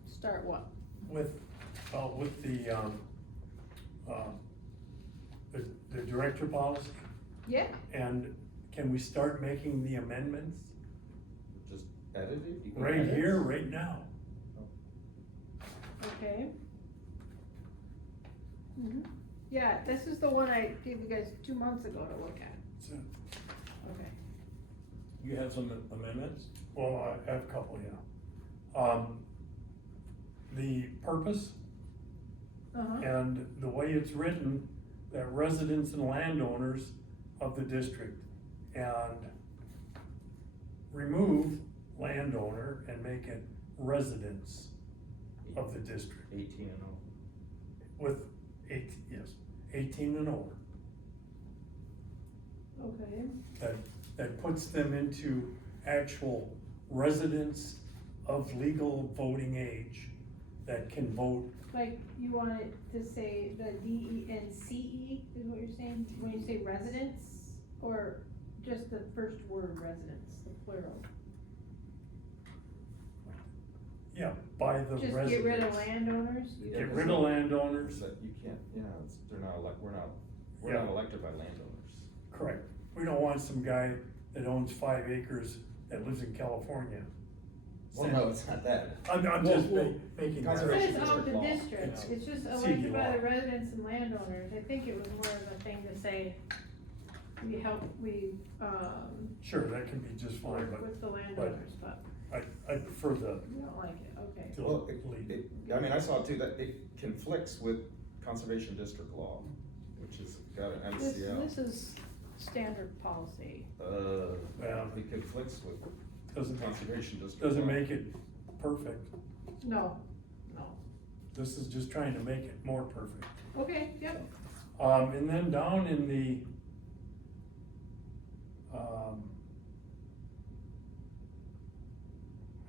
Start what? with the director policy? Yeah, And can we start making the amendments Just edit it? You can right edit? here, right now? okay. Yeah, this is the one I gave you guys 2 months ago to look at. So, Okay. You have some amendments? well, I have a couple, yeah. The purpose Uh-huh, and the way it's written, that residents and landowners of the district, and remove landowner and make it residents of the district 18 and over. with 18 and over. okay. That puts them into actual residents of legal voting age that can vote. Like, you want it to say the DENCE is what you're saying, when you say residents, or just the first word residents, the plural? Yeah, by the Just residents. get rid of landowners? Get rid of landowners, That you can't, they're not we're Yeah. not elected by landowners. correct. We don't want some guy that owns 5 acres that lives in California. Well, no, it's not that. I'm Well, just well, making It that. conservation says of the district law. district, It's it's just CD elected by law. the residents and landowners, I think it was more of a thing to say, we Sure, that can be just fine, work but with the landowners, but I prefer the, you don't like it, okay. to Well, lead. I mean, I saw too that it conflicts with conservation district law, which has got an MCL. This is standard policy. Yeah. It conflicts with Doesn't make, conservation district. doesn't law. make it perfect. No, This is just trying to make it more perfect. okay, yep, And then down in the,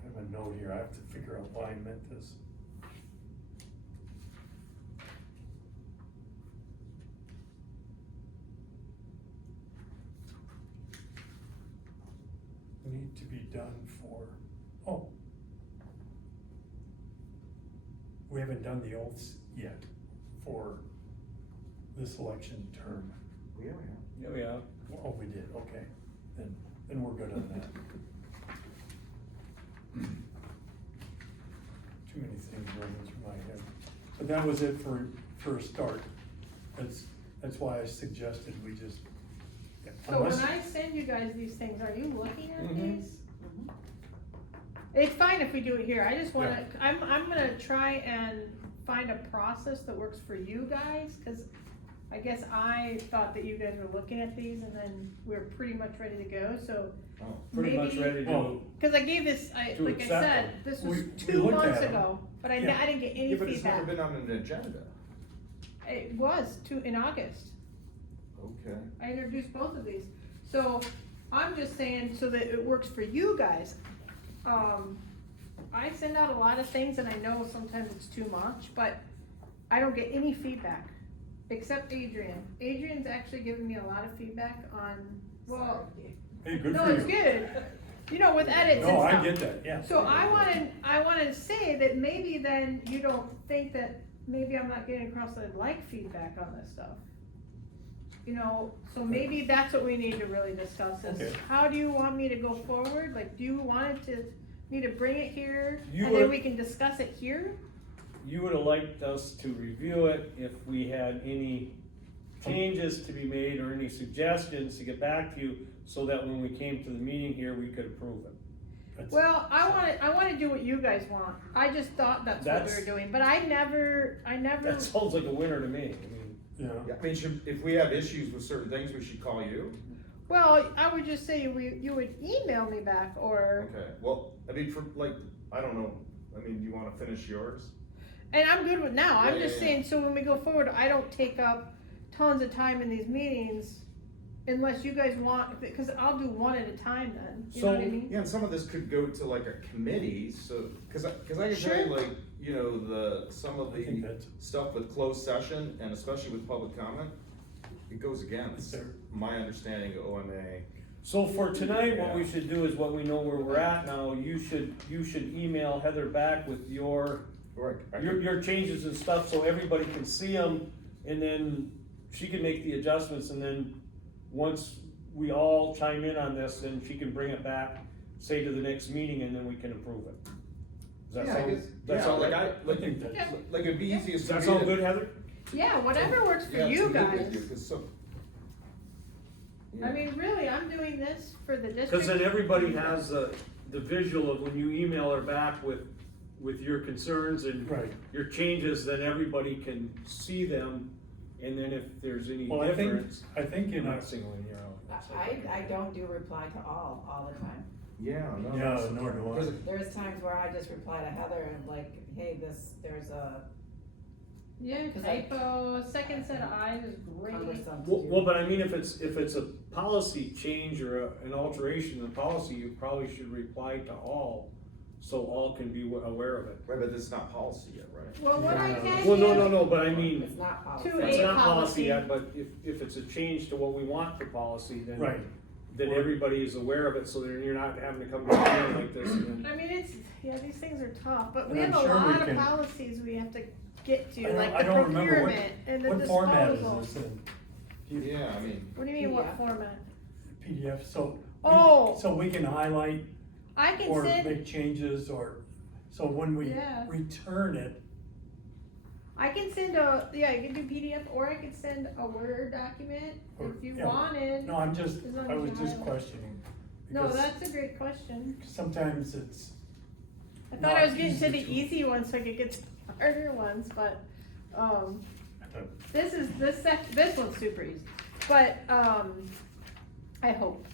I have a note here, I have to figure out why I meant this. Need to be done for, oh. We haven't done the oaths yet for this election term. Yeah, Yeah, we have. Oh, we did, okay, then we're good on that. Too many things running through my head, but that was it for a start. That's why I suggested we just. so when unless- I send you guys these things, are you looking at Mhm. these? It's fine if we do it here, I just wanna, I'm gonna try and find a process that works for you guys, cause I guess I thought that you guys were looking at these and then we're pretty much ready to go, so. Oh. Pretty much maybe- ready to, Well, Cause I gave this, To like I accept said, them. this was We 2 looked months at 'em. ago, but I Yeah. didn't get any Yeah, but it's never feedback. been on an agenda. It was in August. Okay. I introduced both of these. So I'm just saying so that it works for you guys. I send out a lot of things and I know sometimes it's too much, but I don't get any feedback except Adrian. Adrian's actually given me a lot of feedback on, well, hey, good no, for it's you. good. You know, with edits and No, stuff. I get that, yeah. So I wanna say that maybe then you don't think that maybe I'm not getting across that I'd like feedback on this stuff. You know, so maybe that's what we need to really discuss is, Okay. how do you want me to go forward? Like, do you want me to bring it here You and then would- we can discuss it here? you would have liked us to review it if we had any changes to be made or any suggestions to get back to you, so that when we came to the meeting here, we could approve it. That's- Well, I wanna do what you guys want. I just thought that's what we That's- were doing, but I never. That sounds like a winner to me, I mean. You know, Yeah, I mean, if we have issues with certain things, we should call you. Well, I would just say you would email me back or, Okay, well, I mean, for like, I don't know, I mean, do you wanna finish yours? and I'm good with now. I'm Yeah, just yeah, saying, so when we go forward, I don't take up tons of time in these meetings unless you guys want, because I'll do one at a time then, you know what I So- mean? Yeah, and some of this could go to like a committee, so, cause I can tell you Sure. like, you know, some of I think the that's, stuff with closed session, and especially with public comment, it goes against Sure. my understanding of OMA. So for tonight, what we Yeah. should do is what we know where we're at now, you should email Heather back with your changes and stuff, so everybody can see them, and then she can make the adjustments, and then once we all chime in on this, then she can bring it back, say to the next meeting, and then we can approve it. Does that Yeah, I sound, guess, does that yeah, sound like like, I, like, think that- Yeah. like it'd be easiest does to that me sound to- good, Heather? Yeah, whatever works for Yeah, you to meet with guys. you, 'cause so- I Yeah. mean, really, I'm doing this for the district. Cause then everybody has the visual of when you email her back with your concerns and right. your changes, then everybody can see them, and then if there's any Well, I think, difference, I think you're in a, not singling you out. That's okay. I don't do reply to all the time. Yeah, no. yeah, that's- nor do I. 'cause There's times where I just reply to Heather and like, hey, there's a Yeah, 'Cause I- typo, second set of eyes is great. cumbersome to Well, do. well, but I mean, if it's a policy change or an alteration in the policy, you probably should reply to all, so all can be aware of it. Right, but this is not policy yet, right? Well, what I Yeah. can Well, do. no, but I mean, It's not policy. To it's a not policy policy. yet, but if it's a change to what we want for policy, then. Right. Then everybody is aware of it, so then you're not having to come to a meeting like this and then. I mean, these things are tough, but And we I'm have a sure we lot of can- policies we have to get to, I don't- like I the don't remember what- procurement and the What format disposal. is this in? Yeah, I mean, What do you mean, what PDF. format? PDF, so. we- Oh. So we can highlight I can or send, make changes or, so when we Yeah. return it, I can do PDF, or I can send a Word document Or- if you yeah. wanted. no, I'm just, As long I as was you just highlight. questioning. No, because that's a great question. sometimes it's, I thought Not I was getting to easy the to- easy ones so I could get to the harder ones, but, this one's super easy. But, I hope.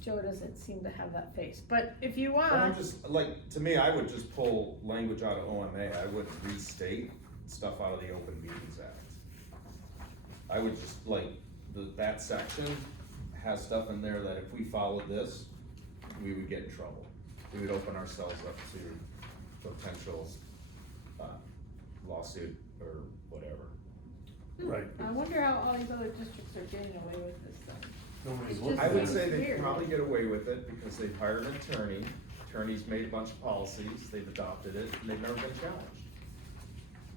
Joe doesn't seem to have that face, but if you well, I'm want, just, like, to me, I would just pull language out of OMA, I wouldn't restate stuff out of the Open Meetings Act. I would just, like, that section has stuff in there that if we followed this, we would get in trouble. We would open ourselves up to potential, lawsuit or whatever. right, I wonder how all these other districts are getting away with this stuff. nobody's It's looking just I at would it. say they Weird. probably get away with it because they've hired an attorney, attorney's made a bunch of policies, they've adopted it, and they've never been challenged.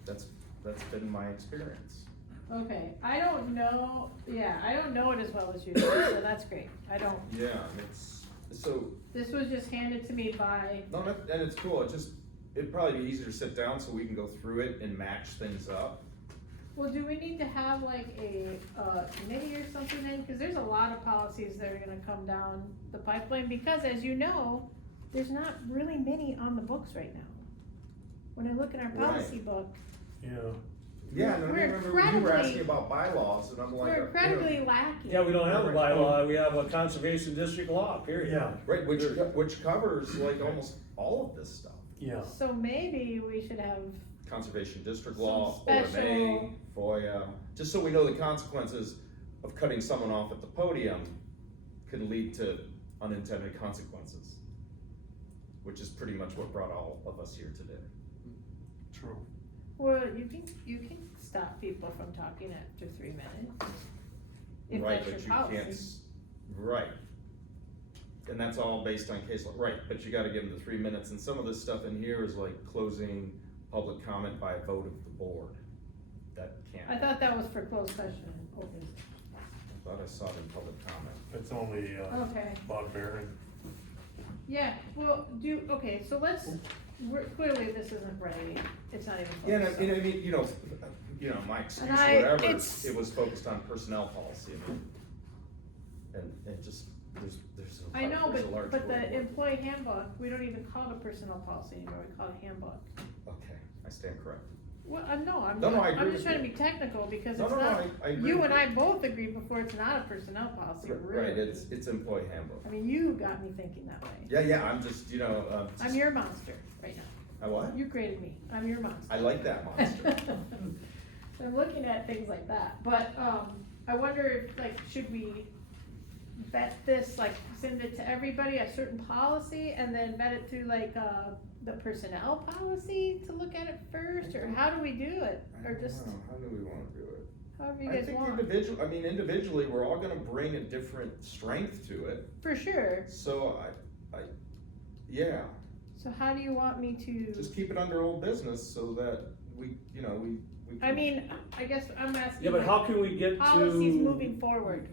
That's been my experience. Okay, I don't know it as well as you do, so that's great. I don't, Yeah, it's, so, this was just handed to me by, no, and it's cool, it'd probably be easier to sit down so we can go through it and match things up. well, do we need to have like a, committee or something then? Cause there's a lot of policies that are gonna come down the pipeline, because as you know, there's not really many on the books right now. When I look in our policy book, Yeah, Yeah, and I We're remember you were incredibly- asking about bylaws, and I'm like. We're incredibly lacking. Yeah, we don't have a Right. bylaw, we have a conservation district law, period. Yeah, Right, which covers like almost all of this stuff. yeah. So maybe we should have, Conservation district Some law, special- OMA, FOIA, just so we know the consequences of cutting someone off at the podium can lead to unintended consequences. Which is pretty much what brought all of us here today. True. well, you can stop people from talking after 3 minutes. If Right, that's your but you policy. can't, right. And that's all based on case law, right, but you gotta give them the 3 minutes, and some of this stuff in here is like closing public comment by a vote of the board. That can't. I thought that was for closed session and open. I thought I saw it in public comment. It's only, Okay, Bob Barron. yeah, well, okay, so clearly this isn't ready, it's not even Yeah, closed. and I mean, you know, my excuse or And whatever, it's- it was focused on personnel policy, I mean. And it just, there's I know, there's a large but the world. employee handbook, we don't even call it a personnel policy anymore, we call it handbook. Okay, I stand corrected. Well, no, I'm No, no, I just, agree I'm just with trying to you. be technical because No, it's no, no, not, I agree you with and you. I both agreed before, it's not a personnel policy, really. Right, it's employee handbook. I mean, you got me thinking that way. Yeah, I'm just, I'm your monster right now. I what? You created me. I'm your monster. I like that monster. So I'm looking at things like that, but, I wonder if, like, should we vet this, like, send it to everybody, a certain policy, and then vet it through, like, the personnel policy to look at it first, or how do we do it? Or just How do we wanna do it? however you I guys think want, individually, we're all gonna bring a different strength to it, for sure. so yeah, So how do you want me to, just keep it under old business so that we. I mean, I guess I'm asking. Yeah, but like, how can we get to? policies moving forward?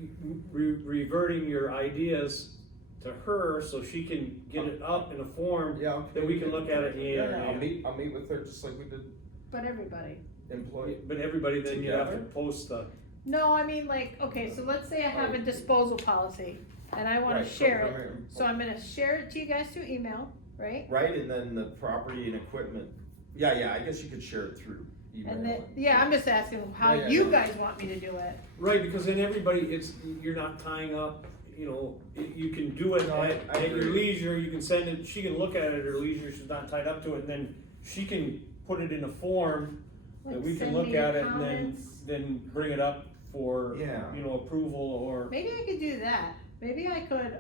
Reverting your ideas to her so she can get it up in a form Yeah. that we can look at it, Yeah, I'll yeah. I'll meet with her just like we did But everybody. employee. But everybody, then you have to Together? post the, No, I mean, like, okay, so let's say I have a disposal policy and I wanna Right, share it. right, So I'm gonna share it to you guys through email, right? Right, and then the property and equipment, yeah, I guess you could share it through email. And then, yeah, I'm just asking how Yeah, you no. guys want me to do it. right, because then everybody, you're not tying up, you can do it No, I at your agree. leisure, you can send it, she can look at it at her leisure, she's not tied up to it, and then she can put it in a form that Like, we can send look me at it and comments. then bring it up for, Yeah. approval or. Maybe I could do that. Maybe I could,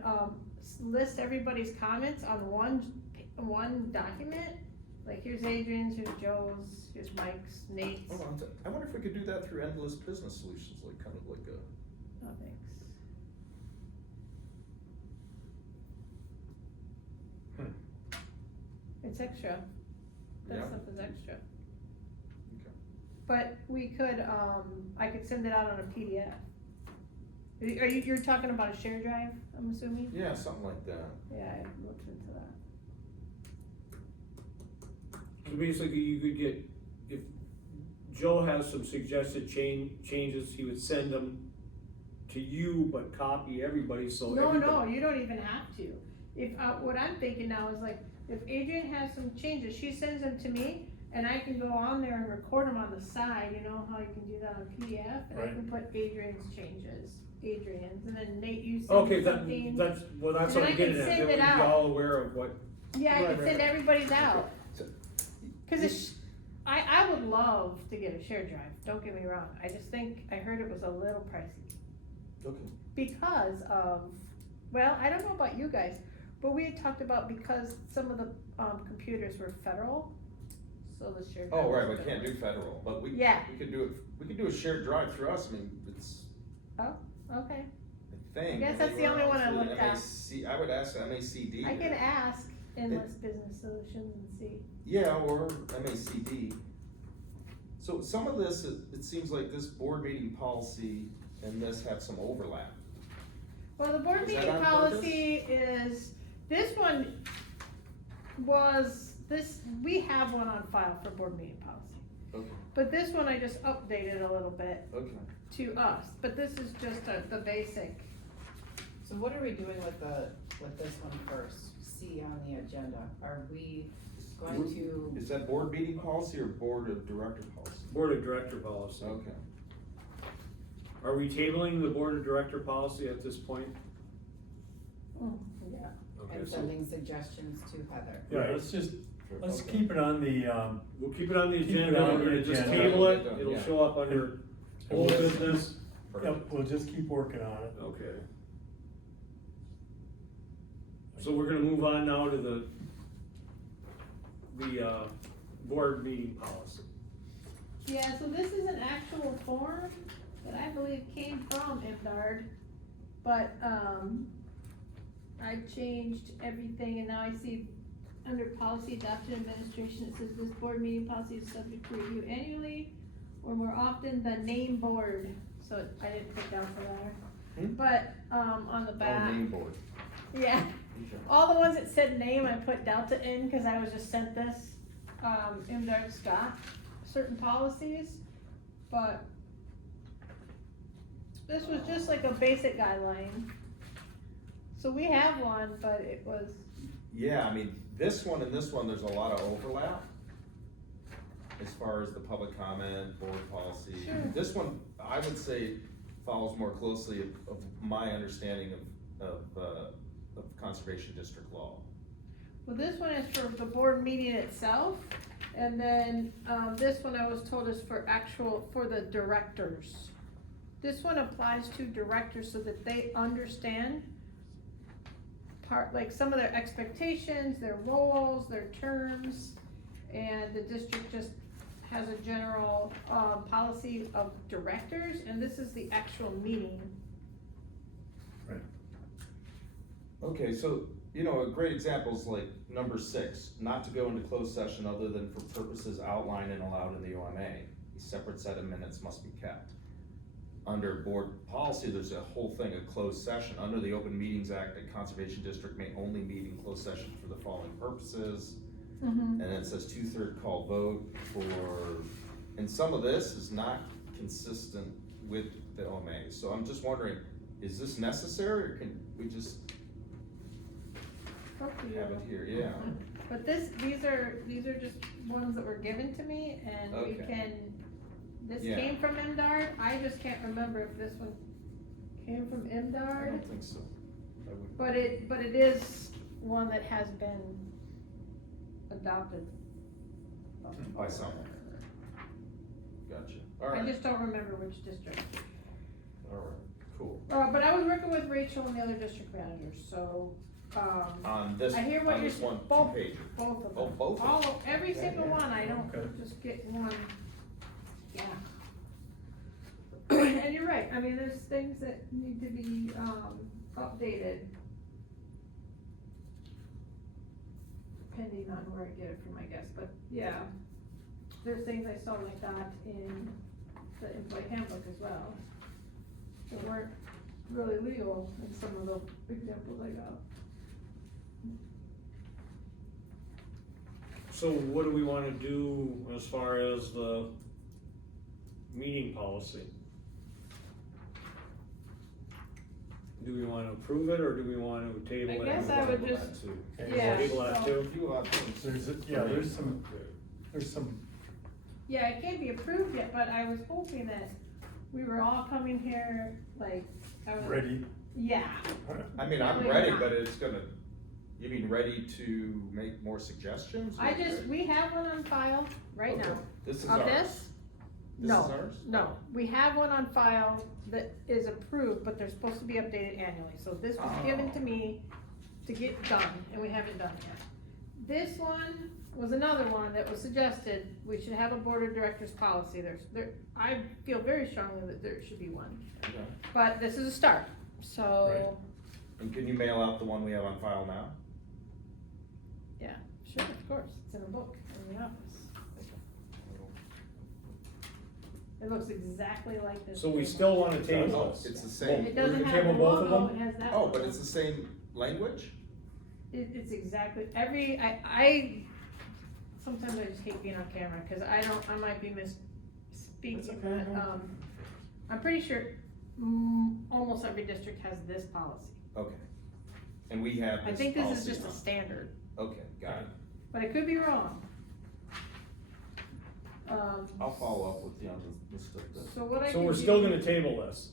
list everybody's comments on one document. Like, here's Adrian's, here's Joe's, here's Mike's, Nate's. Hold on, I wonder if we could do that through Endless Business Solutions, like kind of like a. Oh, thanks. It's extra. That Yeah. stuff is extra. Okay. But we could, I could send it out on a PDF. You're talking about a share drive, I'm assuming? Yeah, something like that. Yeah, I looked into that. So basically, you could get, if Joe has some suggested changes, he would send them to you, but copy everybody, so No, everybody. you don't even have to. If, what I'm thinking now is like, if Adrian has some changes, she sends them to me, and I can go on there and record them on the side, you know how you can do that on PDF? And I Right. can put Adrian's changes, and then Nate, you send Okay, me something. that's And what then I I'm can getting at, send that it we'd be out. all aware of what. Yeah, I Right, can right, send right. everybody's out. So- Cause it's, I would love to get a share drive, don't get me wrong, I just think, I heard it was a little pricey. Okay. Because of, well, I don't know about you guys, but we had talked about because some of the, computers were federal, so the share drive. Oh, right, was we can't federal. do federal, but we Yeah. could do it. We could do a shared drive through us. I mean, it's. Okay, I think. guess that's the only one I looked at. I would ask MACD. I can ask Endless Business Solutions and see. Yeah, or MACD. So some of this, it seems like this board meeting policy and this have some overlap. Well, the board Is that meeting on purpose? policy is, this one was, we have one on file for board meeting policy. Okay. But this one I just updated a little bit Okay. to us, but this is just the basic. So what are we doing with this one first? C on the agenda, are we going to, Is that board meeting policy or board of director policy? Board of Director policy. Okay. Are we tabling the Board of Director policy at this point? Yeah. Okay, and so, sending suggestions to Heather. Yeah, let's Okay. keep it on the, we'll keep it on the Keep it agenda, on we're the gonna just agenda. table it, Yeah. it'll show up under old business. yep, we'll just keep working on it. Okay. So we're gonna move on now to the board meeting policy. Yeah, so this is an actual form that I believe came from MDARD, but, I changed everything and now I see under policy adoption administration, it says this board meeting policy is subject to review annually or more often the name board, so I didn't put down for that. But, on the Oh, back, name board. yeah, Okay. all the ones that said name, I put Delta in, cause I was just sent this, MDARD's got certain policies, but this was just like a basic guideline. So we have one, but it was, Yeah, I mean, this one and this one, there's a lot of overlap as far as the public comment, board policy. Sure. This one, I would say, follows more closely of my understanding of conservation district law. well, this one is for the board meeting itself, and then, this one I was told is for the directors. This one applies to directors so that they understand like some of their expectations, their roles, their terms, and the district just has a general, policy of directors, and this is the actual meeting. Okay, so, you know, a great example is like number 6, not to go into closed session other than for purposes outlined and allowed in the OMA. A separate set of minutes must be kept. Under board policy, there's a whole thing, a closed session. Under the Open Meetings Act, a conservation district may only meet in closed session for the following purposes. And then it says 2/3 call vote for, and some of this is not consistent with the OMA. So I'm just wondering, is this necessary or can we just Up to you. have it here? Yeah. But these are just ones that were given to me, and we Okay. can, this Yeah. came from MDARD, I just can't remember if this one came from I MDARD, don't think so. I would- but it is one that has been adopted. By someone. Gotcha. All I right, just don't remember which district. all right, cool. But I was working with Rachel and the other district managers, so, On this, I hear what on you're this one, both- 2-pager. both of them. Oh, both of them. All, every Okay, single yeah. one, I don't Okay. just get one, yeah. And you're right, I mean, there's things that need to be, updated. Depending on where I get it from, I guess, but, yeah. There's things I saw like that in the employee handbook as well. That weren't really legal in some of the examples I got. So what do we wanna do as far as the meeting policy? Do we wanna approve it, or do we wanna table it? I guess I would just, Okay, yeah. Table that so- too? You have things. there's some, Yeah, it can't be approved yet, but I was hoping that we were all coming here, like, I was. ready. Yeah, I mean, I'm Probably ready, not. but it's gonna, you mean ready to make more suggestions? we have one on file right Okay. now. This is Of ours? this? This No, is ours? no, we have one on file that is approved, but they're supposed to be updated annually, so this was given to me to get done, and we haven't done it yet. This one was another one that was suggested, we should have a board of directors policy, I feel very strongly that there should be one, Okay. but this is a start, so, And can you mail out the one we have on file now? yeah, sure, of course, it's in a book in the office. It looks exactly like this. So we still wanna table Oh, this? it's the same. It We're doesn't gonna have the table both of logo, them? it has that. Oh, but logo. it's the same language? It's exactly, I sometimes I just hate being on camera, cause I might be That's misspeaking, okay, but, no. I'm pretty sure, almost every district has this policy. Okay. And we have I this think this is policy just a now. standard. Okay, got it. but I could be wrong. I'll follow up with you on the stuff that. So what I So can we're do- still gonna table this.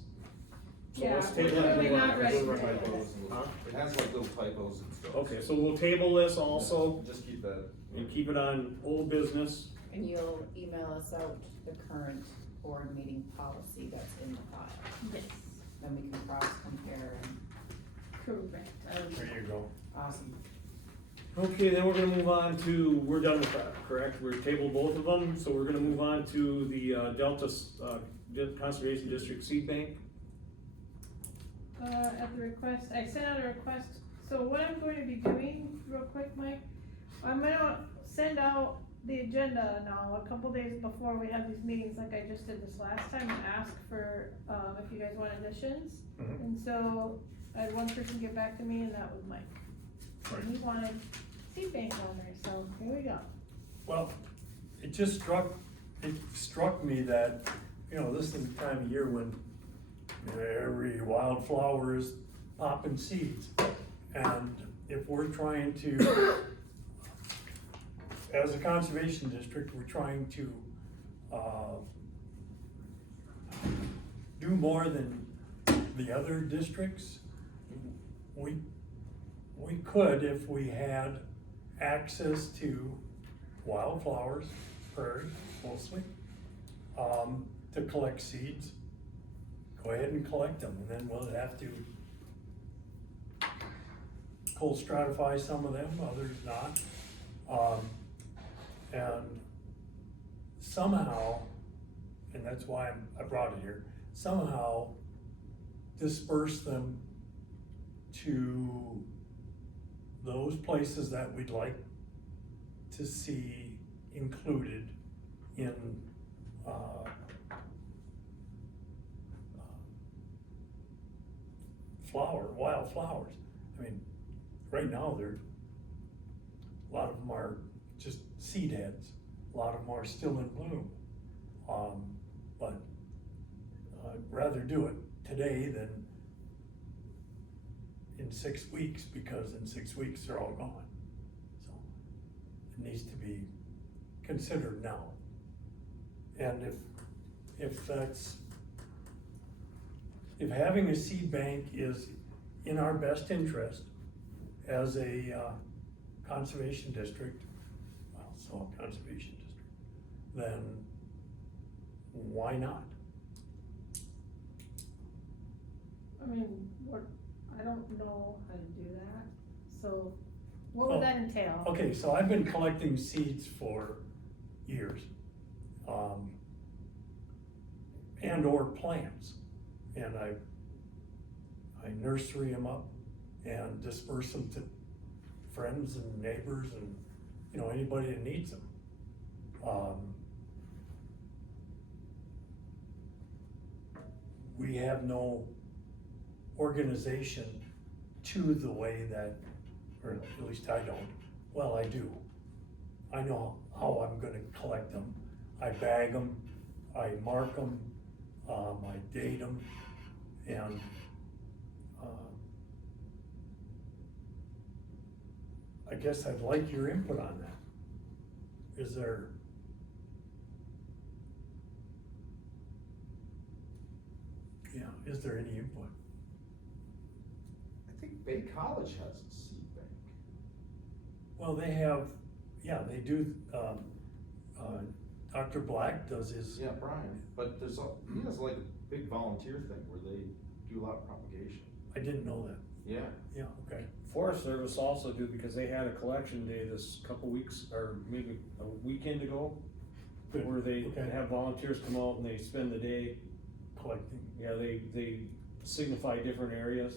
So Yeah, let's we're table it. really not ready for Typos and- Huh? It has like little typos and stuff. Okay, so we'll table this also Just keep that. and keep it on old business. And you'll email us out the current board meeting policy that's in the file, Yes, then we can cross compare and, correct. There you go. awesome. Okay, then we're gonna move on to, we're done with that, correct? We're tabled both of them, so we're gonna move on to the Delta Conservation District Seed Bank. At the request, I sent out a request, so what I'm going to be doing, real quick, Mike, I'm gonna send out the agenda now, a couple days before we have these meetings, like I just did this last time, and ask for, if you guys want additions. Mhm. And so, I had one person get back to me, and that was Mike. And he wanted seed bank on there, so here we go. Well, it struck me that, you know, this is the time of year when every wildflower is popping seeds. And if we're trying to, as a conservation district, we're trying to, do more than the other districts, we could, if we had access to wildflowers, prairie mostly, to collect seeds, go ahead and collect them, and then we'll have to cold stratify some of them, others not. And somehow, and that's why I brought it here, somehow disperse them to those places that we'd like to see included in, wildflowers. I mean, right now, a lot of them are just seed heads, a lot of them are still in bloom. But I'd rather do it today than in 6 weeks, because in 6 weeks, they're all gone. So it needs to be considered now. And if having a seed bank is in our best interest as a conservation district, well, so conservation district, then why not? I mean, I don't know how to do that, so what would that entail? Okay, so I've been collecting seeds for years. And or plants. And I nursery them up and disperse them to friends and neighbors and, you know, anybody that needs them. We have no organization to the way that, or at least I don't. Well, I do. I know how I'm gonna collect them. I bag them, I mark them, I date them, and I guess I'd like your input on that. Is there? Yeah, is there any input? I think Bay College has a seed bank. Well, they have, yeah, they do, Dr. Black does his. Yeah, Brian, but he has like a big volunteer thing where they do a lot of propagation. I didn't know that. Yeah. Yeah, okay. Forest Service also do, because they had a collection day this couple weeks, or maybe a weekend ago, Good. where they Okay. have volunteers come out and they spend the day. Collecting. Yeah, they signify different areas.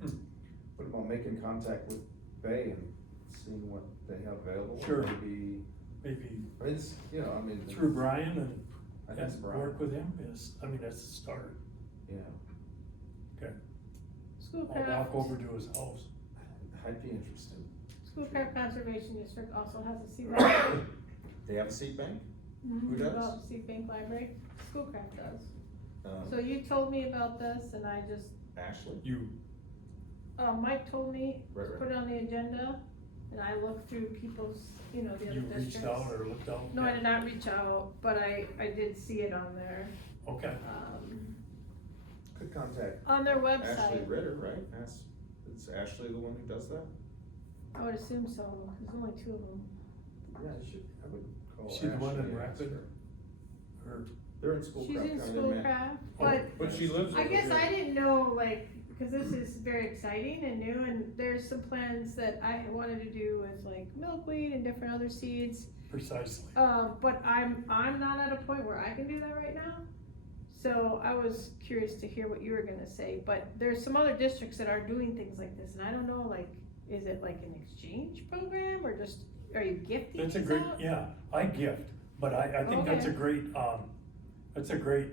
What about making contact with Bay and seeing what they have available? Sure. Maybe, Maybe it's, you know, I mean. through Brian and, I think it's Brian. work with him is, I mean, that's the start. Yeah, Okay. I'll walk over to his house. I'd be interested. Schoolcraft Conservation District also has a seed bank. They have a seed bank? Who does? developed seed bank library? Schoolcraft does. Uh, So you told me about this and I just, Ashley? You, Mike told me Right, to right. put it on the agenda. and I looked through people's, you know, the other You districts. reached out or looked out? No, I did not reach out, but I did see it on their, Okay, Could contact on their Ashley website. Ritter, right? Is Ashley the one who does that? I would assume so, there's only two of them. Yeah, I would call She the one Ashley in and ask Rapid? her. or, They're in Schoolcraft. She's in County, they met- Schoolcraft, Oh, but But she lives I over guess here. I didn't know, like, cause this is very exciting and new, and there's some plans that I wanted to do with like milkweed and different other seeds. precisely. But I'm not at a point where I can do that right now. So I was curious to hear what you were gonna say, but there's some other districts that are doing things like this, and I don't know, like, is it like an exchange program, or just, are you gifting That's a these great, out? yeah, I gift, but I think that's a Okay. great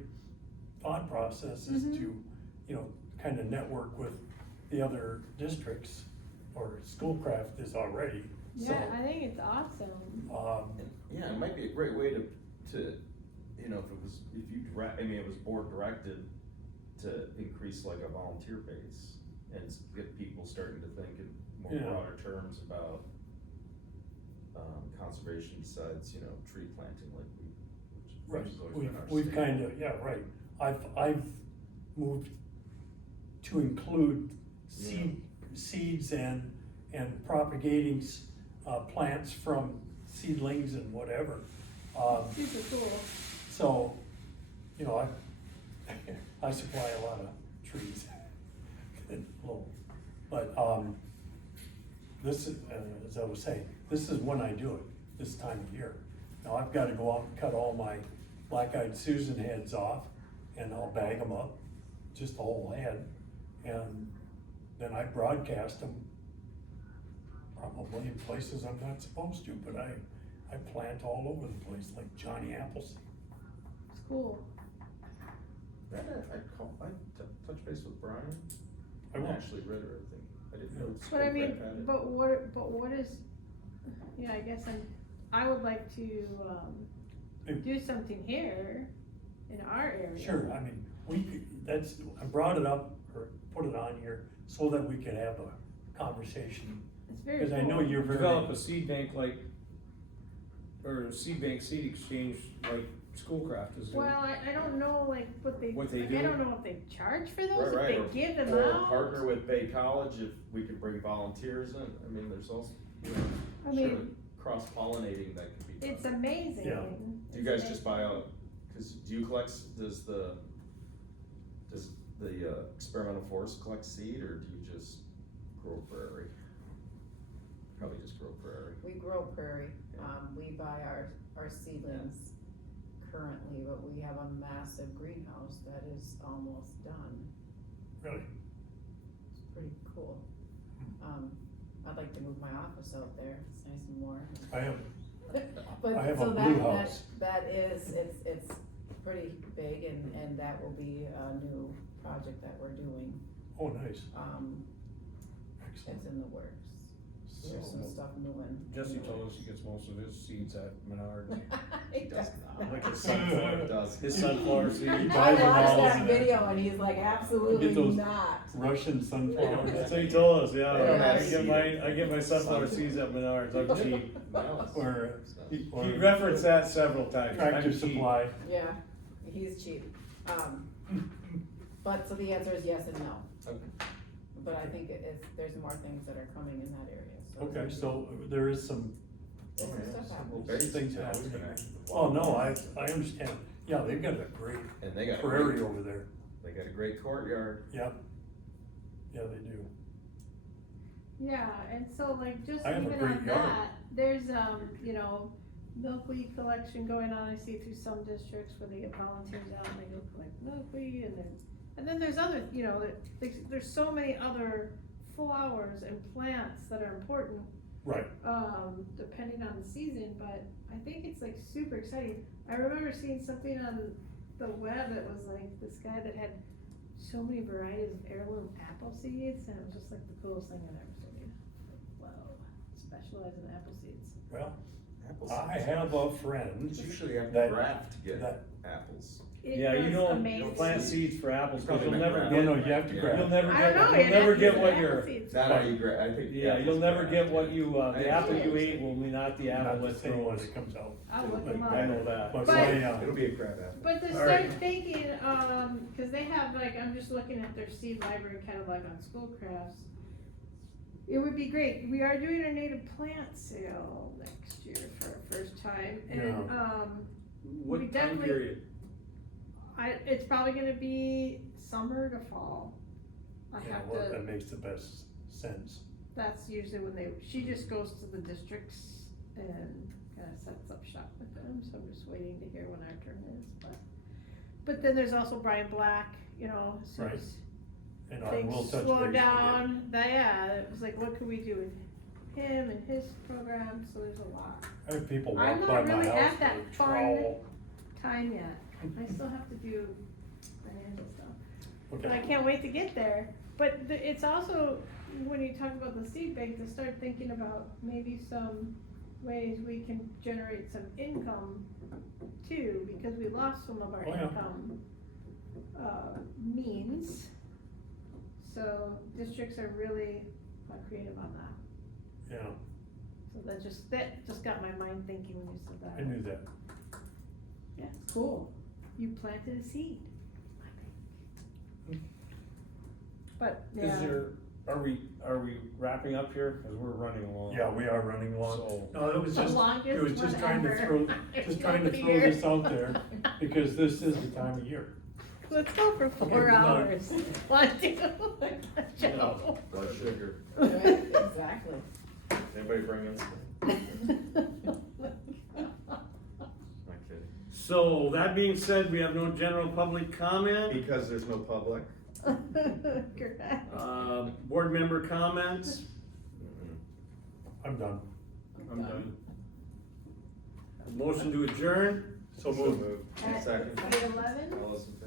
thought process is Mhm. to, you know, kinda network with the other districts, or Schoolcraft is already, so, Yeah, I think it's awesome. And, yeah, it might be a great way to, you know, if it was board directed to increase like a volunteer base and get people starting to think in more Yeah. broader terms about, conservation besides, you know, tree planting like right, which has always been our we've staple. kinda, yeah, right. I've moved to include seeds and propagating, plants from seedlings and whatever. Super cool. So, you know, I supply a lot of trees. But, this is, as I was saying, this is when I do it, this time of year. Now, I've gotta go out and cut all my black-eyed Susan heads off, and I'll bag them up, just the whole head, and then I broadcast them probably in places I'm not supposed to, but I plant all over the place, like Johnny Appleseed. It's cool. I'd touch base with Brian. I will. Ashley Ritter, I think. I didn't know. But I mean, Schoolcraft had it. but what is, yeah, I guess I would like to, do something here in our area. Sure, I mean, I brought it up, or put it on here, so that we could have a conversation. It's very cool. Cause I know you're very. Develop a seed bank like, or a seed bank, seed exchange like Schoolcraft is doing. Well, I don't know, like, what they What they like, do? I don't know if they charge for those, Right, if or- they give them or out. partner with Bay College if we could bring volunteers in. I mean, there's also, you know, I sure, mean, cross-pollinating that could be done. it's amazing. Yeah. Do you guys just buy out, cause do you collect, does the experimental forest collect seed, or do you just grow prairie? Probably just grow prairie. We grow prairie, we buy our seedlings currently, but we have a massive greenhouse that is almost done. Really? It's pretty cool. I'd like to move my office out there, it's nice and warm. I have, But, I have a so blue that, house. that is, it's pretty big, and that will be a new project that we're doing, oh, nice, it's excellent. in the works. There's some So, stuff moving. Jesse told us he gets most of his seeds at Menards. He does not. Like his Sunflower does. His sunflower seed. He I buys them watched all that in video and he's like, Get absolutely those- not. Russian sunflowers. That's what he told us, yeah. They don't have I get my sunflower seeds at Menards, I'm cheap. Or, He or referenced that several times. Tractor I'm cheap. Supply. Yeah, he's cheap. But, so the answer is yes and no. Okay. But I think there's more things that are coming in that area, so. Okay, so there is some, There's some stuff Well, happening. Bay's things always happening. been active. Oh, no, I understand, yeah, they've got a great And they got a prairie great, over there, they got a great courtyard. yeah. Yeah, they do. Yeah, and so like, just I have a even great on yard. that, there's, you know, milkweed collection going on, I see through some districts where they get volunteers out and they go collect milkweed, and then there's other, you know, there's so many other flowers and plants that are important, Right, depending on the season, but I think it's like super exciting. I remember seeing something on the web that was like this guy that had so many varieties of heirloom apple seeds, and it was just like the coolest thing I've ever seen. Like, wow, specialize in apple seeds. well, Apples. I have a friend It's usually after that- draft to get. that apples. Yeah, you was don't amazing. plant seeds for apples, cause Probably you'll not never grab. get. No, you have to Yeah. grab. You'll never I don't know. get, you'll never get what you're. you're, That or you grab, I think. yeah, apples you'll never grab. get what you, I the apple you understand. ate will be not the apple Not the that's same one grown. that comes out. I'll look Like them up. I know that. But But- my, It'll be a crab apple. But to All start right. thinking, cause they have like, I'm just looking at their seed library catalog on Schoolcrafts. It would be great, we are doing our native plant sale next year for our first time, and, Yeah. We What time definitely- period? it's probably gonna be summer to fall. I yeah, have well, to, that makes the best sense. that's usually when she just goes to the districts and kinda sets up shop with them, so I'm just waiting to hear when our turn is, but then there's also Brian Black, you know, as soon Right. as And I will things touch slow base down, it was like, what could we do with him and his program, so there's a lot. I have people I'm walk not by my really house at that with a fun trowel. time yet, I still have to do financial stuff. But I Okay, can't wait to get there. But it's also, when you talk about the seed bank, to start thinking about maybe some ways we can generate some income too, because we lost some of our Oh, yeah. income, means. So districts are really creative on that. yeah, So that just got my mind thinking when you said I that. knew that. Yeah, cool. You planted a seed. But, Is yeah. there, are we wrapping up here? Cause we're running along. Yeah, we are running long. So, No, it was The just, longest it was just one trying to ever. throw, It's just trying to nobody throw here. this out there, because this is the time of year. Let's go for 4 Okay, hours. 1, 2, Joe. Blood sugar. Right, exactly. Anybody bring in some? Not kidding. so that being said, we have no general public comment. Because there's no public. Correct. Board member comments? I'm done. I'm done. Motion to adjourn? So moved. At Second. 8:11? All those in favor?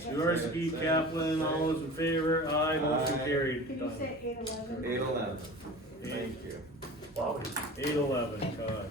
Jaworski, Second. Kaplan, all those in favor? Aye, motion Aye. carried. Can you say 8:11? 8:11. Thank you. Wow. 8:11, God.